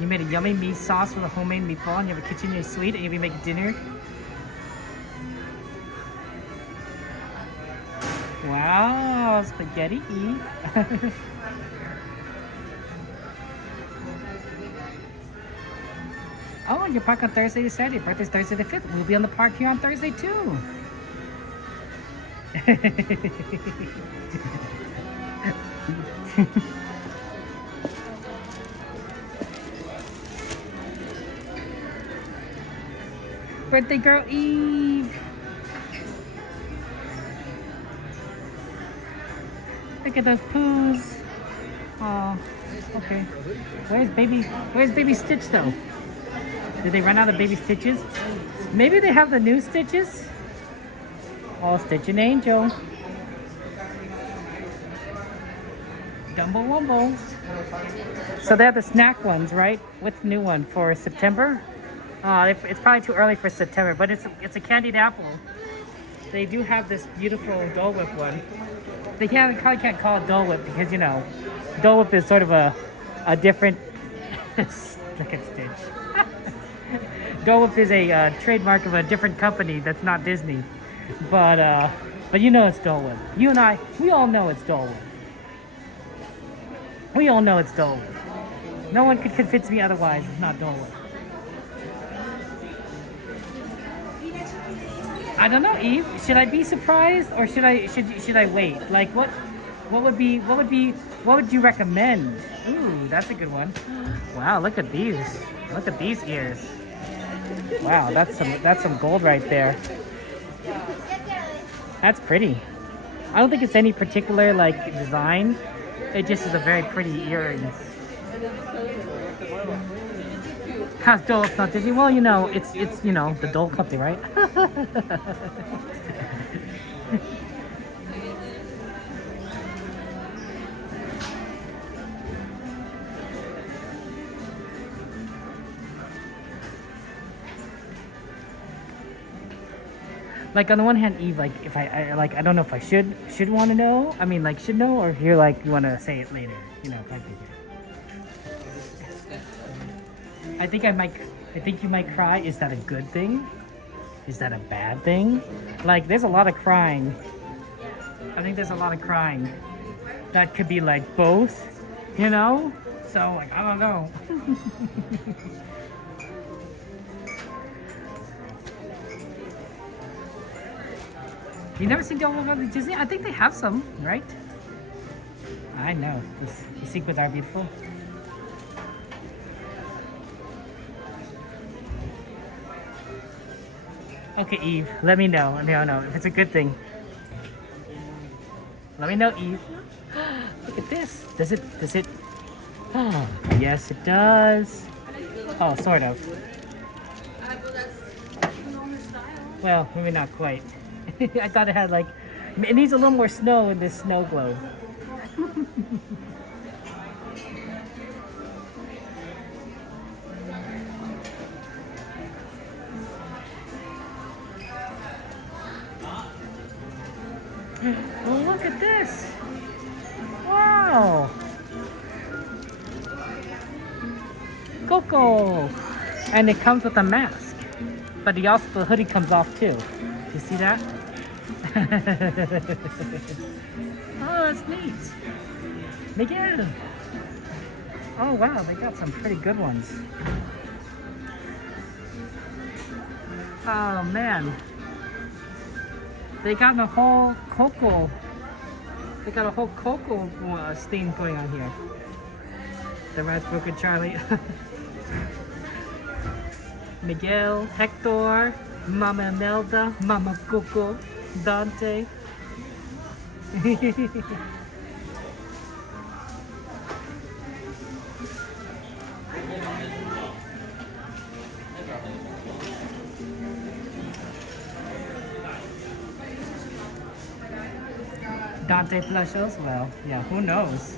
You made a yummy meat sauce with a homemade meatball and you have a kitchen you're sweet and you'll be making dinner. Wow, spaghetti, Eve. Oh, you're parked on Thursday to Saturday. Birthday's Thursday the 5th. We'll be on the park here on Thursday too. Birthday girl Eve. Look at those poos. Oh, okay. Where's baby Stitch though? Did they run out of baby Stitches? Maybe they have the new Stitches? Oh, Stitch and Angel. Dumbo Wumbo. So they have the snack ones, right? What's the new one for September? It's probably too early for September, but it's a candied apple. They do have this beautiful Dole Whip one. They probably can't call it Dole Whip because, you know, Dole Whip is sort of a different... Look at Stitch. Dole Whip is a trademark of a different company that's not Disney. But you know it's Dole Whip. You and I, we all know it's Dole Whip. We all know it's Dole Whip. No one could convince me otherwise. It's not Dole Whip. I don't know, Eve. Should I be surprised or should I wait? Like what would you recommend? Ooh, that's a good one. Wow, look at these. Look at these ears. Wow, that's some gold right there. That's pretty. I don't think it's any particular like design. It just is a very pretty earrings. How's Dole? It's not Disney. Well, you know, it's you know the Dole company, right? Like on the one hand, Eve, like if I don't know if I should want to know. I mean, like should know, or if you're like you want to say it later, you know, type of thing. I think you might cry. Is that a good thing? Is that a bad thing? Like, there's a lot of crying. I think there's a lot of crying. That could be like both, you know? So, like, I don't know. You never seen Dole Whip Disney? I think they have some, right? I know. The sequins are beautiful. Okay, Eve, let me know. Let me know if it's a good thing. Let me know, Eve. Look at this. Does it? Oh, yes, it does. Oh, sort of. Well, maybe not quite. I thought it had like, it needs a little more snow in this snow globe. Oh, look at this. Wow. Coco. And it comes with a mask. But the hoodie comes off too. You see that? Oh, that's neat. Miguel. Oh wow, they got some pretty good ones. Oh man. They got a whole Coco. They got a whole Coco theme going on here. The Red Book and Charlie. Miguel, Hector, Mama Imelda, Mama Coco, Dante. Dante plushes? Well, yeah, who knows?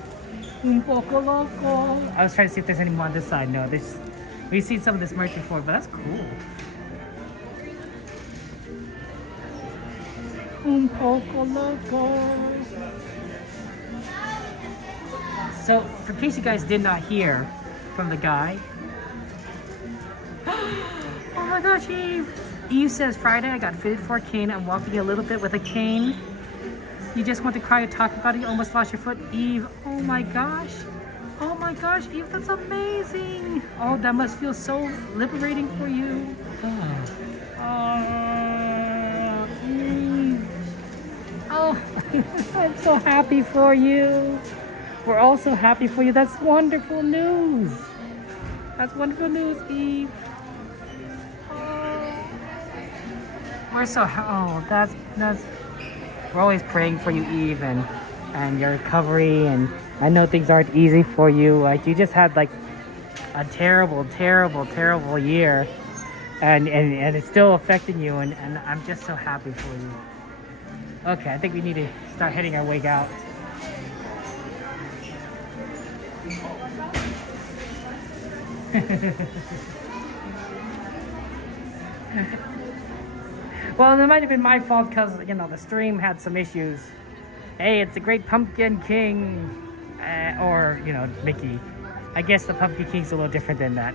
Un poco loco. I was trying to see if there's any more on this side. No, we've seen some of this merch before, but that's cool. Un poco loco. So, for case you guys did not hear from the guy. Oh my gosh, Eve! Eve says, Friday I got fitted for a cane. I'm walking a little bit with a cane. You just want to cry and talk about it. You almost lost your foot. Eve, oh my gosh. Oh my gosh, Eve, that's amazing. Oh, that must feel so liberating for you. Eve. Oh, I'm so happy for you. We're all so happy for you. That's wonderful news. That's wonderful news, Eve. Oh. We're so that's we're always praying for you, Eve, and your recovery. And I know things aren't easy for you. Like, you just had like a terrible, terrible, terrible year, and it's still affecting you. And I'm just so happy for you. Okay, I think we need to start heading our way out. Well, it might have been my fault because, you know, the stream had some issues. Hey, it's the Great Pumpkin King. Or, you know, Mickey. I guess the Pumpkin King's a little different than that.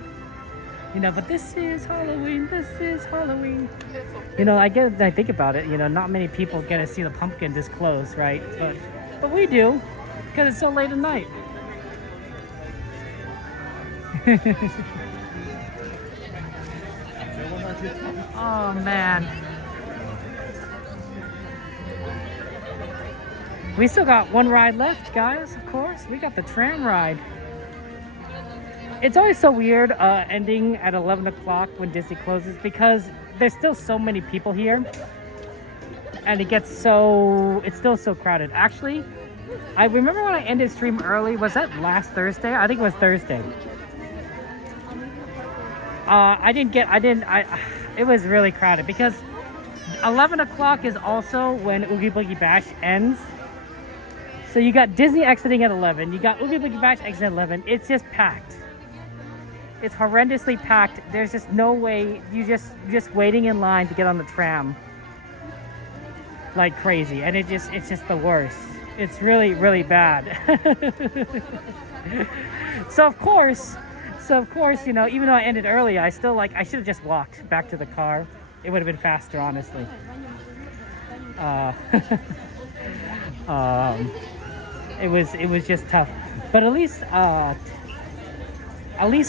You know, but this is Halloween. This is Halloween. You know, I think about it, you know, not many people get to see the pumpkin this close, right? But we do, because it's so late at night. Oh, man. We still got one ride left, guys, of course. We got the tram ride. It's always so weird ending at 11 o'clock when Disney closes because there's still so many people here. And it's still so crowded. Actually, I remember when I ended stream early. Was that last Thursday? I think it was Thursday. It was really crowded because 11 o'clock is also when Oogie Boogie Bash ends. So you got Disney exiting at 11. You got Oogie Boogie Bash exiting at 11. It's just packed. It's horrendously packed. There's just no way. You just waiting in line to get on the tram like crazy, and it's just the worst. It's really, really bad. So of course, you know, even though I ended early, I still I should have just walked back to the car. It would have been faster, honestly. It was just tough, but at least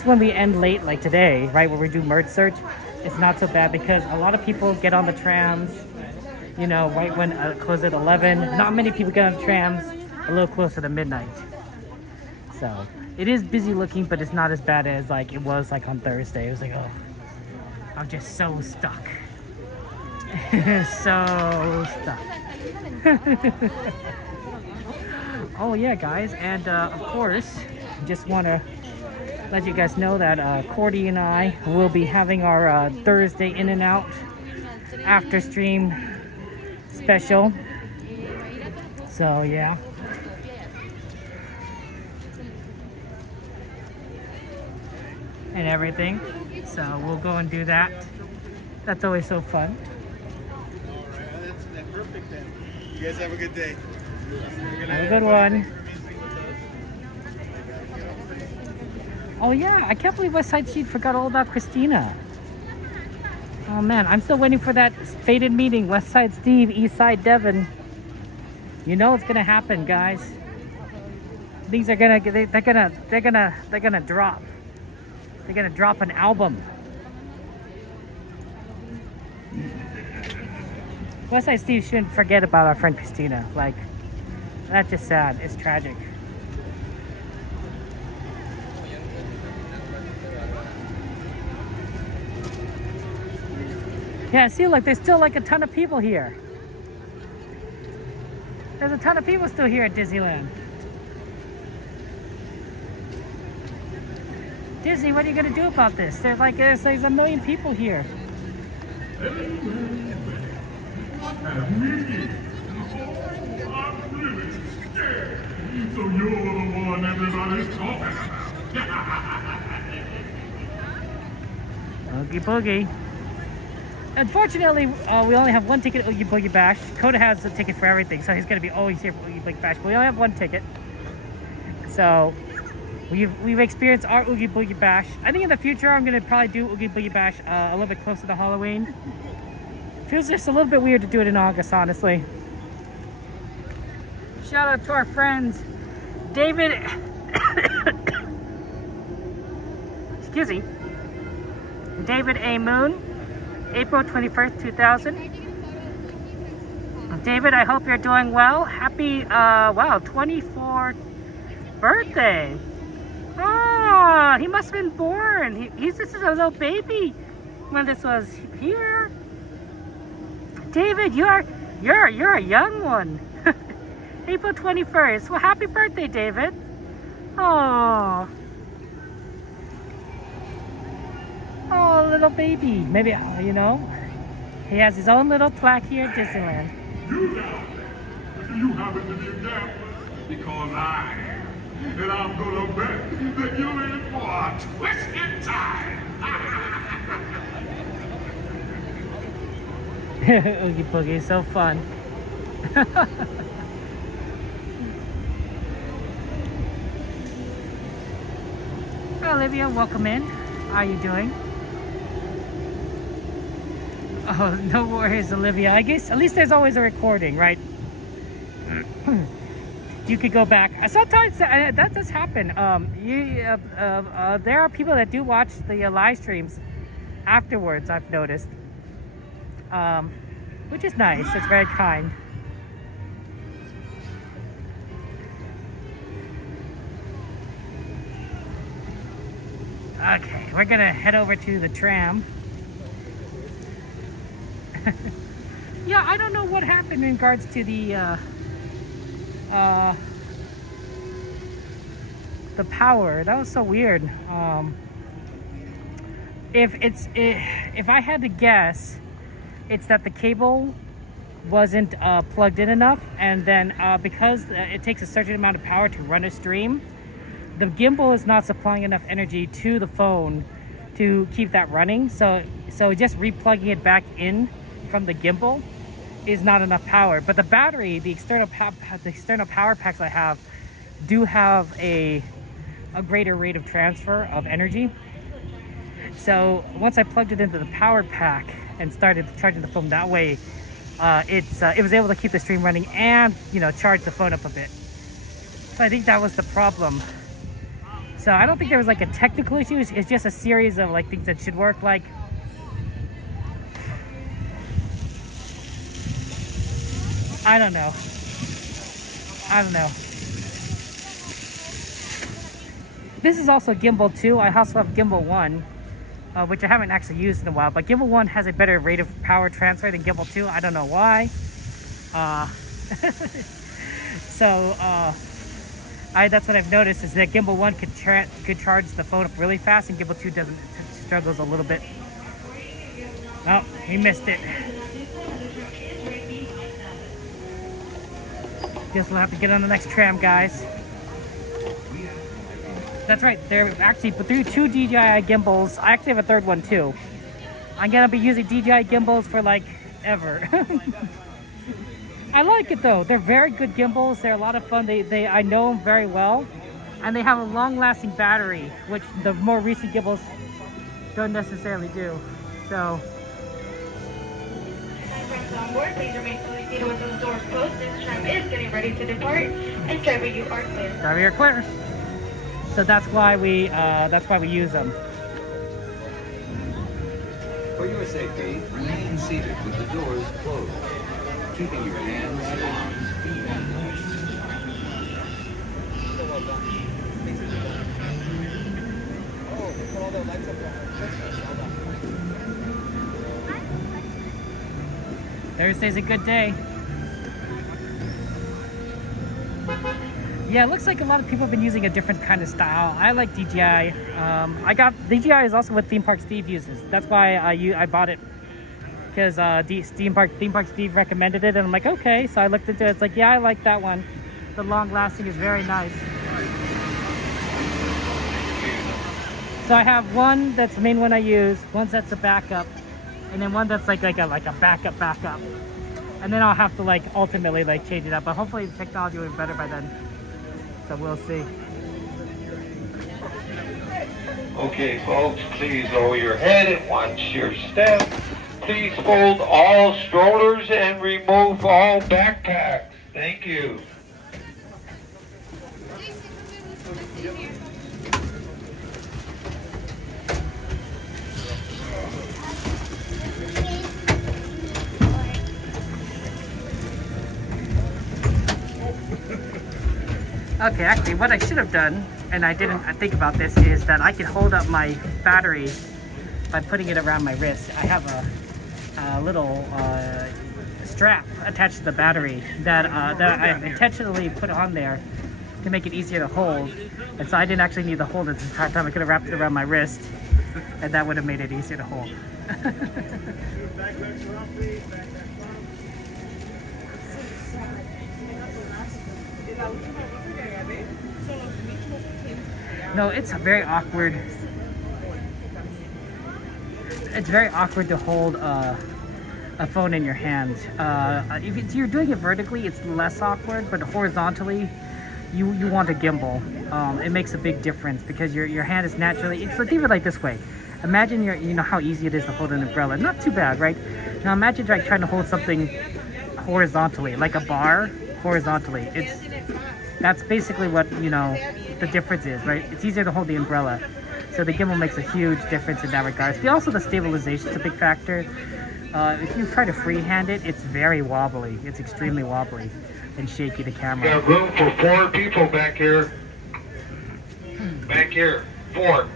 when we end late like today, right, where we do merge search, it's not so bad because a lot of people get on the trams, you know, right when close at 11. Not many people get on the trams a little closer to midnight. So it is busy looking, but it's not as bad as like it was like on Thursday. It was like, oh, I'm just so stuck. So stuck. Oh yeah, guys, and of course, just want to let you guys know that Cordy and I will be having our Thursday In and Out after stream special. So yeah. And everything. So we'll go and do that. That's always so fun. That's perfect then. You guys have a good day. Have a good one. Oh yeah, I can't believe West Side Steve forgot all about Christina. Oh man, I'm still waiting for that fated meeting. West Side Steve, East Side Devin. You know it's gonna happen, guys. These are gonna they're gonna drop. They're gonna drop an album. West Side Steve shouldn't forget about our friend Christina. Like, that's just sad. It's tragic. Yeah, see, look, there's still like a ton of people here. There's a ton of people still here at Disneyland. Disney, what are you gonna do about this? There's a million people here. So you're the one everybody's talking about. Oogie Boogie. Unfortunately, we only have one ticket at Oogie Boogie Bash. Coda has a ticket for everything, so he's going to be always here for Oogie Boogie Bash. But we only have one ticket. So, we've experienced our Oogie Boogie Bash. I think in the future, I'm going to probably do Oogie Boogie Bash a little bit closer to Halloween. Feels just a little bit weird to do it in August, honestly. Shout out to our friends, David. Excuse me. David A. Moon. April 21st, 2000. David, I hope you're doing well. Happy, wow, 24th birthday. Oh, he must have been born. This is a little baby when this was here. David, you're a young one. April 21st. Well, happy birthday, David. Oh. Oh, little baby. Maybe, you know, he has his own little plaque here at Disneyland. You down there, you happen to be a gambler because I am. And I'm gonna bet that you're in for a twisted time. Oogie Boogie is so fun. Olivia, welcome in. How are you doing? Oh, no worries, Olivia. I guess at least there's always a recording, right? You could go back. Sometimes that does happen. There are people that do watch the live streams afterwards, I've noticed. Which is nice. It's very kind. Okay, we're gonna head over to the tram. Yeah, I don't know what happened in regards to the power. That was so weird. If I had to guess, it's that the cable wasn't plugged in enough, and then because it takes a certain amount of power to run a stream, the gimbal is not supplying enough energy to the phone to keep that running. So just replugging it back in from the gimbal is not enough power. But the battery, the external power packs I have, do have a greater rate of transfer of energy. So once I plugged it into the power pack and started charging the phone that way, it was able to keep the stream running and, you know, charge the phone up a bit. So I think that was the problem. So I don't think there was like a technical issue. It's just a series of like things that should work. Like, I don't know. This is also Gimbal 2. I also have Gimbal 1, which I haven't actually used in a while. But Gimbal 1 has a better rate of power transfer than Gimbal 2. I don't know why. That's what I've noticed, is that Gimbal 1 could charge the phone up really fast, and Gimbal 2 doesn't, struggles a little bit. Oh, he missed it. Guess we'll have to get on the next tram, guys. That's right, they're actually through 2 DJI gimbals. I actually have a third one too. I'm gonna be using DJI gimbals for like ever. I like it though. They're very good gimbals. They're a lot of fun. I know them very well, and they have a long-lasting battery, which the more recent gimbals don't necessarily do. So. On board, please remain fully seated with those doors closed. This tram is getting ready to depart, and driver, you are clear. Driver, you're clear. So that's why we use them. For your safety, remain seated with the doors closed, keeping your hands, arms, feet, and legs. Thursday's a good day. Yeah, it looks like a lot of people have been using a different kind of style. I like DJI. DJI is also what Theme Park Steve uses. That's why I bought it, because Theme Park Steve recommended it, and I'm like, okay. So I looked into it. It's like, yeah, I like that one. The long lasting is very nice. So I have one that's the main one I use, one that's a backup, and then one that's like a backup. And then I'll have to ultimately change it up. But hopefully the technology will be better by then. So we'll see. Okay, folks, please lower your head and watch your step. Please fold all strollers and remove all backpacks. Thank you. Okay, actually, what I should have done, and I didn't think about this, is that I can hold up my battery by putting it around my wrist. I have a little strap attached to the battery that I intentionally put on there to make it easier to hold. And so I didn't actually need to hold it this entire time. I could have wrapped it around my wrist, and that would have made it easier to hold. No, it's very awkward. It's very awkward to hold a phone in your hand. If you're doing it vertically, it's less awkward, but horizontally, you want a gimbal. It makes a big difference because your hand is naturally. It's think of it like this way. Imagine you know how easy it is to hold an umbrella. Not too bad, right? Now imagine trying to hold something horizontally, like a bar horizontally. That's basically what the difference is, right? It's easier to hold the umbrella. So the gimbal makes a huge difference in that regard. Also the stabilization is a big factor. If you try to freehand it, it's very wobbly. It's extremely wobbly and shaky, the camera. Got room for 4 people back here. Back here, 4.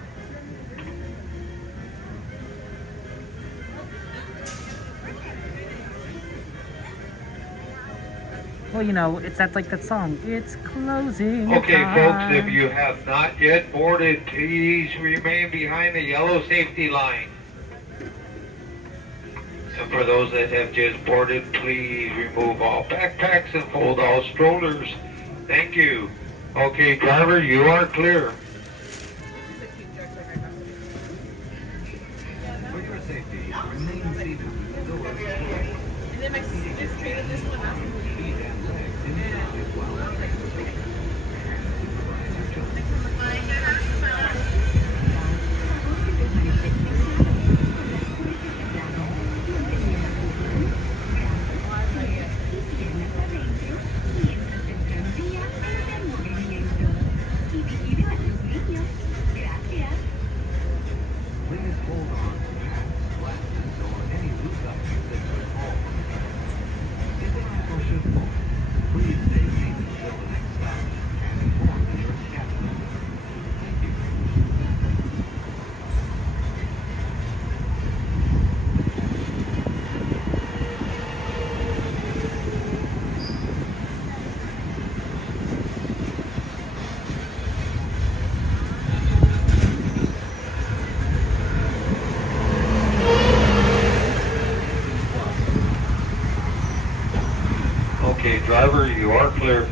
Well, it's like that song. It's closing. Okay, time. folks, if you have not yet boarded, please remain behind the yellow safety line. And for those that have just boarded, please remove all backpacks and fold all strollers. Thank you. Okay, driver, you are clear. For your safety, remain seated with the doors closed. And then my sister just traded this one out. Please hold on to hats, glasses, or any loose items that could fall. If the vehicle should fall, please stay seated until the next stop and inform the nearest captain. Thank you. Okay, driver, you are clear.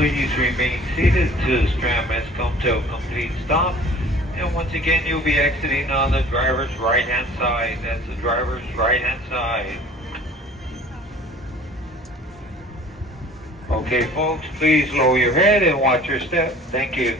please remain seated till the tram has come to a complete stop. And once again, you'll be exiting on the driver's right-hand side. That's the driver's right-hand side. Okay, folks, please lower your head and watch your step. Thank you.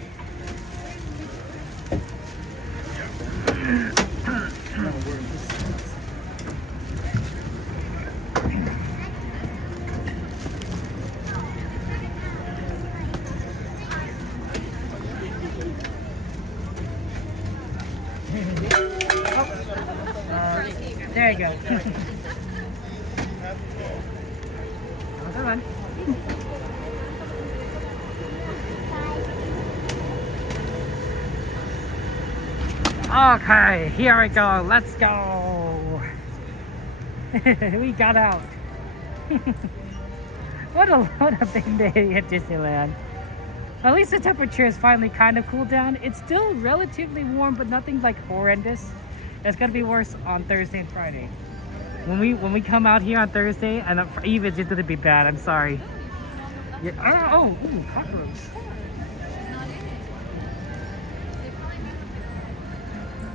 There you go. Come on. Okay, here we go. Let's go. We got out. What a big day at Disneyland. At least the temperature is finally kind of cooled down. It's still relatively warm, but nothing like horrendous. It's gonna be worse on Thursday and Friday. When we come out here on Thursday, and for Eve it's gonna be bad. I'm sorry. Yeah, ooh, cockroach.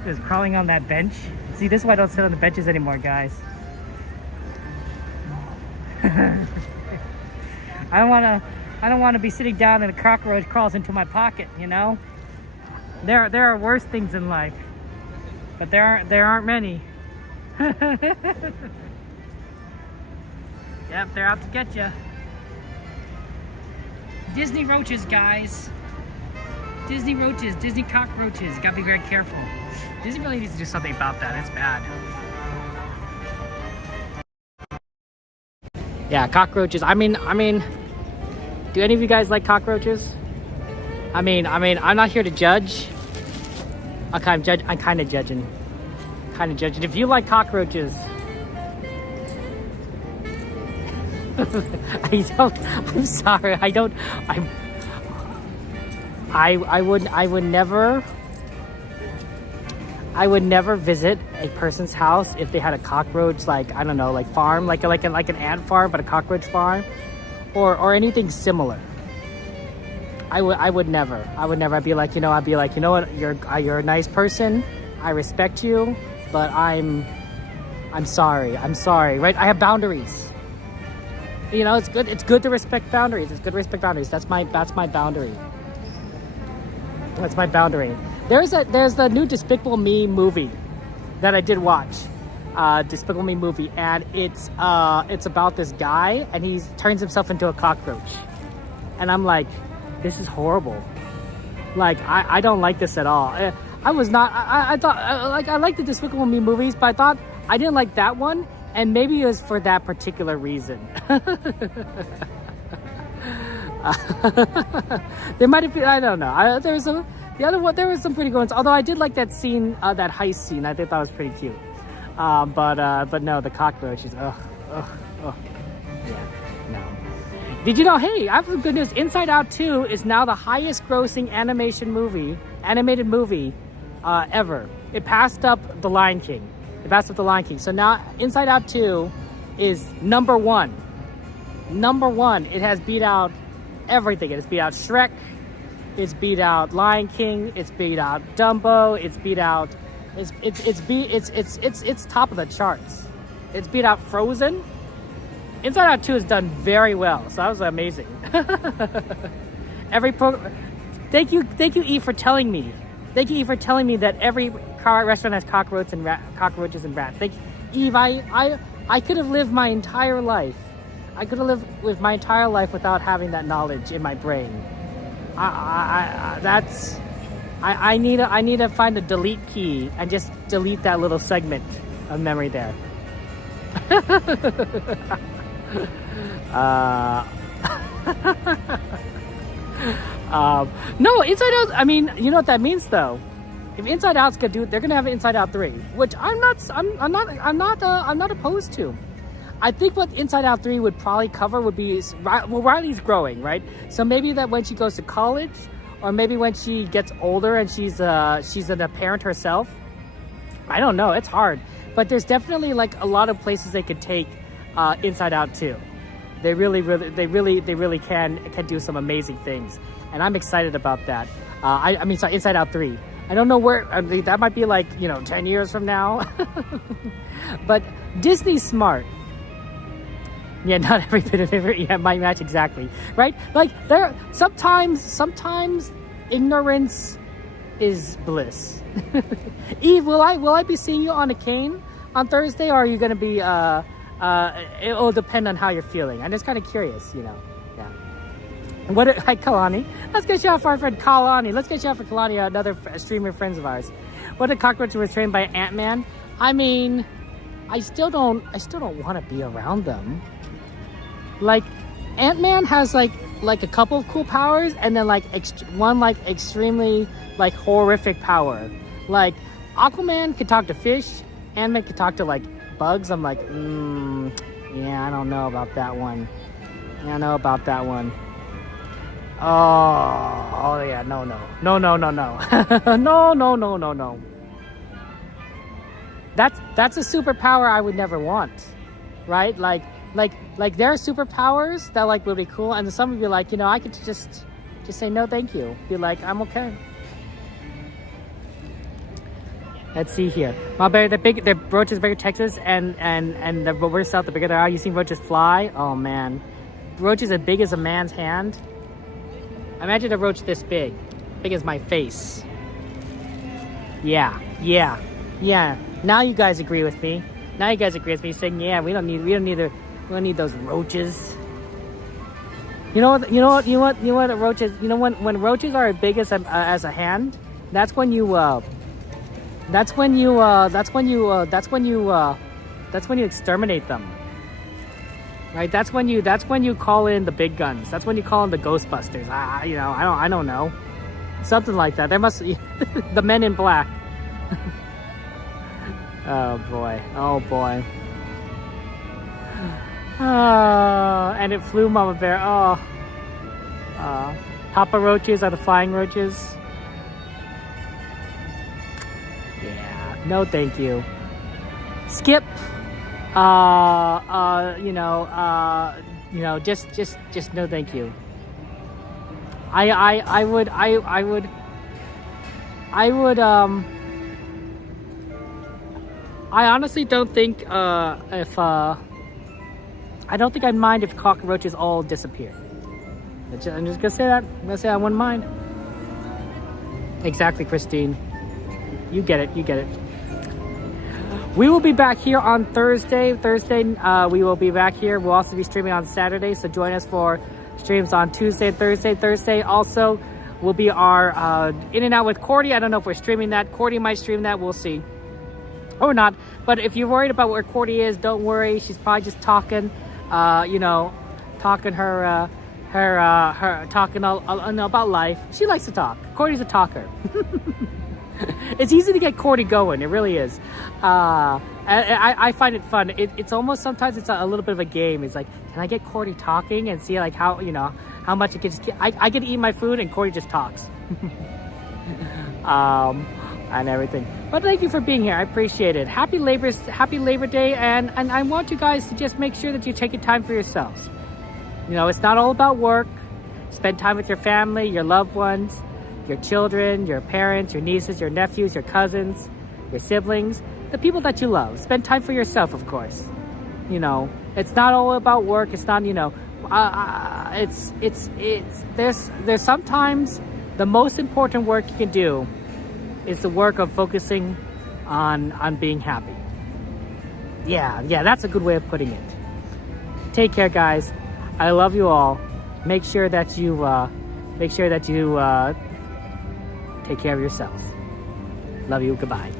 Is crawling on that bench. See, this is why I don't sit on the benches anymore, guys. I don't wanna be sitting down and a cockroach crawls into my pocket, you know? There are worse things in life. But there aren't many. Yep, they're out to get you. Disney roaches, guys. Disney roaches, Disney cockroaches. Gotta be very careful. Disney really needs to do something about that. It's bad. Yeah, cockroaches. I mean, do any of you guys like cockroaches? I mean, I'm not here to judge. I'm kind of judging. If you like cockroaches, I'm sorry. I would never visit a person's house if they had a cockroach, like, I don't know, like farm, like an ant farm, but a cockroach farm, or anything similar. I would never. I'd be like, you know what? You're a nice person. I respect you, but I'm sorry, right? I have boundaries. You know, it's good to respect boundaries. It's good to respect boundaries. That's my boundary. That's my boundary. There's the new Despicable Me movie that I did watch. Despicable Me movie, and it's about this guy, and he turns himself into a cockroach. And I'm like, this is horrible. Like, I don't like this at all. I thought I like the Despicable Me movies, but I thought I didn't like that one, and maybe it was for that particular reason. There might have been, I don't know. There was some pretty good ones. Although I did like that scene, that heist scene. I think that was pretty cute. But no, the cockroaches. Ugh. Yeah, no. Did you know? Hey, I have some good news. Inside Out 2 is now the highest-grossing animated movie ever. It passed up The Lion King. So now Inside Out 2 is number one. It has beat out everything. It has beat out Shrek. It's beat out Lion King. It's beat out Dumbo. It's beat out. It's top of the charts. It's beat out Frozen. Inside Out 2 has done very well, so that was amazing. Thank you, E, for telling me. Thank you, E, for telling me that every restaurant has cockroaches and rats. Thank you, Eve. I could have lived my entire life. Without having that knowledge in my brain. I need to find the delete key and just delete that little segment of memory there. No, Inside Out. I mean, you know what that means, though. If Inside Out's gonna do it, they're gonna have Inside Out 3, which I'm not opposed to. I think what Inside Out 3 would probably cover would be, well, Riley's growing, right? So maybe that when she goes to college, or maybe when she gets older and she's a parent herself. I don't know. It's hard, but there's definitely like a lot of places they could take Inside Out 2. They really can do some amazing things, and I'm excited about that. I mean, sorry, Inside Out 3. I don't know where, I mean, that might be like, 10 years from now. But Disney's smart. Yeah, not every bit of it. Yeah, might match exactly. Right? Like, sometimes ignorance is bliss. Eve, will I be seeing you on a cane on Thursday, or are you going to be, it'll depend on how you're feeling. I'm just kind of curious, Yeah. Hi, Kalani. Let's get you out for our friend Kalani. Let's get you out for Kalani, another streamer friends of ours. What a cockroach was trained by Ant-Man. I mean, I still don't want to be around them. Like, Ant-Man has like a couple of cool powers, and then one extremely horrific power. Like, Aquaman could talk to fish, Ant-Man could talk to bugs. I'm like, yeah, I don't know about that one. Oh yeah, no. No. No. That's a superpower I would never want, right? Like there are superpowers that would be cool, and some would be like, I could just say no, thank you. Be like, I'm okay. Let's see here. Mulberry, the roaches bigger Texas, and the worse south, the bigger they are. You seen roaches fly? Oh man, roaches as big as a man's hand. Imagine a roach this big as my face. Yeah. Now you guys agree with me. Saying, yeah, we don't need those roaches. You know what roaches. When roaches are as big as a hand, that's when you exterminate them. Right, that's when you call in the big guns. That's when you call in the Ghostbusters. I don't know, something like that. There must be the Men in Black. Oh boy. And it flew, Mama Bear. Papa roaches are the flying roaches. Yeah, no, thank you. Skip. Just no thank you. I honestly don't think I don't think I'd mind if cockroaches all disappear. I'm just gonna say that. I'm gonna say I wouldn't mind. Exactly, Christine. You get it. We will be back here on Thursday. We will be back here. We'll also be streaming on Saturday, so join us for streams on Tuesday and Thursday. Thursday also will be our In and Out with Cordy. I don't know if we're streaming that. Cordy might stream that. We'll see. Or not. But if you're worried about where Cordy is, don't worry. She's probably just talking, talking talking about life. She likes to talk. Cordy's a talker. It's easy to get Cordy going. It really is. I find it fun. It's almost sometimes it's a little bit of a game. It's like, can I get Cordy talking and see how how much it can just. I get to eat my food and Cordy just talks. And everything. But thank you for being here. I appreciate it. Happy Labor Day, and I want you guys to just make sure that you take your time for yourselves. It's not all about work. Spend time with your family, your loved ones, your children, your parents, your nieces, your nephews, your cousins, your siblings, the people that you love. Spend time for yourself, of course. It's not all about work. It's not, there's sometimes the most important work you can do is the work of focusing on being happy. Yeah, that's a good way of putting it. Take care, guys. I love you all. Make sure that you take care of yourselves. Love you. Goodbye.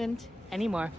isn't anymore.